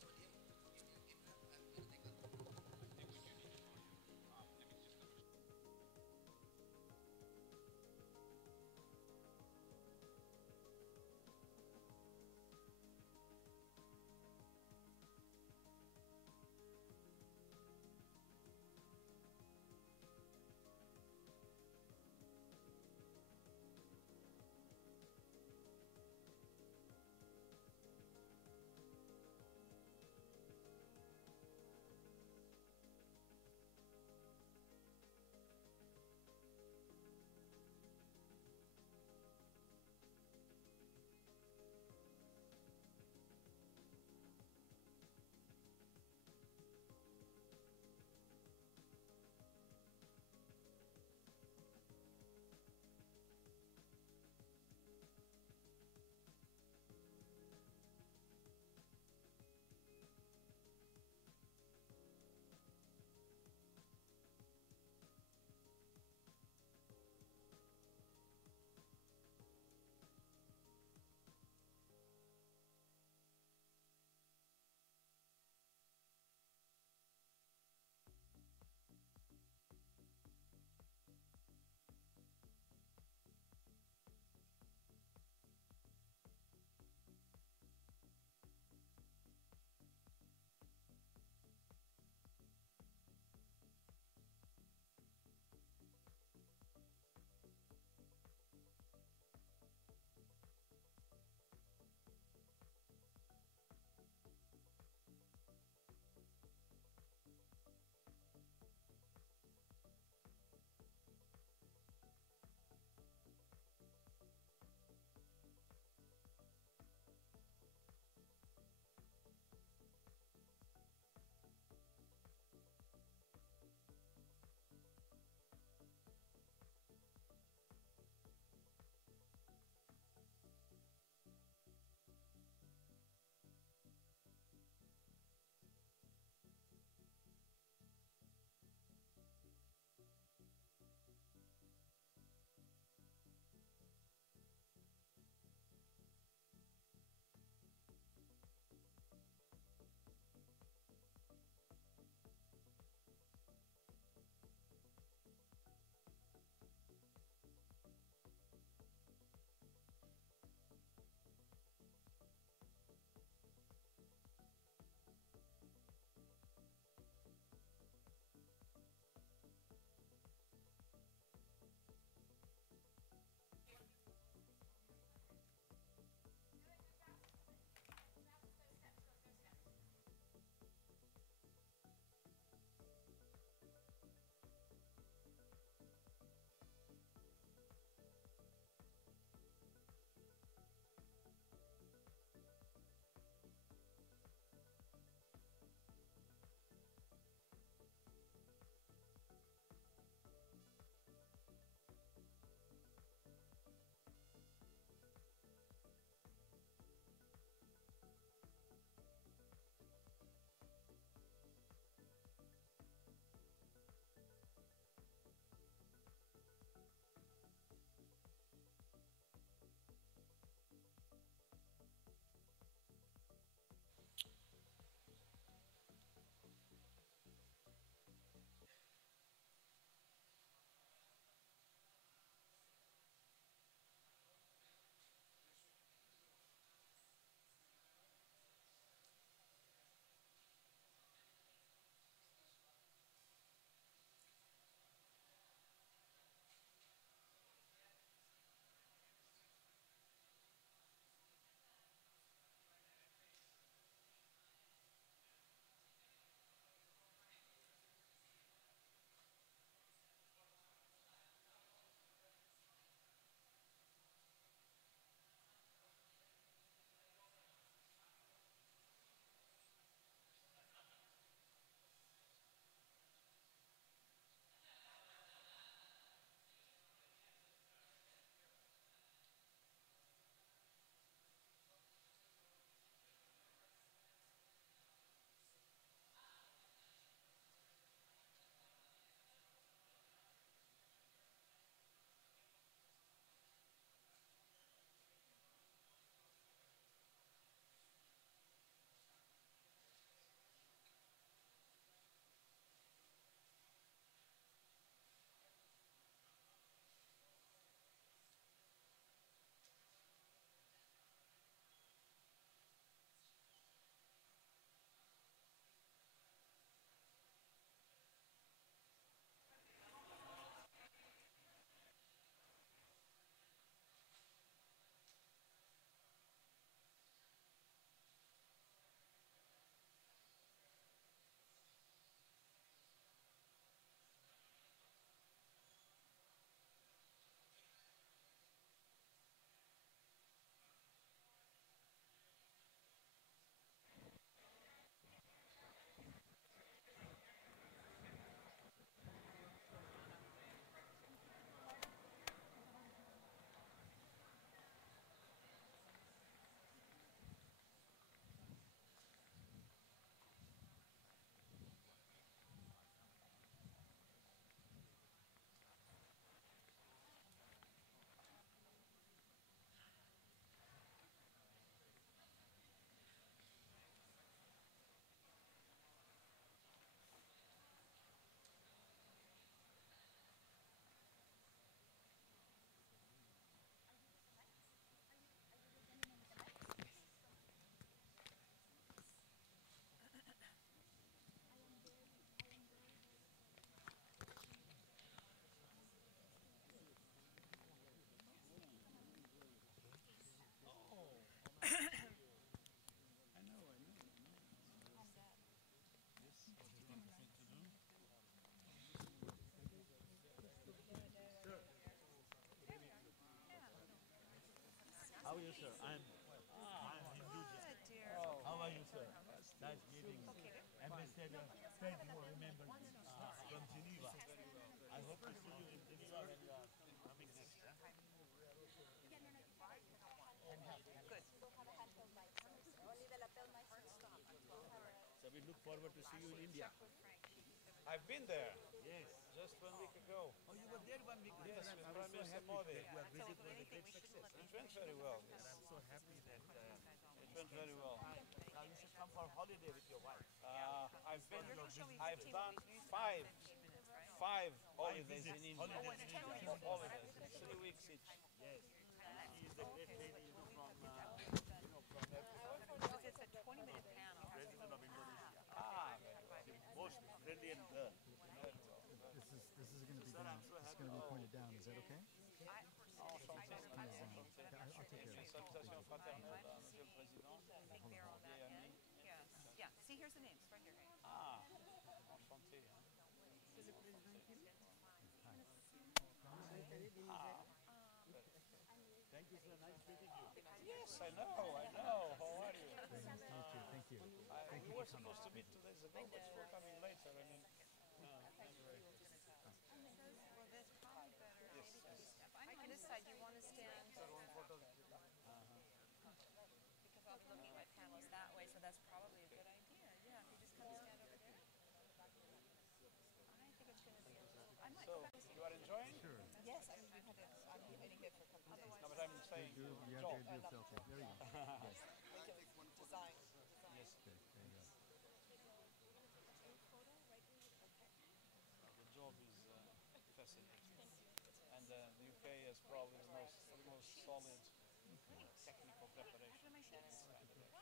sir? I'm Indonesia. How are you, sir? Nice meeting you. Ambassador Pedro, remember me, from Geneva. I hope to see you in Geneva when you are coming next. Good. So we look forward to see you in India. I've been there. Yes. Just 1 week ago. Oh, you were there 1 week ago. Yes, I with was Prime so Minister happy Modi. that your visit was a great success. It went very well. And I'm so happy that It went very well. now you should come for holiday with your wife. I've done five holidays in India. Holidays, 3 weeks each. Yes. She is a great lady, you know, from It's a 20-minute panel. President of Indonesia. Very The most brilliant girl. This is going to be down. It's going to be pointed down. Is that okay? I'll take care of it. Salutation fraternelle à Monsieur le Président. Yeah. See, here's the names right here. Enchanté. Thank you, sir. Nice meeting you. Yes, I know. How are you? Very nice to meet you. Thank you. Thank you We were for coming. supposed to meet 2 days ago, but you're coming later. I mean, Well, that's probably better. I can decide. You want to stand? Because I'll be looking at my panels that way, so that's probably a good idea. Yeah, if you just come stand over there. I think it's going to be. I might. so you are enjoying? Sure. Yes, I mean we've had I'm getting here for a couple of days. No, but I'm saying, You have Joel. to do a selfie. There you go. Yes. Design. Yes. Okay, there you go. The job is fascinating. And the UK is probably the most solid technical preparation in this kind of area.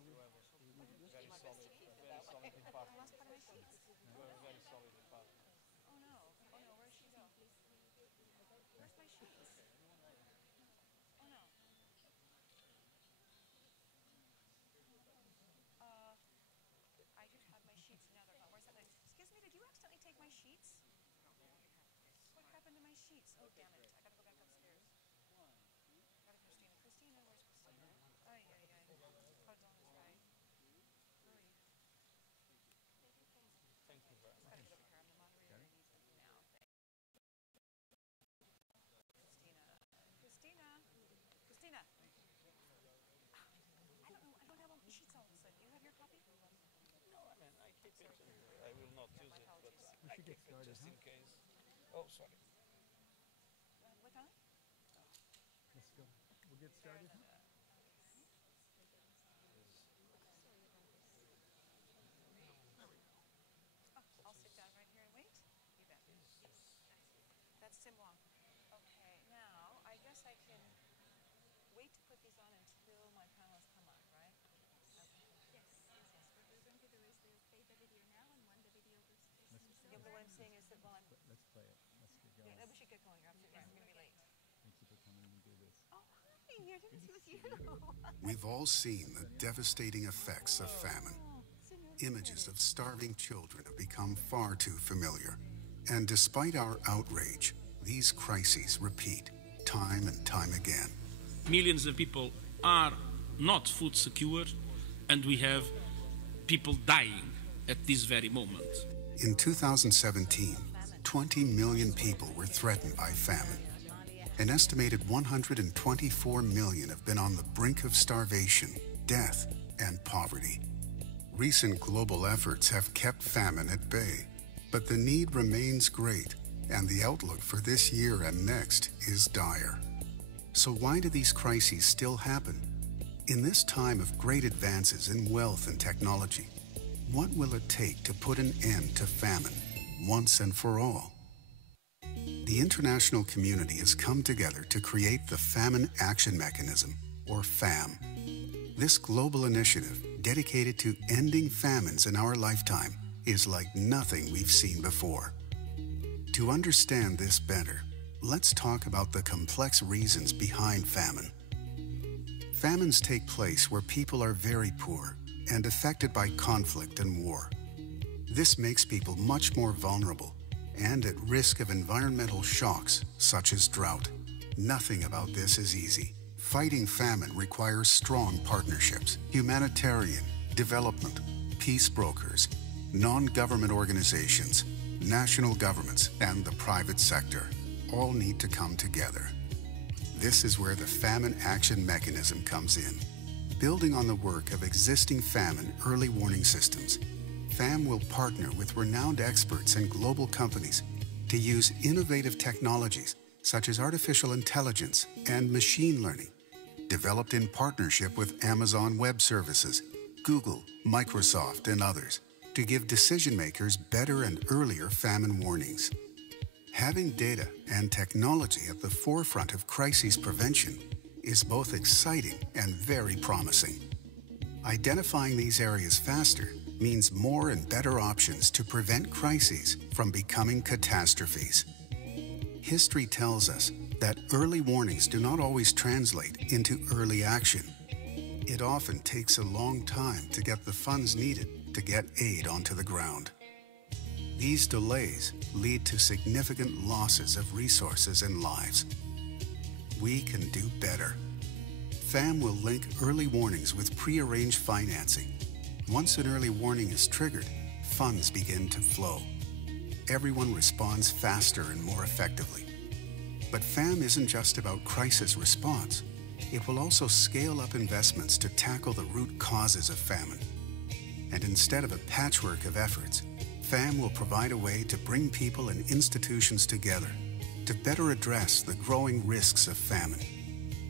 You have a very solid department. You have a very solid department. Oh no, where'd she go? Where's my sheets? Oh no. I do have my sheets now. They're gone. Where's that? Excuse me, did you accidentally take my sheets? What happened to my sheets? Oh damn it! I gotta go back upstairs. Go to Christina. Christina, where's Christina? Ay. Pardon is right. Hurry. Thank you very much. Gotta get over here. I'm the moderator. I need something now. Christina. I don't have all my sheets all of a sudden. You have your copy? No, I mean, I keep it. I will not use it, but We I should keep get it started, just huh? in case. Oh, sorry. What time? Let's go. We'll get started. I'll sit down right here and wait. You bet. That's Tim Wong. Okay, now I guess I can wait to put these on until my panelists come on, right? Okay. Yes. What we're going to do is we'll play the video now and when the video goes. Yeah, but what I'm saying is that while I'm... Let's play it. Let's get going. Yeah, we should get going. You're absolutely right. We're going to be late. Thank you for coming and do this. Oh, hi. I didn't see it was you. We've all seen the devastating effects of famine. Images of starving children have become far too familiar. And despite our outrage, these crises repeat time and time again. Millions of people are not food secure, and we have people dying at this very moment. In 2017, 20 million people were threatened by famine. An estimated 124 million have been on the brink of starvation, death, and poverty. Recent global efforts have kept famine at bay, but the need remains great, and the outlook for this year and next is dire. So why do these crises still happen? In this time of great advances in wealth and technology, what will it take to put an end to famine once and for all? The international community has come together to create the Famine Action Mechanism, or FAM. This global initiative, dedicated to ending famines in our lifetime, is like nothing we've seen before. To understand this better, let's talk about the complex reasons behind famine. Famines take place where people are very poor and affected by conflict and war. This makes people much more vulnerable and at risk of environmental shocks such as drought. Nothing about this is easy. fighting famine requires strong partnerships. Humanitarian, development, peace brokers, non-government organizations, national governments, and the private sector all need to come together. This is where the Famine Action Mechanism comes in. Building on the work of existing famine early warning systems, FAM will partner with renowned experts and global companies to use innovative technologies such as artificial intelligence and machine learning, developed in partnership with Amazon Web Services, Google, Microsoft, and others, to give decision makers better and earlier famine warnings. Having data and technology at the forefront of crises prevention is both exciting and very promising. Identifying these areas faster means more and better options to prevent crises from becoming catastrophes. History tells us that early warnings do not always translate into early action. It often takes a long time to get the funds needed to get aid onto the ground. These delays lead to significant losses of resources and lives. We can do better. FAM will link early warnings with pre-arranged financing. Once an early warning is triggered, funds begin to flow. Everyone responds faster and more effectively. But FAM isn't just about crisis response. It will also scale up investments to tackle the root causes of famine. And instead of a patchwork of efforts, FAM will provide a way to bring people and institutions together to better address the growing risks of famine.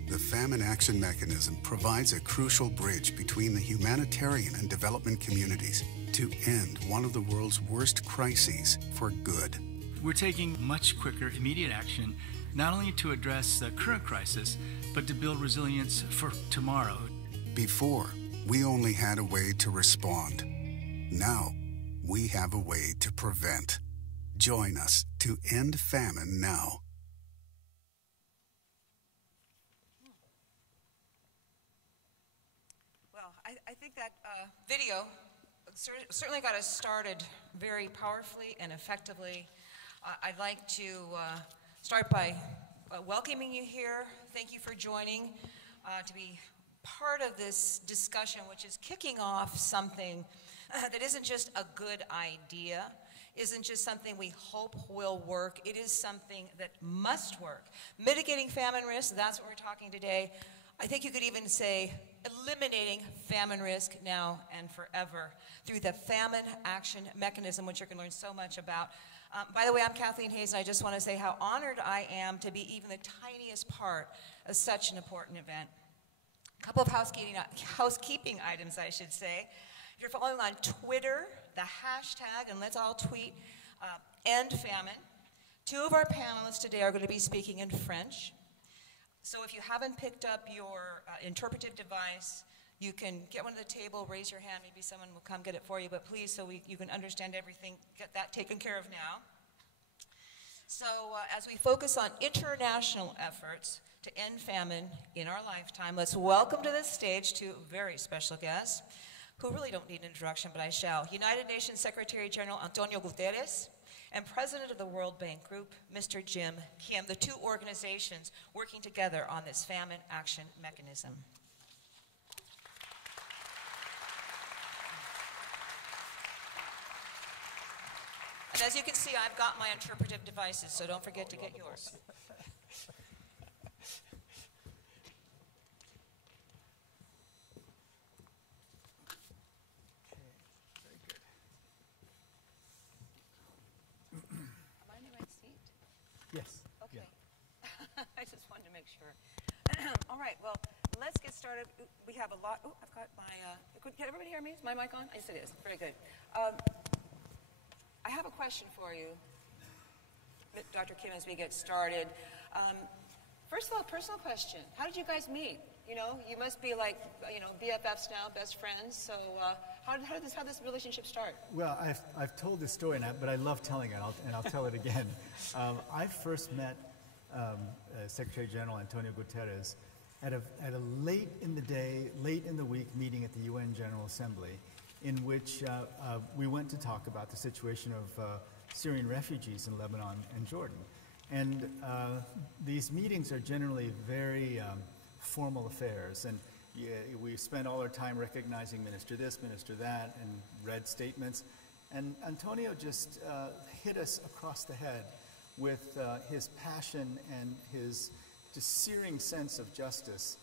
The Famine Action Mechanism provides a crucial bridge between the humanitarian and development communities to end one of the world's worst crises for good. We're taking much quicker, immediate action, not only to address the current crisis, but to build resilience for tomorrow. Before, we only had a way to respond. Now, we have a way to prevent. Join us to end famine now. Well, I think that video certainly got us started very powerfully and effectively. I'd like to start by welcoming you here. Thank you for joining to be part of this discussion, which is kicking off something that isn't just a good idea, isn't just something we hope will work. It is something that must work. Mitigating famine risk, that's what we're talking today. I think you could even say eliminating famine risk now and forever through the Famine Action Mechanism, which you're going to learn so much about. By the way, I'm Kathleen Hayes, and I just want to say how honored I am to be even the tiniest part of such an important event. A couple of housekeeping items, I should say. If you're following on Twitter, the hashtag, and let's all tweet, End Famine. Two of our panelists today are going to be speaking in French. So if you haven't picked up your interpretive device, you can get one at the table, raise your hand, maybe someone will come get it for you, but please, so you can understand everything, get that taken care of now. So as we focus on international efforts to end famine in our lifetime, let's welcome to this stage two very special guests who really don't need an introduction, but I shall. United Nations Secretary General Antonio Guterres and President of the World Bank Group, Mr. Jim Kim, the two organizations working together on this Famine Action Mechanism. And as you can see, I've got my interpretive devices, so don't forget to get yours. Yes. Okay. Yeah. I just wanted to make sure. All right, well, let's get started. We have a lot. Oh, I've got my, can everybody hear me? Is my mic on? Yes, it is. Very good. I have a question for you, Dr. Kim, as we get started. First of all, personal question. How did you guys meet? You know, you must be like, you know, BFFs now, best friends. So how did this relationship start? Well, I've told this story, but I love telling it, and I'll tell it again. I first met Secretary General Antonio Guterres at a late in the day, late in the week meeting at the UN General Assembly, in which we went to talk about the situation of Syrian refugees in Lebanon and Jordan. And these meetings are generally very formal affairs. And we spent all our time recognizing minister this, minister that, and read statements. And Antonio just hit us across the head with his passion and his just searing sense of justice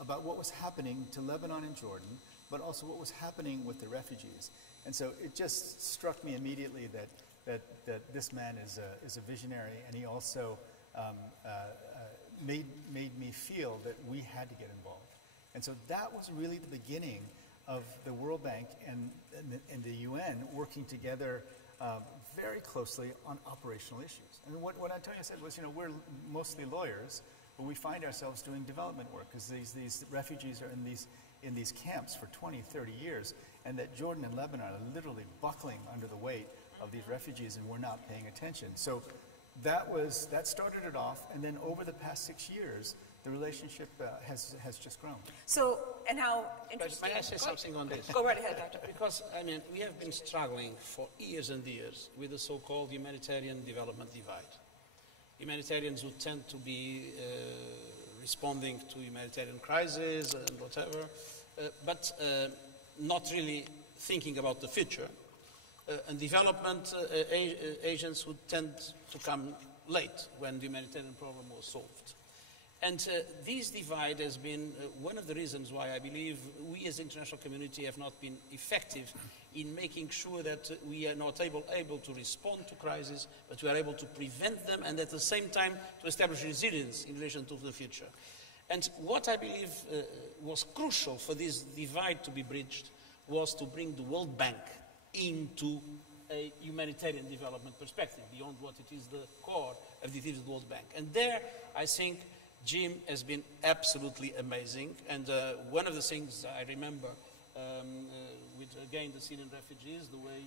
about what was happening to Lebanon and Jordan, but also what was happening with the refugees. And so it just struck me immediately that this man is a visionary, and he also made me feel that we had to get involved. And so that was really the beginning of the World Bank and the UN working together very closely on operational issues. And what Antonio said was, we're mostly lawyers, but we find ourselves doing development work because these refugees are in these camps for 20, 30 years, and that Jordan and Lebanon are literally buckling under the weight of these refugees, and we're not paying attention. So that started it off, and then over the past 6 years, the relationship has just grown. So, and how interesting. May I say something on this? Go right ahead, Doctor. Because, we have been struggling for years and years with the so-called humanitarian development divide. Humanitarians who tend to be responding to humanitarian crises and whatever, but not really thinking about the future. And development agents who tend to come late when the humanitarian problem was solved. And this divide has been one of the reasons why I believe we as the international community have not been effective in making sure that we are not able to respond to crises, but we are able to prevent them and at the same time to establish resilience in relation to the future. And what I believe was crucial for this divide to be bridged was to bring the World Bank into a humanitarian development perspective, beyond what it is the core of the activities of the World Bank. And there, I think, Jim has been absolutely amazing. And one of the things I remember with, again, the Syrian refugees, the way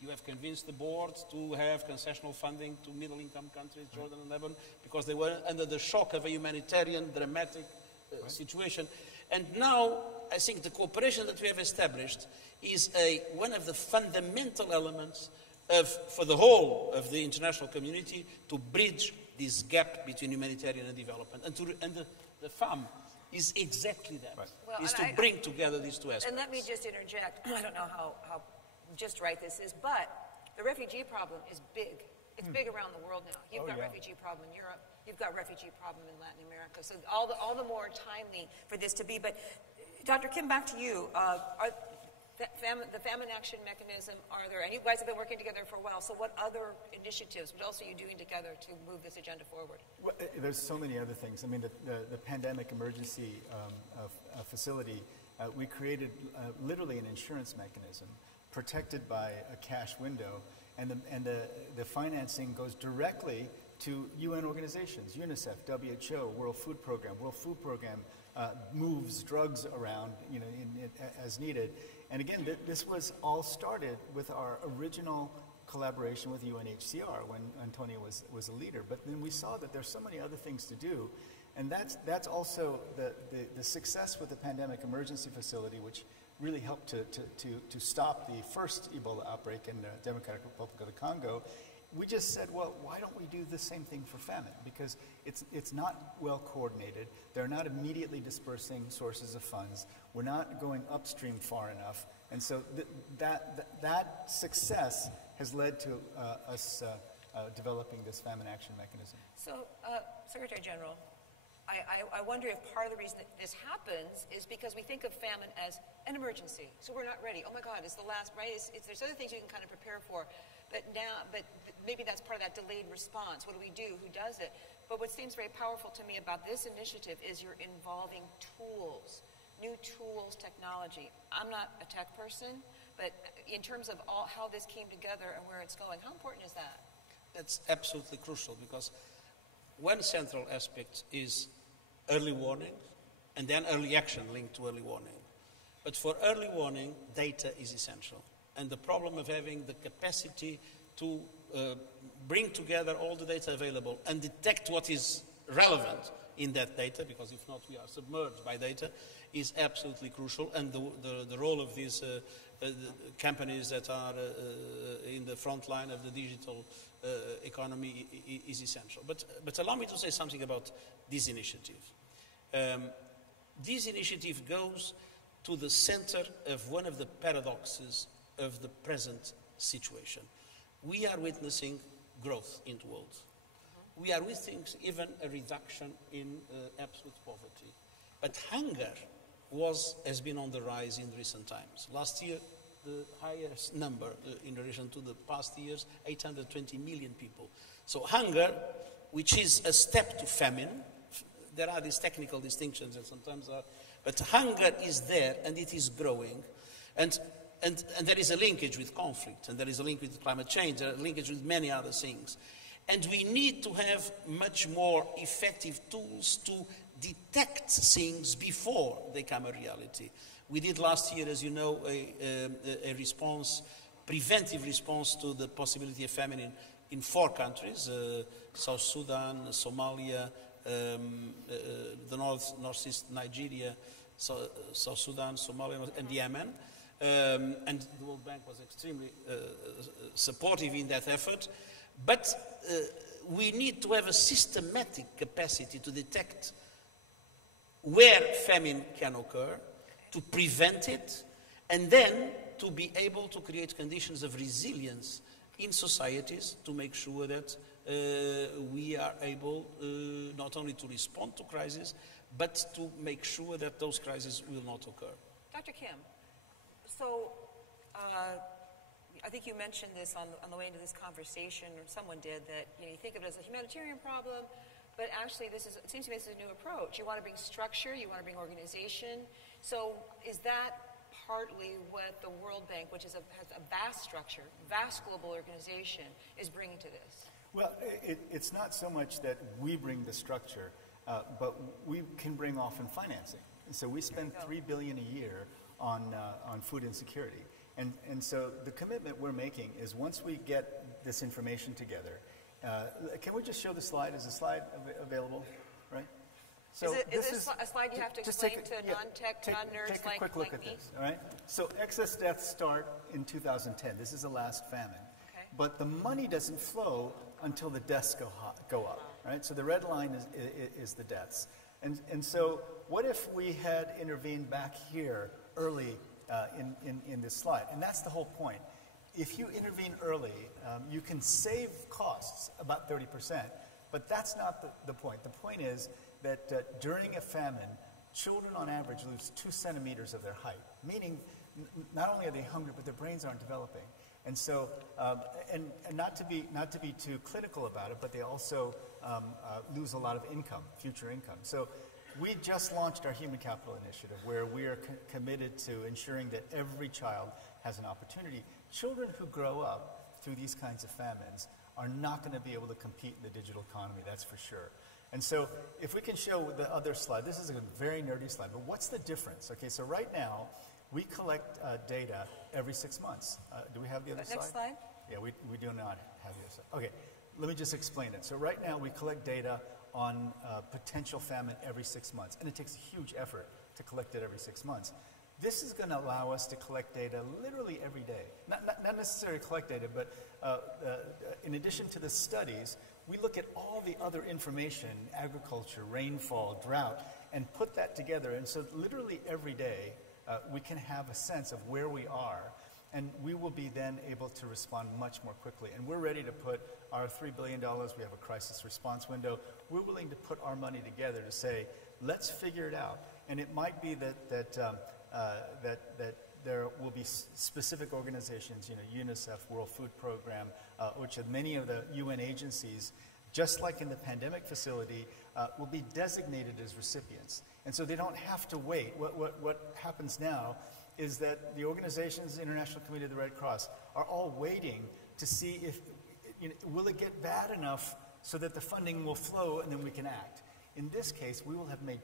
you have convinced the board to have concessional funding to middle-income countries, Jordan and Lebanon, because they were under the shock of a humanitarian, dramatic situation. And now, I think the cooperation that we have established is one of the fundamental elements for the whole of the international community to bridge this gap between humanitarian and development. And the FAM is exactly that, Well, is to bring together these two aspects. And let me just interject. I don't know how just right this is, but the refugee problem is big. It's big around the world now. You've got refugee problem in Europe. You've got refugee problem in Latin America. So all the more timely for this to be. But Dr. Kim, back to you. The famine action mechanism, and you guys have been working together for a while, so what other initiatives, what else are you doing together to move this agenda forward? Well, there's so many other things. I mean, the pandemic emergency facility, we created literally an insurance mechanism protected by a cash window, and the financing goes directly to UN organizations, UNICEF, WHO, World Food Program. World Food Program moves drugs around, as needed. And again, this was all started with our original collaboration with UNHCR when Antonio was a leader. But then we saw that there's so many other things to do. And that's also the success with the pandemic emergency facility, which really helped to stop the first Ebola outbreak in the Democratic Republic of the Congo. We just said, well, why don't we do the same thing for famine? Because it's not well coordinated. They're not immediately dispersing sources of funds. We're not going upstream far enough. And so that success has led to us developing this famine action mechanism. So, Secretary General, I wonder if part of the reason that this happens is because we think of famine as an emergency. So we're not ready. Oh my God, it's the last, right? There's other things you can kind of prepare for. But maybe that's part of that delayed response. What do we do? Who does it? But what seems very powerful to me about this initiative is you're involving tools, new tools, technology. I'm not a tech person, but in terms of how this came together and where it's going, how important is that? That's absolutely crucial because one central aspect is early warning and then early action linked to early warning. But for early warning, data is essential. And the problem of having the capacity to bring together all the data available and detect what is relevant in that data, because if not we are submerged by data, is absolutely crucial. And the role of these companies that are in the front line of the digital economy is essential. But allow me to say something about this initiative. This initiative goes to the center of one of the paradoxes of the present situation. We are witnessing growth in the world. We are witnessing even a reduction in absolute poverty. But hunger has been on the rise in recent times. Last year, the highest number in relation to the past years, 820 million people. So hunger, which is a step to famine, there are these technical distinctions and sometimes are, but hunger is there and it is growing. And there is a linkage with conflict, and there is a link with climate change, there is a linkage with many other things. And we need to have much more effective tools to detect things before they become a reality. We did last year, as you know, a response, preventive response to the possibility of famine in 4 countries, South Sudan, Somalia, the northeast Nigeria, South Sudan, Somalia, and Yemen. And the World Bank was extremely supportive in that effort. But we need to have a systematic capacity to detect where famine can occur, to prevent it, and then to be able to create conditions of resilience in societies to make sure that we are able not only to respond to crises, but to make sure that those crises will not occur. Dr. Kim, so I think you mentioned this on the way into this conversation, or someone did, that you think of it as a humanitarian problem, but actually it seems to me this is a new approach. You want to bring structure, you want to bring organization. So is that partly what the World Bank, which has a vast structure, vast global organization, is bringing to this? Well, it's not so much that we bring the structure, but we can bring often financing. So we spend $3 billion a year on food insecurity. And so the commitment we're making is once we get this information together, can we just show the slide? Is the slide available? Right? So is this a slide you have to explain to non-tech, non-nerds take a quick look at this, all right? So excess deaths start in 2010. This is the last famine. Okay. But the money doesn't flow until the deaths go up, right? So the red line is the deaths. And so what if we had intervened back here early in this slide? And that's the whole point. If you intervene early, you can save costs, about 30%, but that's not the point. The point is that during a famine, children on average lose 2 centimeters of their height, meaning not only are they hungry, but their brains aren't developing. And so, and not to be too clinical about it, but they also lose a lot of income, future income. So we just launched our Human Capital Initiative, where we are committed to ensuring that every child has an opportunity. Children who grow up through these kinds of famines are not going to be able to compete in the digital economy, that's for sure. And so if we can show the other slide, this is a very nerdy slide, but what's the difference? Okay, so right now, we collect data every 6 months. Do we have the other slide? Next slide. Yeah, we do not have the other slide. Okay, let me just explain it. So right now, we collect data on potential famine every 6 months, and it takes a huge effort to collect it every 6 months. This is going to allow us to collect data literally every day. Not necessarily collect data, but in addition to the studies, we look at all the other information, agriculture, rainfall, drought, and put that together. And so literally every day, we can have a sense of where we are, and we will be then able to respond much more quickly. And we're ready to put our $3 billion, we have a crisis response window, we're willing to put our money together to say, let's figure it out. And it might be that there will be specific organizations, UNICEF, World Food Program, which are many of the UN agencies, just like in the pandemic facility, will be designated as recipients. And so they don't have to wait. What happens now is that the organizations, the International Committee of the Red Cross, are all waiting to see if, will it get bad enough so that the funding will flow and then we can act. In this case, we will have made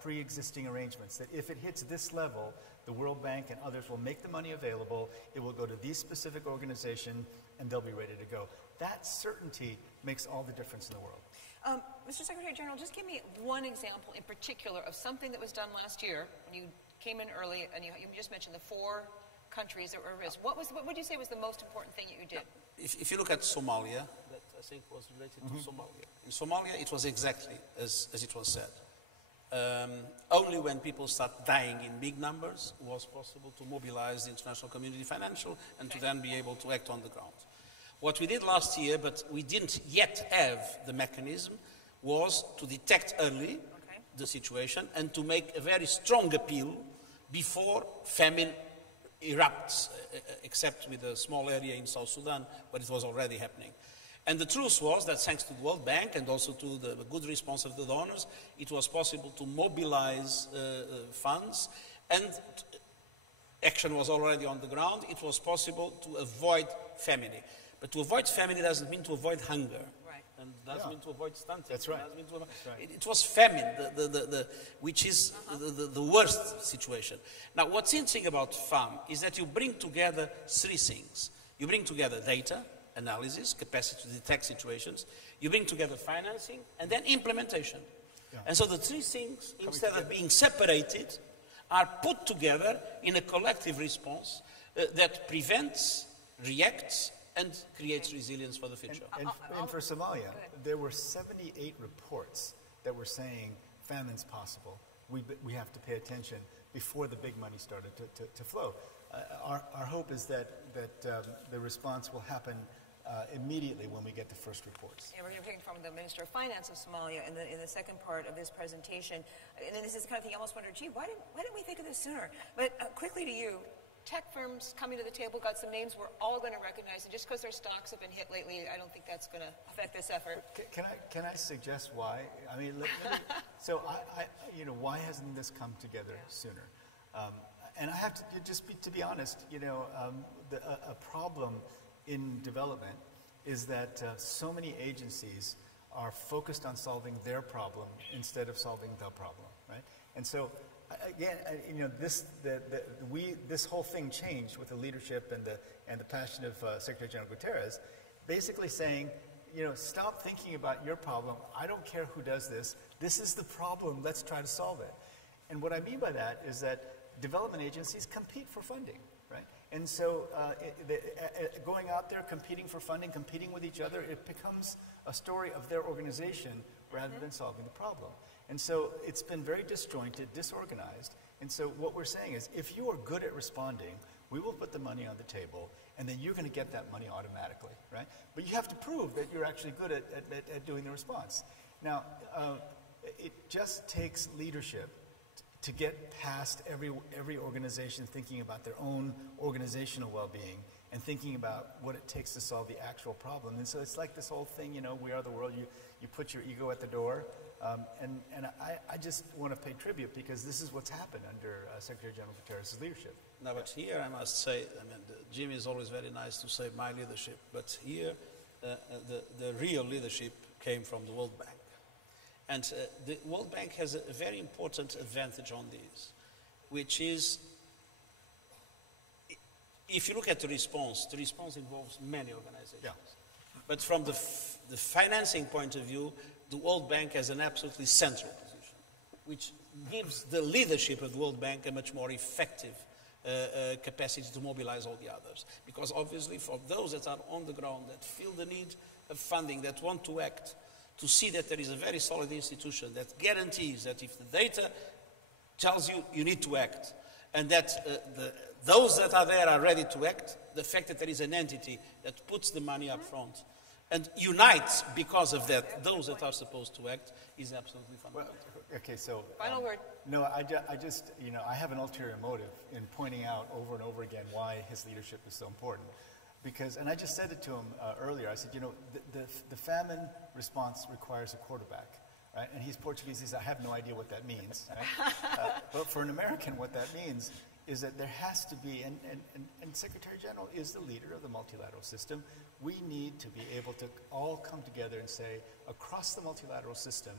pre-existing arrangements that if it hits this level, the World Bank and others will make the money available, it will go to these specific organizations, and they'll be ready to go. That certainty makes all the difference in the world. Mr. Secretary General, just give me one example in particular of something that was done last year when you came in early, and you just mentioned the 4 countries that were at risk. What would you say was the most important thing that you did? If you look at Somalia, that I think was related to Somalia. In Somalia, it was exactly as it was said. Only when people start dying in big numbers was possible to mobilize the international community financial and to then be able to act on the ground. What we did last year, but we didn't yet have the mechanism, was to detect early the situation and to make a very strong appeal before famine erupts, except with a small area in South Sudan, but it was already happening. And the truth was that thanks to the World Bank and also to the good response of the donors, it was possible to mobilize funds, and action was already on the ground. It was possible to avoid famine. But to avoid famine doesn't mean to avoid hunger. Right. And doesn't mean to avoid stunting. That's right. It was famine, which is the worst situation. Now, what's interesting about FAM is that you bring together three things. You bring together data, analysis, capacity to detect situations. You bring together financing, and then implementation. Yeah. And so the three things, instead of being separated, are put together in a collective response that prevents, reacts, and creates resilience for the future. And for Somalia, there were 78 reports that were saying famine's possible. We have to pay attention before the big money started to flow. Our hope is that the response will happen immediately when we get the first reports. And we're hearing from the Minister of Finance of Somalia in the second part of this presentation. And this is the kind of thing you almost wonder, gee, why didn't we think of this sooner? But quickly to you, tech firms coming to the table, got some names we're all going to recognize, and just because their stocks have been hit lately, I don't think that's going to affect this effort. Can I suggest why? I mean, so why hasn't this come together sooner? And I have to be honest, a problem in development is that so many agencies are focused on solving their problem instead of solving the problem, right? And so, again, this whole thing changed with the leadership and the passion of Secretary General Guterres, basically saying, stop thinking about your problem. I don't care who does this. This is the problem. Let's try to solve it. And what I mean by that is that development agencies compete for funding, right? And so going out there, competing for funding, competing with each other, it becomes a story of their organization rather than solving the problem. And so it's been very disjointed, disorganized. And so what we're saying is, if you are good at responding, we will put the money on the table, and then you're going to get that money automatically, right? But you have to prove that you're actually good at doing the response. Now, it just takes leadership to get past every organization thinking about their own organizational well-being and thinking about what it takes to solve the actual problem. And so it's like this whole thing, we are the world, you put your ego at the door. And I just want to pay tribute because this is what's happened under Secretary General Guterres' leadership. Now, but here I must say, Jimmy is always very nice to say my leadership, but here the real leadership came from the World Bank. And the World Bank has a very important advantage on this, which is, if you look at the response involves many organizations. Yeah. But from the financing point of view, the World Bank has an absolutely central position, which gives the leadership of the World Bank a much more effective capacity to mobilize all the others. Because obviously for those that are on the ground, that feel the need of funding, that want to act, to see that there is a very solid institution that guarantees that if the data tells you, you need to act, and that those that are there are ready to act, the fact that there is an entity that puts the money up front and unites because of that those that are supposed to act is absolutely fundamental. Well, okay, so final word. No, I just I have an ulterior motive in pointing out over and over again why his leadership is so important. Because, and I just said it to him earlier, I said, the famine response requires a quarterback, right? And he's Portuguese, he says, I have no idea what that means, right? But for an American, what that means is that there has to be, and Secretary General is the leader of the multilateral system, we need to be able to all come together and say, across the multilateral system,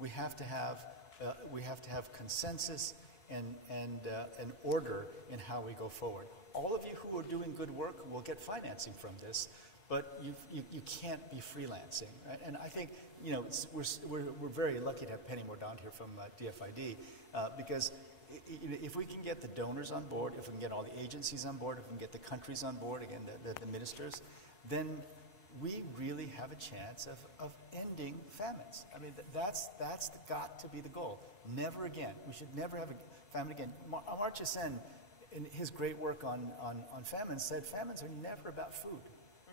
we have to have consensus and an order in how we go forward. All of you who are doing good work will get financing from this, but you can't be freelancing. Right? And I think we're very lucky to have Penny Mordaunt here from DFID because if we can get the donors on board, if we can get all the agencies on board, if we can get the countries on board, again, the ministers, then we really have a chance of ending famines. I mean, that's got to be the goal. Never again. We should never have a famine again. Amartya Sen, in his great work on famines, said famines are never about food.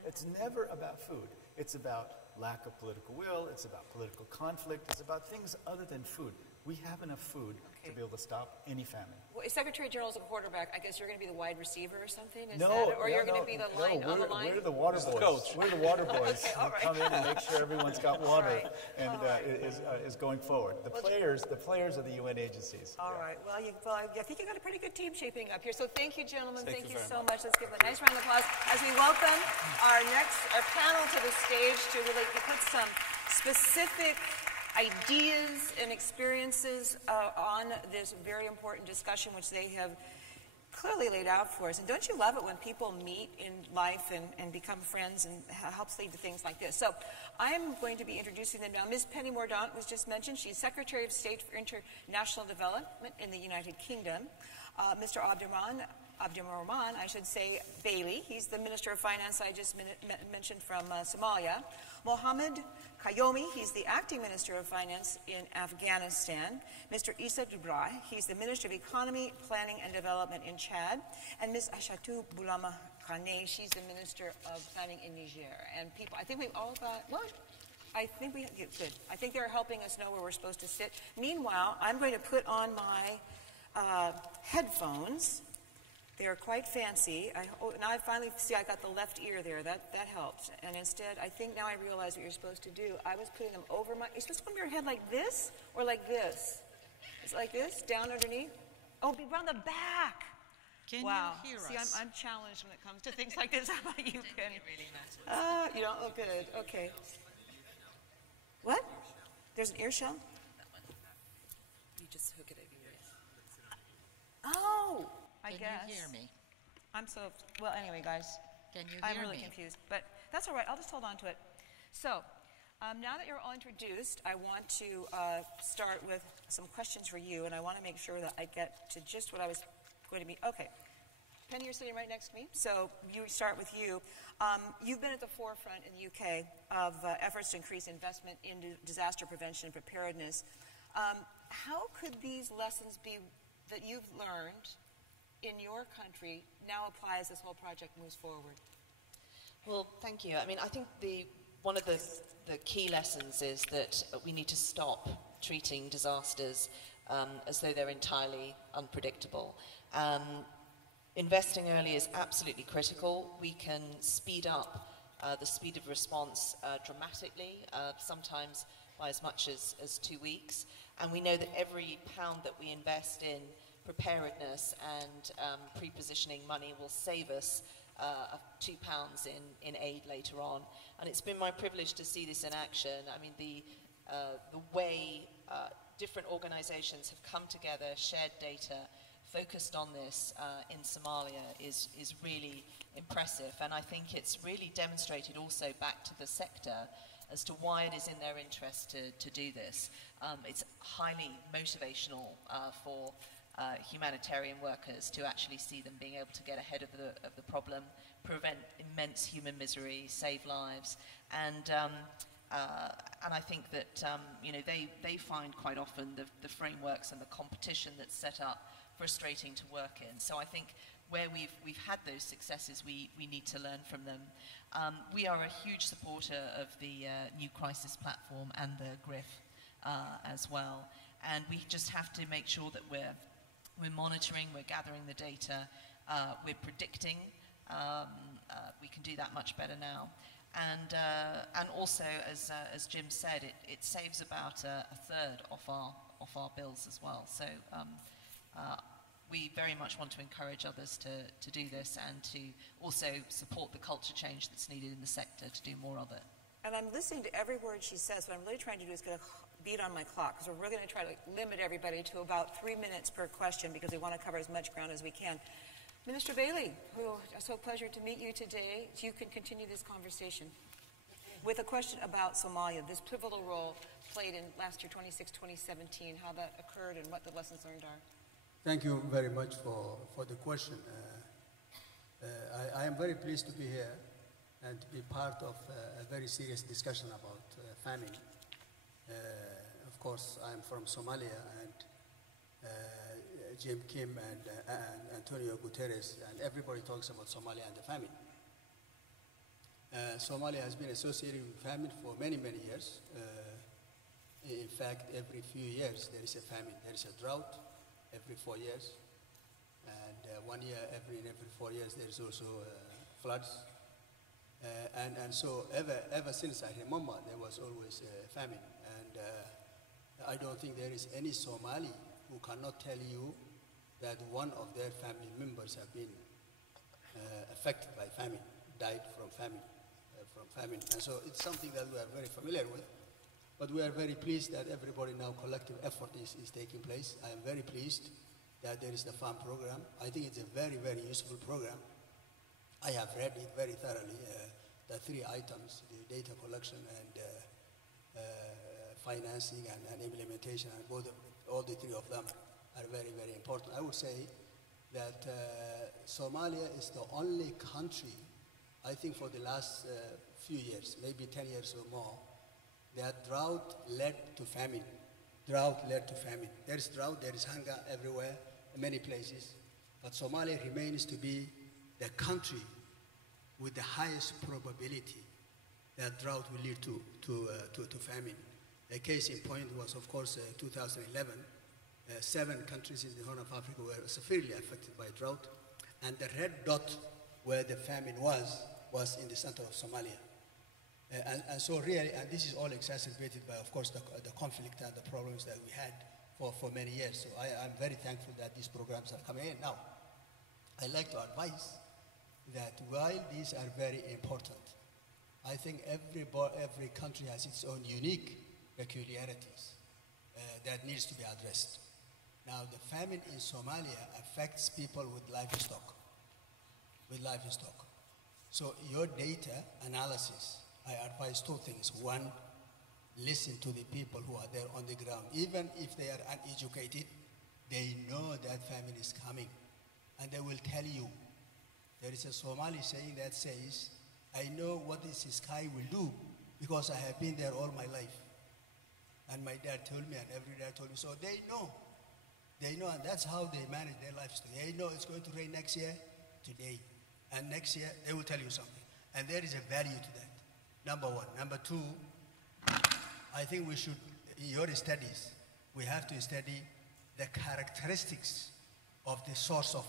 It's never about food. It's about lack of political will. It's about political conflict. It's about things other than food. We have enough food to be able to stop any famine. Well, if Secretary General's a quarterback, I guess you're going to be the wide receiver or something? Is No, that, or you're going to be the line on the line? We're the water boys. Coach. We're the water boys Okay, all who right. come in and make sure everyone's got water and All right. is going forward. The players are the UN agencies. All right. Well, I think you've got a pretty good team shaping up here. So thank you, gentlemen. Thank you very so much. Let's give a nice round of applause as we welcome our panel to the stage to really put some specific ideas and experiences on this very important discussion, which they have clearly laid out for us. And don't you love it when people meet in life and become friends and helps lead to things like this? So I'm going to be introducing them now. Ms. Penny Mordaunt was just mentioned. She's Secretary of State for International Development in the United Kingdom. Mr. Abdurrahman, I should say, Bailey. He's the Minister of Finance I just mentioned from Somalia. Mohammed Kayomi, he's the Acting Minister of Finance in Afghanistan. Mr. Issa Dubrai, he's the Minister of Economy, Planning and Development in Chad. And Ms. Ashatu Boulama Khane, she's the Minister of Planning in Niger. And people, I think we've all got, what? I think we, good. I think they're helping us know where we're supposed to sit. Meanwhile, I'm going to put on my headphones. They're quite fancy. Now I finally see I got the left ear there. That helps. And instead, I think now I realize what you're supposed to do. I was putting them over my... You're supposed to put them on your head like this or like this? Is it like this? Down underneath? Oh, be around the back. Can wow. you hear See, us? I'm challenged when it comes to things like this. How about you, Penny? It really matters. You know, oh, good. Okay. What? There's an ear shell? You just hook it over your ear. Oh! I Can guess. you hear me? I'm so, well, anyway, guys. Can you I'm hear really me? confused, but that's all right. I'll just hold on to it. So, now that you're all introduced, I want to start with some questions for you, and I want to make sure that I get to just what I was going to be. Okay. Penny, you're sitting right next to me, so you start with you. You've been at the forefront in the UK of efforts to increase investment into disaster prevention and preparedness. How could these lessons be that you've learned in your country now apply as this whole project moves forward? Well, thank you. I mean, I think one of the key lessons is that we need to stop treating disasters as though they're entirely unpredictable. Investing early is absolutely critical. We can speed up the speed of response dramatically, sometimes by as much as 2 weeks. And we know that every pound that we invest in preparedness and pre-positioning money will save us £2 in aid later on. And it's been my privilege to see this in action. I mean, the way different organizations have come together, shared data, focused on this in Somalia is really impressive. And I think it's really demonstrated also back to the sector as to why it is in their interest to do this. It's highly motivational for humanitarian workers to actually see them being able to get ahead of the problem, prevent immense human misery, save lives, and I think that they find quite often the frameworks and the competition that's set up frustrating to work in. So I think where we've had those successes, we need to learn from them. We are a huge supporter of the new crisis platform and the GRIF as well, and we just have to make sure that we're monitoring, we're gathering the data, we're predicting. We can do that much better now. And also, as Jim said, it saves about a third of our bills as well. So we very much want to encourage others to do this and to also support the culture change that's needed in the sector to do more of it. And I'm listening to every word she says. What I'm really trying to do is get a beat on my clock, because we're really going to try to limit everybody to about 3 minutes per question, because we want to cover as much ground as we can. Minister Bailey, it's so pleasure to meet you today. You can continue this conversation with a question about Somalia, this pivotal role played in last year, 2017, how that occurred and what the lessons learned are. Thank you very much for the question. I am very pleased to be here and to be part of a very serious discussion about famine. Of course, I'm from Somalia, and Jim Kim and Antonio Guterres, and everybody talks about Somalia and the famine. Somalia has been associated with famine for many, many years. In fact, every few years there is a famine. There is a drought every 4 years. And 1 year, every 4 years, there is also floods. And so ever since I remember, there was always famine. And I don't think there is any Somali who cannot tell you that one of their family members have been affected by famine, died from famine. And so it's something that we are very familiar with. But we are very pleased that everybody now, collective effort is taking place. I am very pleased that there is the farm program. I think it's a very, very useful program. I have read it very thoroughly. The 3 items, the data collection and financing and implementation, and all the 3 of them are very, very important. I would say that Somalia is the only country, I think for the last few years, maybe 10 years or more, that drought led to famine. Drought led to famine. There is drought, there is hunger everywhere, in many places. But Somalia remains to be the country with the highest probability that drought will lead to famine. A case in point was, of course, 2011. 7 countries in the Horn of Africa were severely affected by drought. And the red dot where the famine was in the center of Somalia. And so really, and this is all exacerbated by, of course, the conflict and the problems that we had for many years. So I'm very thankful that these programs are coming in. Now, I'd like to advise that while these are very important, I think every country has its own unique peculiarities that needs to be addressed. Now, the famine in Somalia affects people with livestock. So your data analysis, I advise 2 things. 1, listen to the people who are there on the ground. Even if they are uneducated, they know that famine is coming. And they will tell you. There is a Somali saying that says, I know what this sky will do because I have been there all my life. And my dad told me, and every dad told me. So they know, and that's how they manage their livestock. They know it's going to rain next year, today. And next year, they will tell you something. And there is a value to that. Number 1. Number 2, I think we should, in your studies, we have to study the characteristics of the source of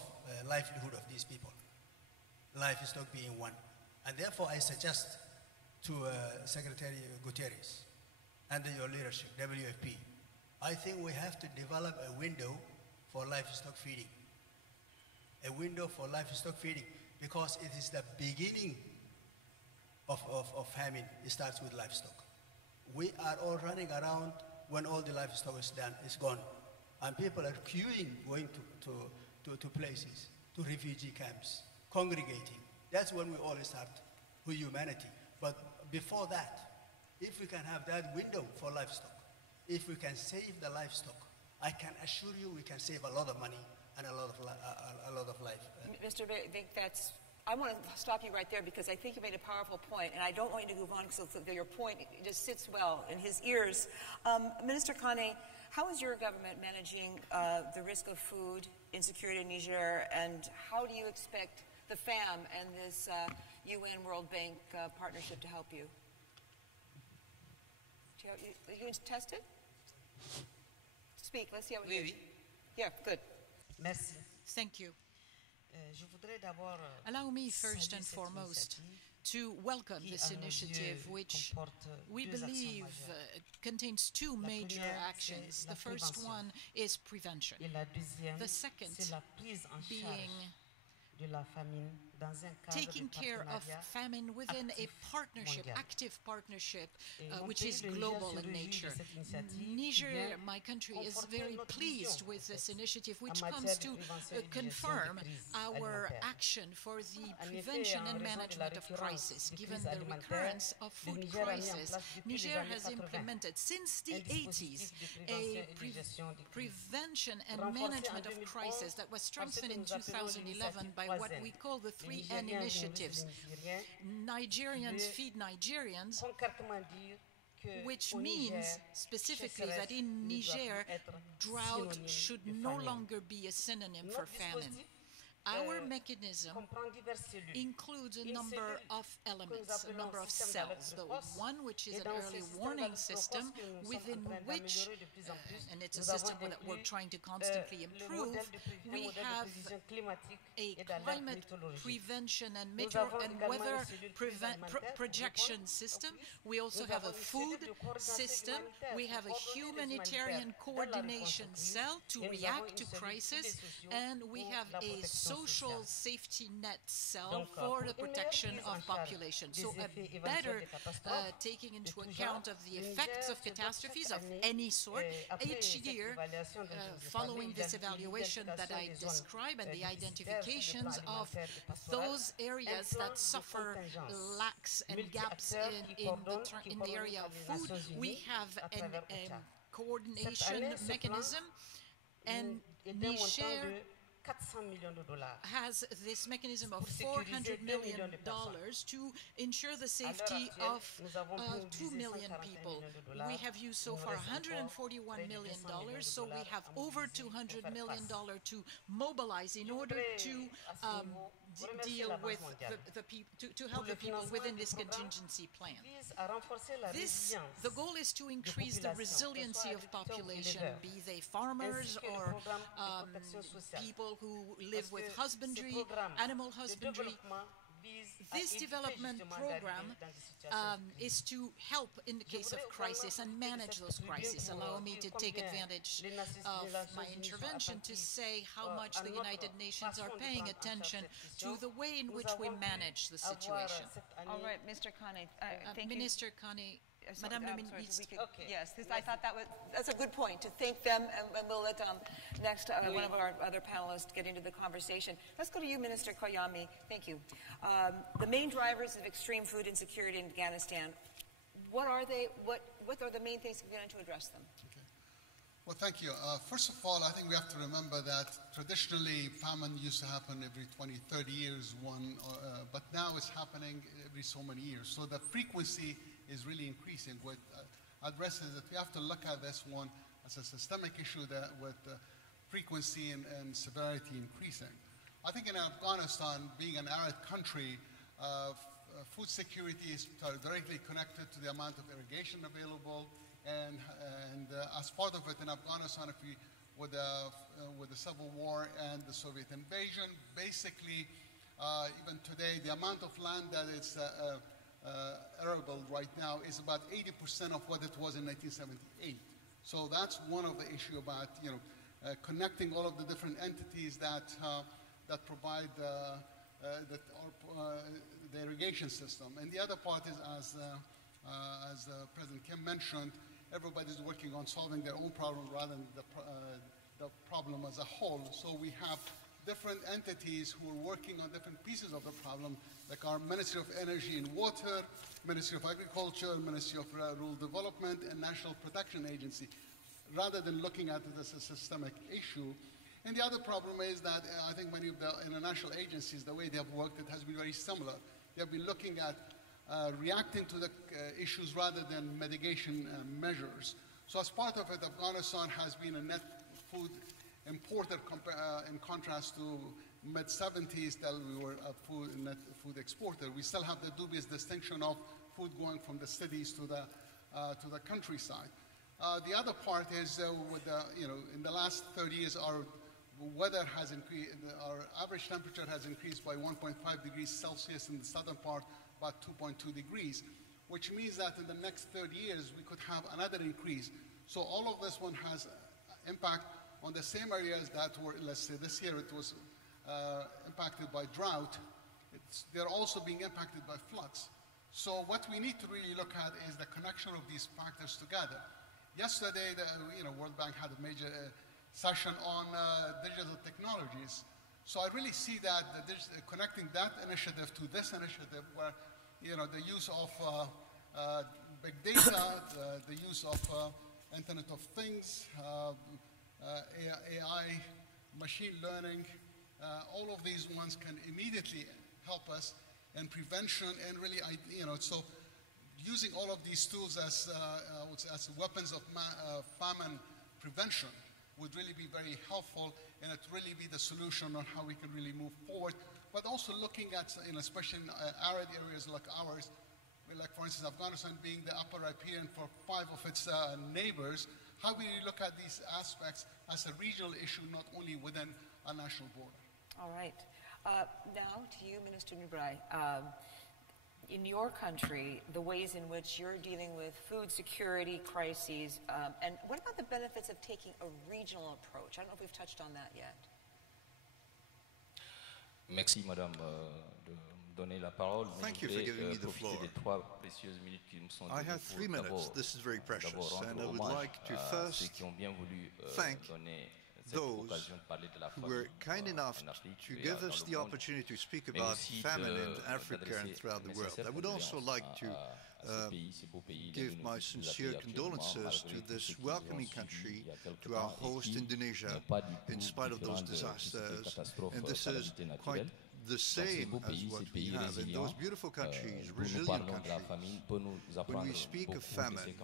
livelihood of these people. Livestock being one. And therefore, I suggest to Secretary Guterres and your leadership, WFP, I think we have to develop a window for livestock feeding. A window for livestock feeding, because it is the beginning of famine. It starts with livestock. We are all running around when all the livestock is gone. And people are queuing, going to places, to refugee camps, congregating. That's when we all start with humanity. But before that, if we can have that window for livestock, if we can save the livestock, I can assure you we can save a lot of money and a lot of life. Mr. Vink, I want to stop you right there because I think you made a powerful point, and I don't want you to move on because your point just sits well in his ears. Minister Kane, how is your government managing the risk of food insecurity in Niger, and how do you expect the FAM and this UN World Bank partnership to help you? You tested? Speak, let's see how it goes. Yeah, good. Merci. Thank you. Allow me first and foremost to welcome this initiative, which we believe contains 2 major actions. The first one is prevention. The second being taking care of famine within a partnership, active partnership, which is global in nature. Niger, my country, is very pleased with this initiative, which comes to confirm our action for the prevention and management of crisis. Given the recurrence of food crisis, Niger has implemented since the 80s a prevention and management of crisis that was strengthened in 2011 by what we call the 3 free and initiatives. Nigerians feed Nigerians, which means specifically that in Niger, drought should no longer be a synonym for famine. Our mechanism includes a number of elements, a number of cells. The one which is an early warning system within which, and it's a system that we're trying to constantly improve, we have a climate prevention and weather projection system. We also have a food system. We have a humanitarian coordination cell to react to crisis, and we have a social safety net cell for the protection of population. So a better taking into account of the effects of catastrophes of any sort each year, following this evaluation that I describe and the identifications of those areas that suffer lacks and gaps in the area of food. We have a coordination mechanism, and Niger has this mechanism of $400 million to ensure the safety of 2 million people. We have used so far $141 million, so we have over $200 million to mobilize in order to deal with to help the people within this contingency plan. The goal is to increase the resiliency of population, be they farmers or people who live with husbandry, animal husbandry. This development program is to help in the case of crisis and manage those crises. Allow me to take advantage of my intervention to say how much the United Nations are paying attention to the way in which we manage the situation. All right, Mr. Kane. Thank Minister Kane. Madame la Ministre. Yes, I thought that's a good point, to thank them, and we'll let next one of our other panelists get into the conversation. Let's go to you, Minister Koyami. Thank you. The main drivers of extreme food insecurity in Afghanistan, what are they? What are the main things we're going to address them? Okay. Well, thank you. First of all, I think we have to remember that traditionally famine used to happen every 20, 30 years, but now it's happening every so many years. So the frequency is really increasing, which addresses that we have to look at this one as a systemic issue that with frequency and severity increasing. I think in Afghanistan, being an arid country, food security is directly connected to the amount of irrigation available, and as part of it in Afghanistan, with the civil war and the Soviet invasion, basically even today the amount of land that is arable right now is about 80% of what it was in 1978. So that's one of the issues about connecting all of the different entities that provide the irrigation system. And the other part is, as President Kim mentioned, everybody's working on solving their own problem rather than the problem as a whole. So we have different entities who are working on different pieces of the problem, like our Ministry of Energy and Water, Ministry of Agriculture, Ministry of Rural Development, and National Protection Agency, rather than looking at it as a systemic issue. And the other problem is that I think many of the international agencies, the way they have worked, it has been very similar. They have been looking at reacting to the issues rather than mitigation measures. So as part of it, Afghanistan has been a net food importer in contrast to mid-70s that we were a net food exporter. We still have the dubious distinction of food going from the cities to the countryside. The other part is in the last 30 years, our weather has increased, our average temperature has increased by 1.5 degrees Celsius in the southern part, about 2.2 degrees, which means that in the next 30 years, we could have another increase. So all of this one has impact on the same areas that were, let's say this year it was impacted by drought. They're also being impacted by floods. So what we need to really look at is the connection of these factors together. Yesterday, the World Bank had a major session on digital technologies. So I really see that connecting that initiative to this initiative, where the use of big data, the use of Internet of Things, AI, machine learning, all of these ones can immediately help us in prevention and really, so using all of these tools as weapons of famine prevention would really be very helpful, and it really be the solution on how we can really move forward. But also looking at, especially in arid areas like ours, like for instance Afghanistan being the upper riparian for 5 of its neighbors, how we look at these aspects as a regional issue, not only within a national border. All right. Now to you, Minister Nubrai. In your country, the ways in which you're dealing with food security crises, and what about the benefits of taking a regional approach? I don't know if we've touched on that yet. Merci, Madame, de me donner la parole. Thank you for giving me the floor. I have 3 minutes. This is very precious, and I would like to first thank those who were kind enough to give us the opportunity to speak about famine in Africa and throughout the world. I would also like to give my sincere condolences to this welcoming country, to our host Indonesia, in spite of those disasters. And this is quite the same as what we have in those beautiful countries, resilient countries. When we speak of famine,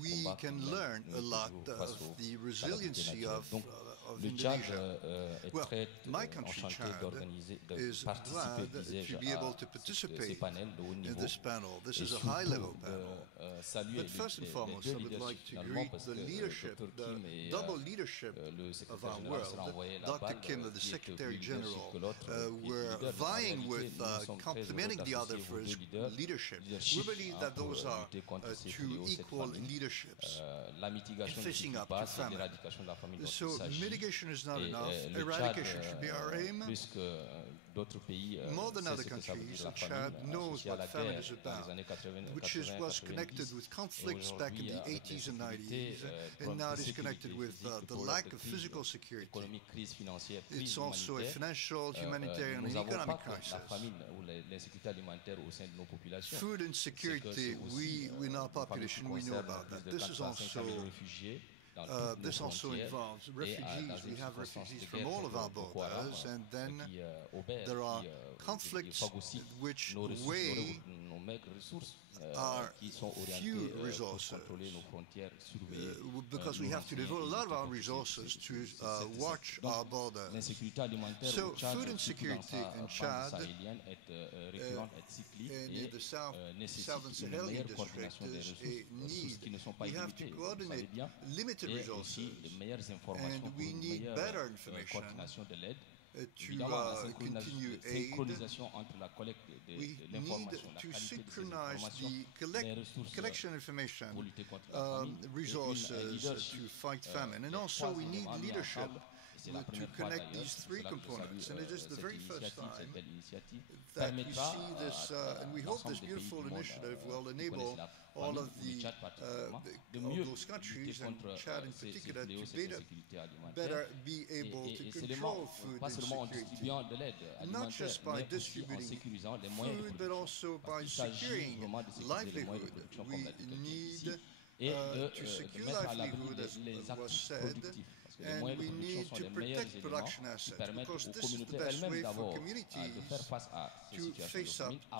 we can learn a lot of the resiliency of Indonesia. Well, my country, Chad, is glad to be able to participate in this panel. This is a high-level panel. But first and foremost, I would like to greet the leadership, the double leadership of our world. Dr. Kim, the Secretary General, were vying with complimenting the other for his leadership. We believe that those are two equal leaderships facing up to famine. So mitigation is not enough. Eradication should be our aim. More than other countries, Chad knows what famine is about, which was connected with conflicts back in the 80s and 90s, and now it is connected with the lack of physical security. It's also a financial, humanitarian, and economic crisis. Food insecurity, we in our population, we know about that. This also involves refugees. We have refugees from all of our borders, and then there are conflicts which weigh our few resources, because we have to devote a lot of our resources to watch our borders. So food insecurity in Chad and in the southern Sahelian district is a need. We have to coordinate limited resources, and we need better information to continue aid. We need to synchronize the collection information, resources to fight famine, and also we need leadership to connect these 3 components. And it is the very first time that we see this, and we hope this beautiful initiative will enable all of those countries, and Chad in particular, to better be able to control food insecurity, not just by distributing food, but also by securing livelihood. We need to secure livelihood, as was said, and we need to protect production assets, because this is the best way for communities to face up to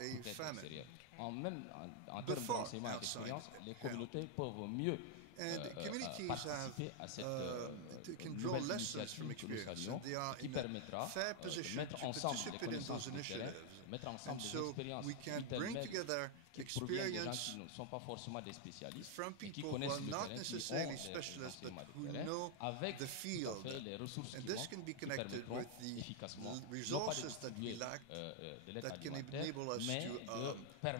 a famine. Before outside, and communities can draw lessons from experience, and they are in a fair position to participate in those initiatives. And so we can bring together experience from people who are not necessarily specialists, but who know the field. And this can be connected with the resources that we lack, that can enable us to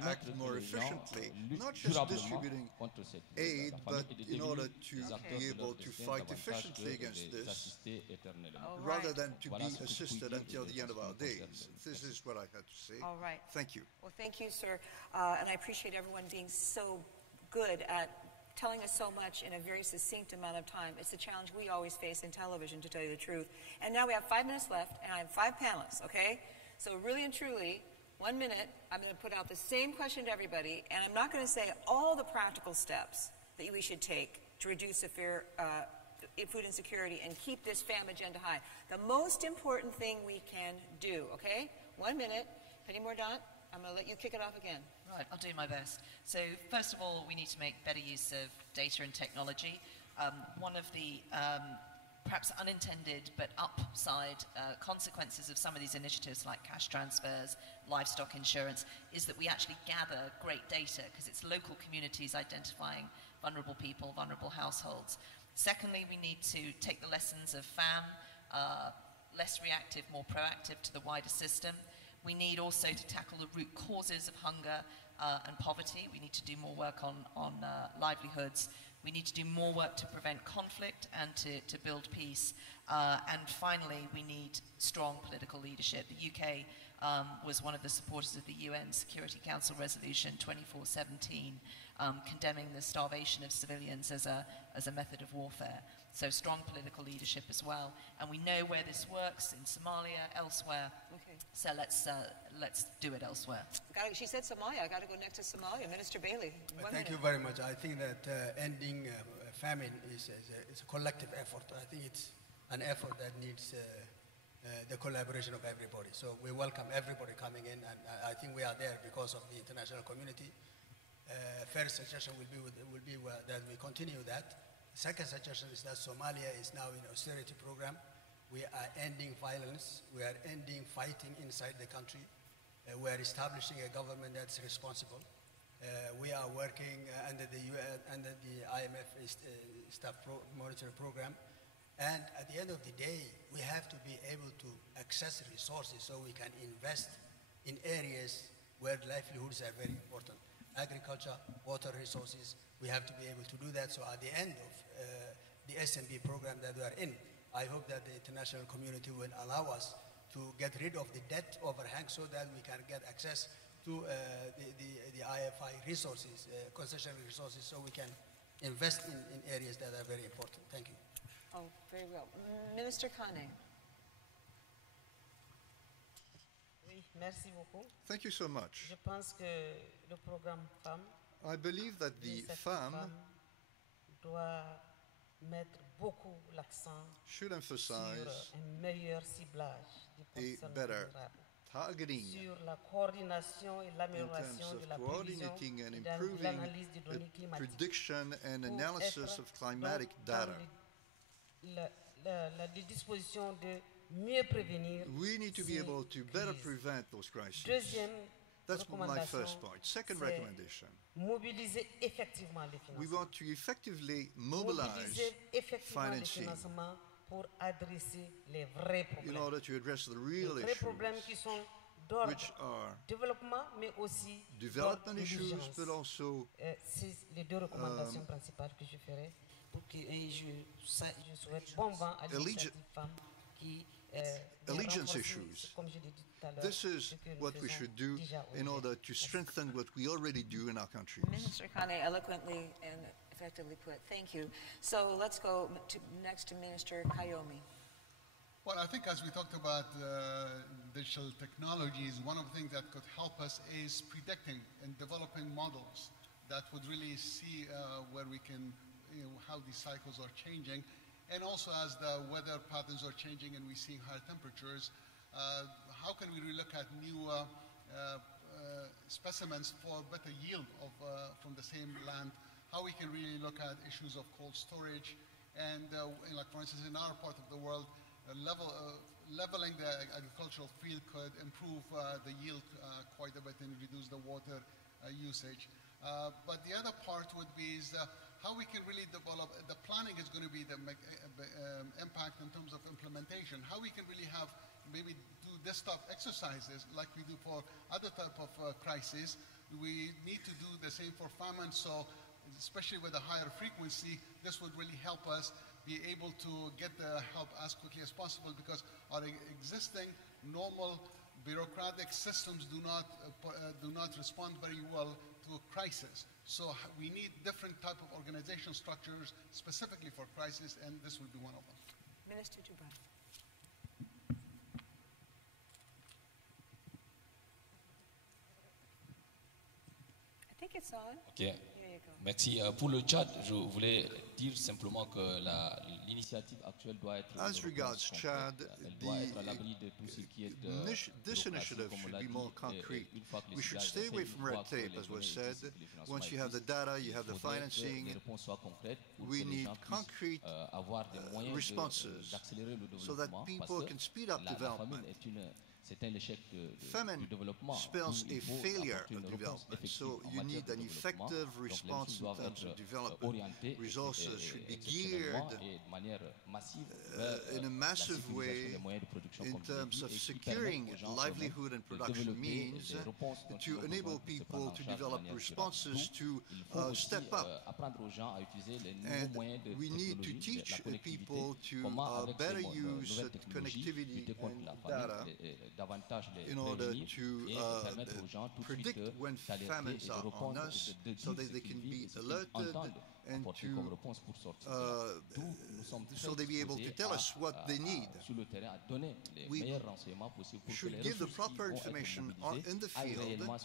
act more efficiently, not just distributing aid, but in order to be able to fight efficiently against this, rather than to be assisted until the end of our days. This is what I had to say. All right. Thank you. Well, thank you, sir. And I appreciate everyone being so good at telling us so much in a very succinct amount of time. It's a challenge we always face in television, to tell you the truth. And now we have 5 minutes left, and I have 5 panelists, okay? So really and truly, 1 minute, I'm going to put out the same question to everybody, and I'm not going to say all the practical steps that we should take to reduce severe food insecurity and keep this FAM agenda high. The most important thing we can do, okay? 1 minute. Penny Mordaunt, I'm going to let you kick it off again. Right, I'll do my best. So first of all, we need to make better use of data and technology. One of the perhaps unintended but upside consequences of some of these initiatives like cash transfers, livestock insurance, is that we actually gather great data because it's local communities identifying vulnerable people, vulnerable households. Secondly, we need to take the lessons of FAM, less reactive, more proactive to the wider system. We need also to tackle the root causes of hunger and poverty. We need to do more work on livelihoods. We need to do more work to prevent conflict and to build peace. And finally, we need strong political leadership. The UK was one of the supporters of the UN Security Council Resolution 2417, condemning the starvation of civilians as a method of warfare. So strong political leadership as well. And we know where this works in Somalia, elsewhere. Okay. So let's do it elsewhere. She said Somalia. I got to go next to Somalia. Minister Bailey. Thank you very much. I think that ending famine is a collective effort. I think it's an effort that needs the collaboration of everybody. So we welcome everybody coming in, and I think we are there because of the international community. First suggestion will be that we continue that. Second suggestion is that Somalia is now in austerity program. We are ending violence. We are ending fighting inside the country. We are establishing a government that's responsible. We are working under the IMF staff monitoring program. And at the end of the day, we have to be able to access resources so we can invest in areas where livelihoods are very important. Agriculture, water resources, we have to be able to do that. So at the end of the SMB program that we are in, I hope that the international community will allow us to get rid of the debt overhang so that we can get access to the IFI resources, concessional resources, so we can invest in areas that are very important. Thank you. Oh, very well. Minister Kane. Merci beaucoup. Thank you so much. Je pense que le programme FAM, I believe that the FAM doit mettre beaucoup l'accent should emphasize sur un meilleur ciblage des a better targeting sur la coordination et l'amélioration de la prévision et de l'analyse des données climatiques. Prediction and analysis of climatic data. Les dispositions de mieux prévenir. We need to be able to better prevent those crises. Deuxième That's my first point. Second recommendation. Mobiliser effectivement les financements. We want to effectively mobilize financing pour adresser les vrais problèmes. In order to address the real les vrais problèmes qui sont d'ordre développement, mais aussi development issues, but also c'est les deux recommandations principales que je ferai pour que je souhaite bon vent à l'initiative femmes qui allegiance issues. This is what we should do in order to strengthen what we already do in our countries. Minister Kane eloquently and effectively put. Thank you. So let's go next to Minister Kayomi. Well, I think as we talked about digital technologies, one of the things that could help us is predicting and developing models that would really see where we can, how these cycles are changing. And also as the weather patterns are changing and we're seeing higher temperatures, how can we look at new specimens for better yield from the same land? How we can really look at issues of cold storage and like for instance in our part of the world, leveling the agricultural field could improve the yield quite a bit and reduce the water usage. But the other part would be is how we can really develop, the planning is going to be the impact in terms of implementation, how we can really have, maybe do desktop exercises like we do for other type of crises. We need to do the same for famine, so especially with a higher frequency, this would really help us be able to get the help as quickly as possible because our existing normal bureaucratic systems do not respond very well to a crisis. So we need different type of organization structures specifically for crisis, and this will be one of them. Minister Dubai. I think it's on. Okay. Merci. Pour le Tchad, je voulais dire simplement que As regards Chad, this initiative should be more concrete. We should stay away from red tape, as was said. Once you have the data, you have the financing, we need concrete responses so that people can speed up development. Famine spells a failure of development, so you need an effective response in terms of development. Resources should be geared in a massive way in terms of securing livelihood and production means to enable people to develop responses to step up. And we need to teach people to better use connectivity and data in order to predict when famines are on us so that they can be alerted and so they be able to tell us what they need. We should give the proper information in the field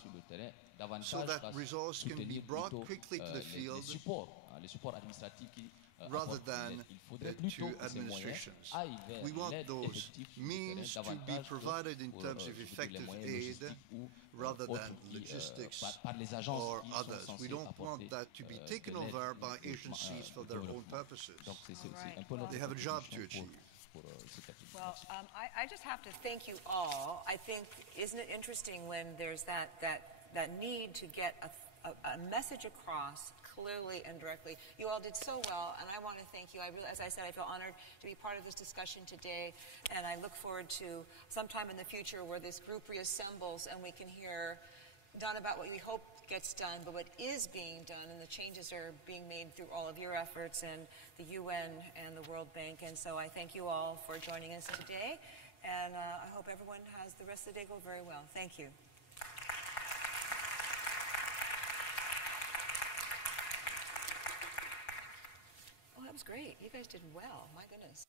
so that resources can be brought quickly to the field rather than to administrations. We want those means to be provided in terms of effective aid rather than logistics or others. We don't want that to be taken over by agencies for their own purposes. They have a job to achieve. Well, I just have to thank you all. I think, isn't it interesting when there's that need to get a message across clearly and directly. You all did so well, and I want to thank you. As I said, I feel honored to be part of this discussion today, and I look forward to sometime in the future where this group reassembles and we can hear not about what we hope gets done, but what is being done, and the changes are being made through all of your efforts and the UN and the World Bank. And so I thank you all for joining us today, and I hope everyone has the rest of the day go very well. Thank you. Oh, that was great. You guys did well. My goodness.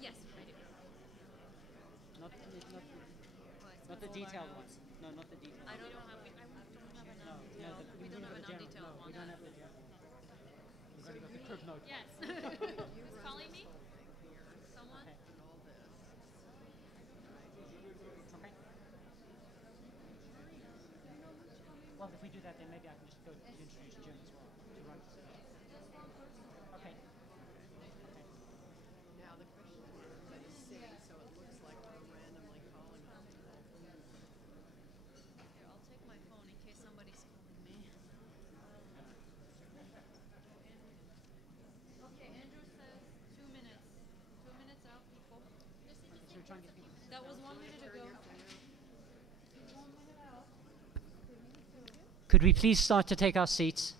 Yes, I do. Not the detailed one. No, not the detailed. I don't have a non-detailed. We don't have a non-detailed one. We don't have the general. We've only got the crib note. Yes. Who's calling me? Someone? Okay. Well, if we do that, then maybe I can just go to introduce Jim as well to run. Okay. Now the question is, what does that say? So it looks like we're randomly calling on people. Here, I'll take my phone in case somebody's calling me. Okay, Andrew says 2 minutes. 2 minutes out, people. That was 1 minute ago. 1 minute out. Could we please start to take our seats?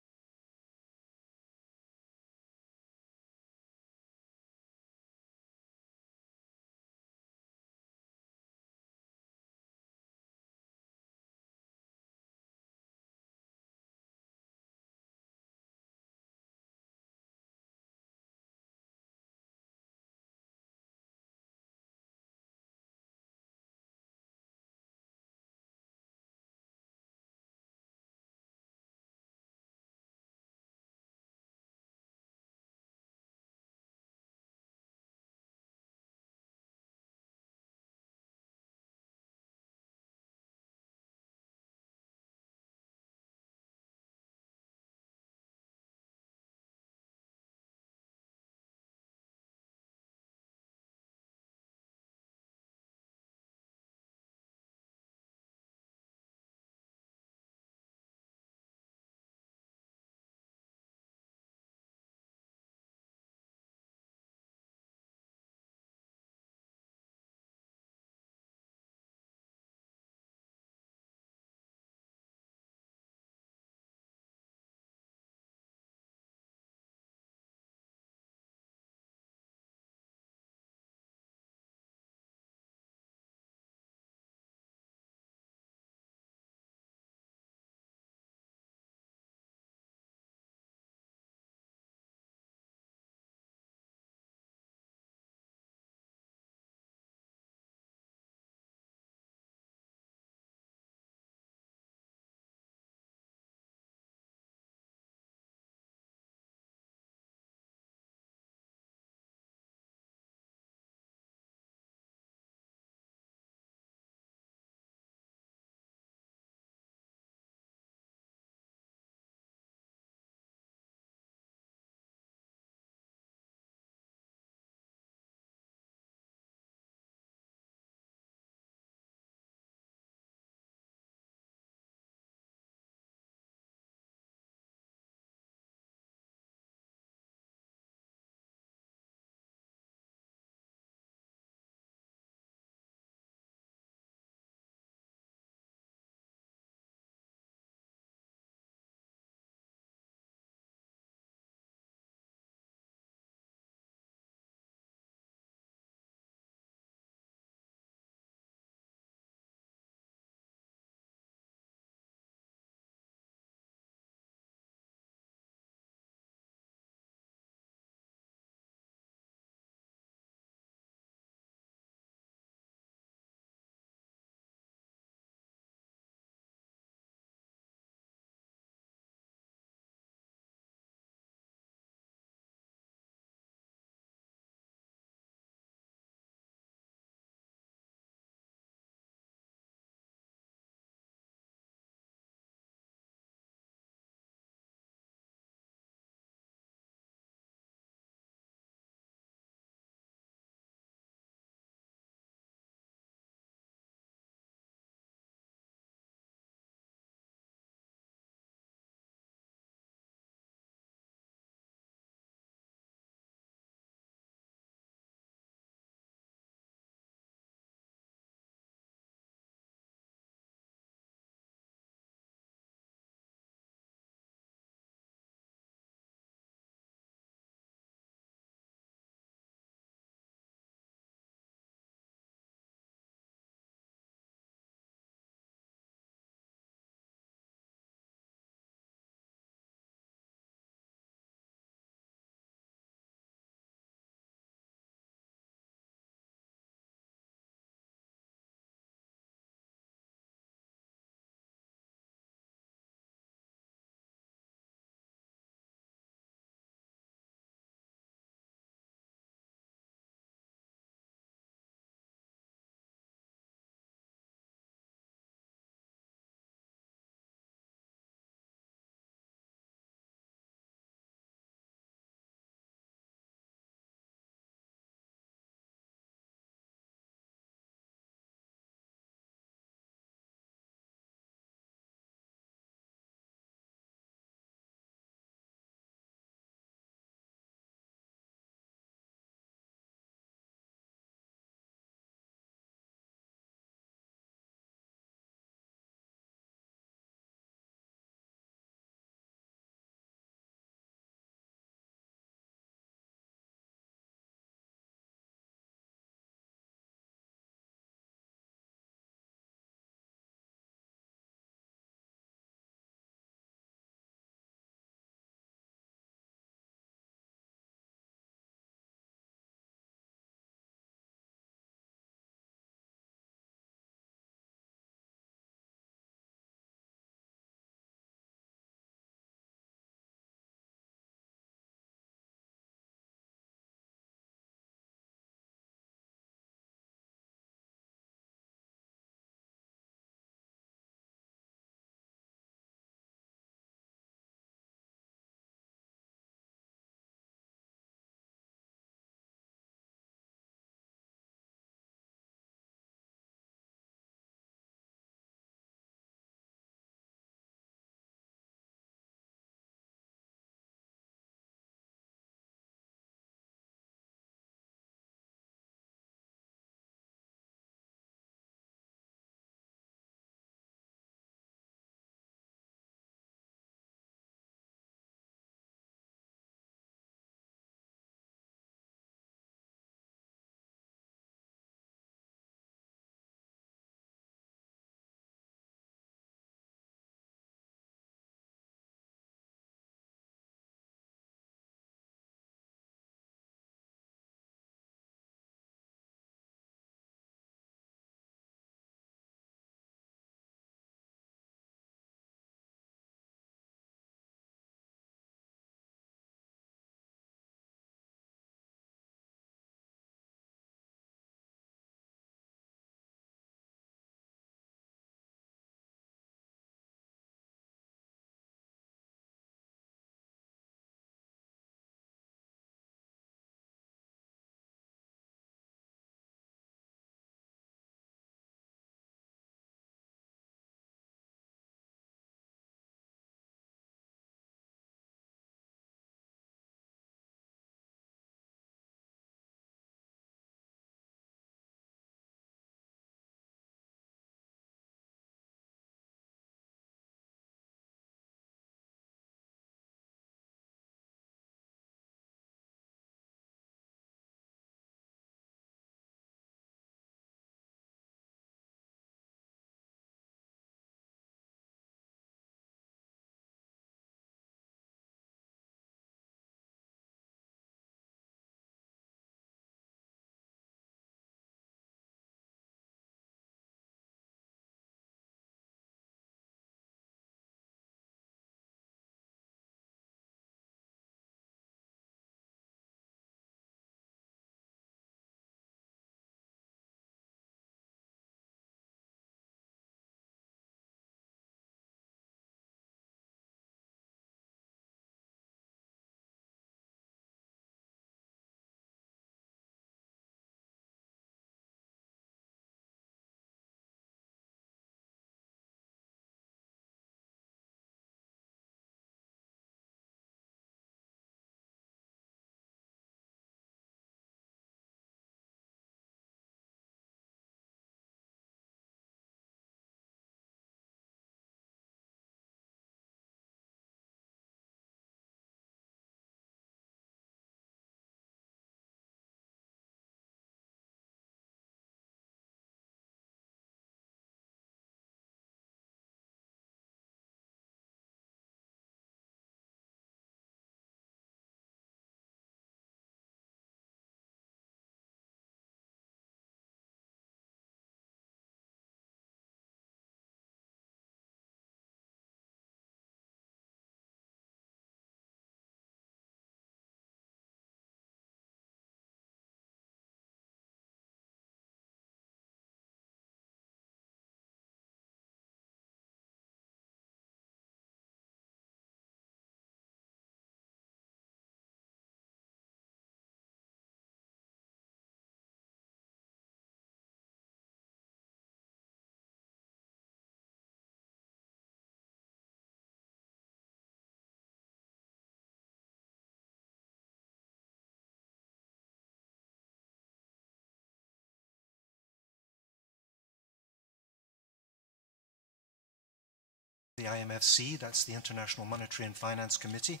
the IMFC, that's the International Monetary and Finance Committee.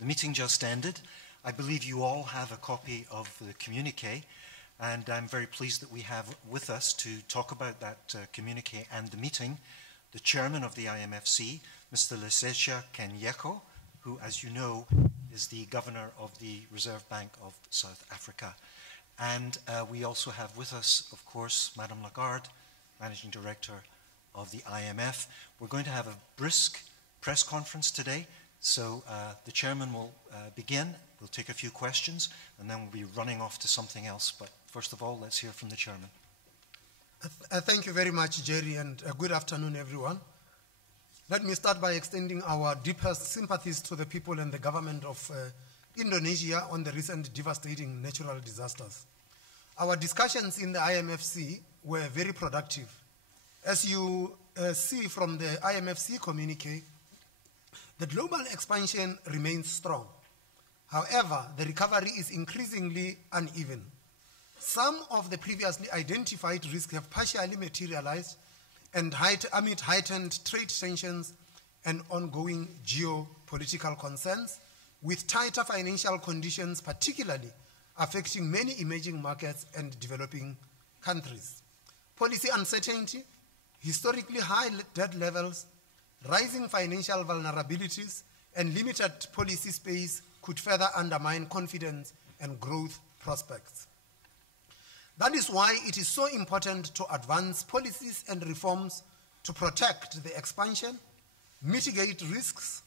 The meeting just ended. I believe you all have a copy of the communiqué, and I'm very pleased that we have with us to talk about that communiqué and the meeting the chairman of the IMFC, Mr. Leseja Kenyeko, who, as you know, is the governor of the Reserve Bank of South Africa. And we also have with us, of course, Madame Lagarde, Managing Director of the IMF. We're going to have a brisk press conference today, so the chairman will begin. We'll take a few questions, and then we'll be running off to something else. But first of all, let's hear from the chairman. Thank you very much, Jerry, and good afternoon, everyone. Let me start by extending our deepest sympathies to the people and the government of Indonesia on the recent devastating natural disasters. Our discussions in the IMFC were very productive. As you see from the IMFC communique, the global expansion remains strong. However, the recovery is increasingly uneven. Some of the previously identified risks have partially materialized, and amid heightened trade tensions and ongoing geopolitical concerns, with tighter financial conditions particularly affecting many emerging markets and developing countries. Policy uncertainty, historically high debt levels, rising financial vulnerabilities, and limited policy space could further undermine confidence and growth prospects. That is why it is so important to advance policies and reforms to protect the expansion, mitigate risks,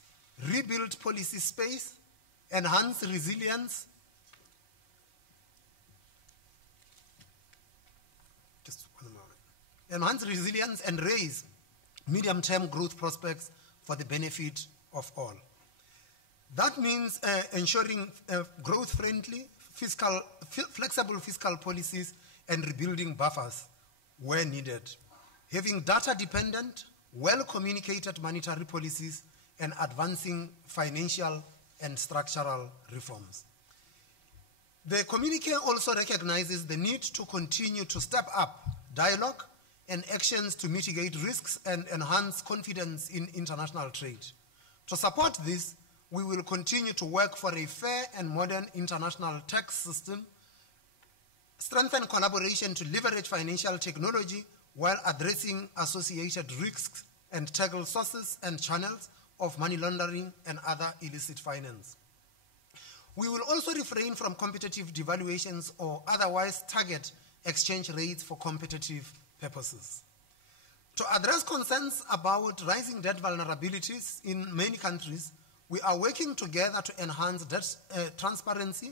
rebuild policy space, enhance resilience, and raise medium-term growth prospects for the benefit of all. That means ensuring growth-friendly, flexible fiscal policies and rebuilding buffers where needed, having data-dependent, well-communicated monetary policies, and advancing financial and structural reforms. The communique also recognizes the need to continue to step up dialogue and actions to mitigate risks and enhance confidence in international trade. To support this, we will continue to work for a fair and modern international tax system, strengthen collaboration to leverage financial technology while addressing associated risks, and tackle sources and channels of money laundering and other illicit finance. We will also refrain from competitive devaluations or otherwise target exchange rates for competitive purposes. To address concerns about rising debt vulnerabilities in many countries, we are working together to enhance debt transparency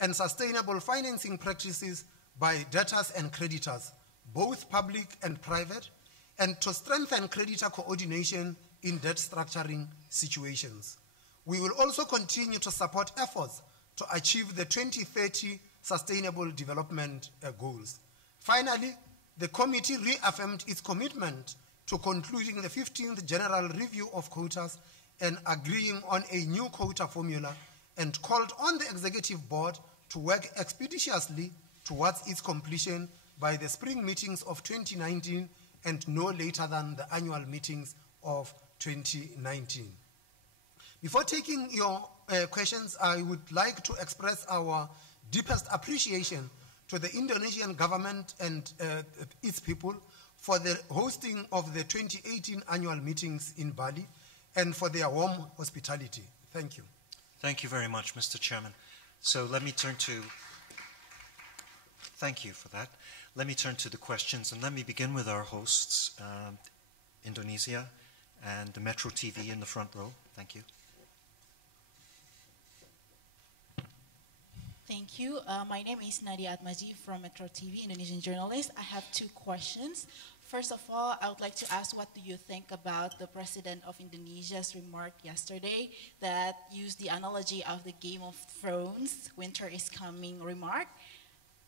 and sustainable financing practices by debtors and creditors, both public and private, and to strengthen creditor coordination in debt structuring situations. We will also continue to support efforts to achieve the 2030 Sustainable Development Goals. Finally, the committee reaffirmed its commitment to concluding the 15th General Review of Quotas and agreeing on a new quota formula, and called on the Executive Board to work expeditiously towards its completion by the spring meetings of 2019 and no later than the annual meetings of 2019. Before taking your questions, I would like to express our deepest appreciation to the Indonesian government and its people for the hosting of the 2018 annual meetings in Bali and for their warm hospitality. Thank you. Thank you very much, Mr. Chairman. So let me turn to, thank you for that. Let me turn to the questions, and let me begin with our hosts, Indonesia and the Metro TV in the front row. Thank you. Thank you. My name is Nadia Atmaji from Metro TV, Indonesian journalist. I have two questions. First of all, I would like to ask, what do you think about the President of Indonesia's remark yesterday that used the analogy of the Game of Thrones, winter is coming remark,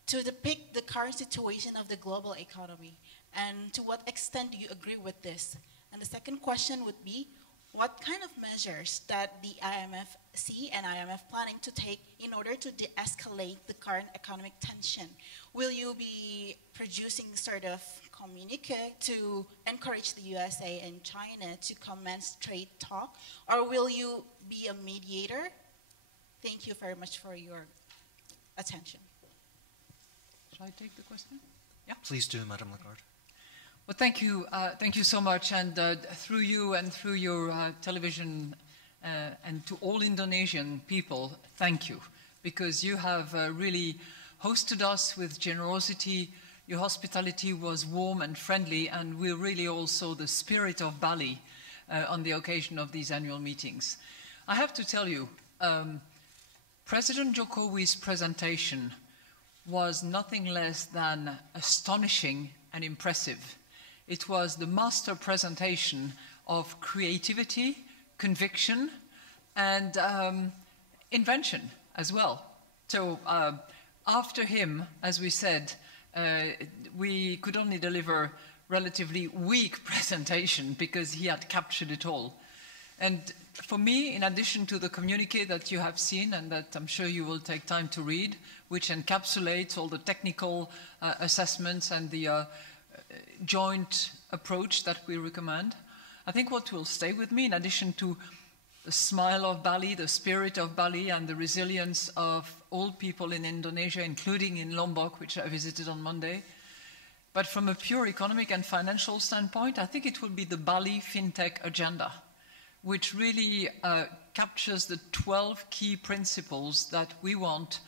to depict the current situation of the global economy? And to what extent do you agree with this? And the second question would be, what kind of measures that the IMFC and IMF planning to take in order to de-escalate the current economic tension? Will you be producing sort of communique to encourage the USA and China to commence trade talk, or will you be a mediator? Thank you very much for your attention. Shall I take the question? Yeah. Please do, Madam Lagarde. Well, thank you so much, and through you and through your television and to all Indonesian people, thank you, because you have really hosted us with generosity. Your hospitality was warm and friendly, and we really all saw the spirit of Bali on the occasion of these annual meetings. I have to tell you, President Jokowi's presentation was nothing less than astonishing and impressive. It was the master presentation of creativity, conviction, and invention as well. So after him, as we said, we could only deliver relatively weak presentation because he had captured it all. And for me, in addition to the communique that you have seen and that I'm sure you will take time to read, which encapsulates all the technical assessments and the joint approach that we recommend, I think what will stay with me, in addition to the smile of Bali, the spirit of Bali, and the resilience of all people in Indonesia, including in Lombok, which I visited on Monday. But from a pure economic and financial standpoint, I think it will be the Bali FinTech agenda, which really captures the 12 key principles that we want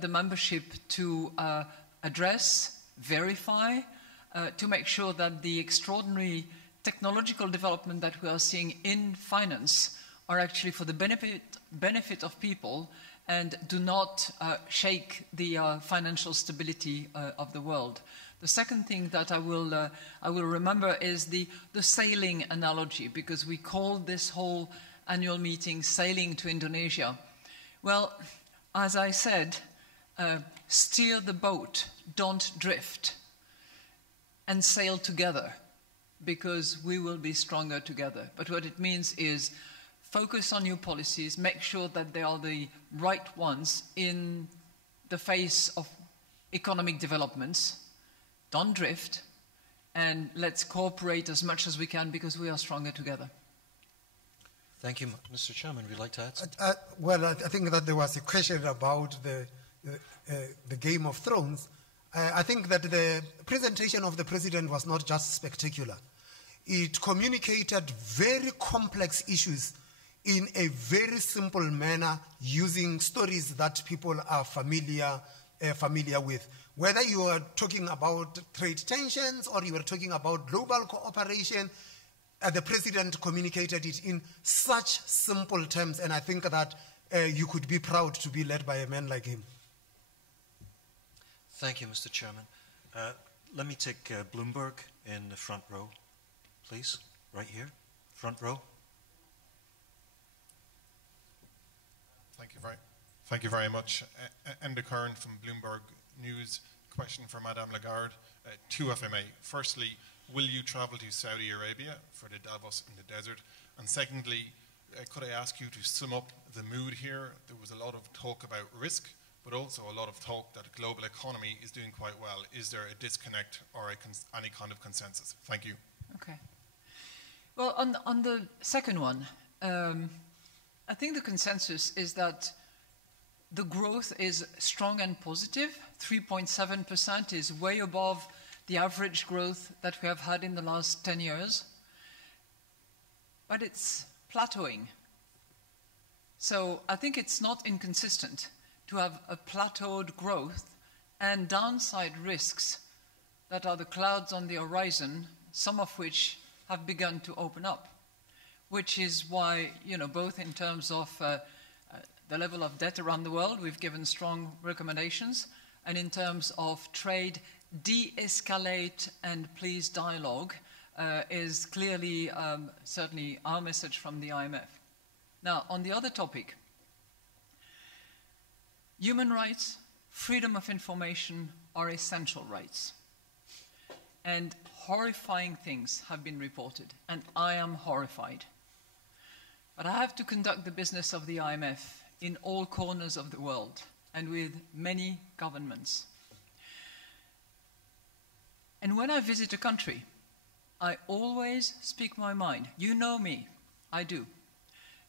the membership to address, verify, to make sure that the extraordinary technological development that we are seeing in finance are actually for the benefit of people and do not shake the financial stability of the world. The second thing that I will remember is the sailing analogy, because we called this whole annual meeting Sailing to Indonesia. Well, as I said, steer the boat, don't drift, and sail together, because we will be stronger together. But what it means is focus on your policies, make sure that they are the right ones in the face of economic developments. Don't drift, and let's cooperate as much as we can because we are stronger together. Thank you, Mr. Chairman. Would you like to add something? Well, I think that there was a question about the Game of Thrones. I think that the presentation of the president was not just spectacular. It communicated very complex issues in a very simple manner, using stories that people are familiar with. Whether you are talking about trade tensions or you are talking about global cooperation, the president communicated it in such simple terms, and I think that you could be proud to be led by a man like him. Thank you, Mr. Chairman. Let me take Bloomberg in the front row, please. Right here, front row. Thank you very much. Enda Curran from Bloomberg News. Question for Madame Lagarde. Two, if I may. Firstly, will you travel to Saudi Arabia for the Davos in the desert? And secondly, could I ask you to sum up the mood here? There was a lot of talk about risk, but also a lot of talk that the global economy is doing quite well. Is there a disconnect or any kind of consensus? Thank you. Okay. Well, on the second one, I think the consensus is that the growth is strong and positive. 3.7% is way above the average growth that we have had in the last 10 years. But it's plateauing. So I think it's not inconsistent to have a plateaued growth and downside risks that are the clouds on the horizon, some of which have begun to open up, which is why, both in terms of the level of debt around the world, we've given strong recommendations, and in terms of trade, de-escalate and please dialogue is clearly certainly our message from the IMF. Now, on the other topic, human rights, freedom of information are essential rights. And horrifying things have been reported, and I am horrified. But I have to conduct the business of the IMF in all corners of the world and with many governments. And when I visit a country, I always speak my mind. You know me, I do.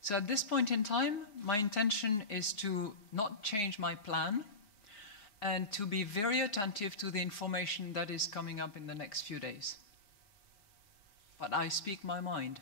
So at this point in time, my intention is to not change my plan and to be very attentive to the information that is coming up in the next few days. But I speak my mind.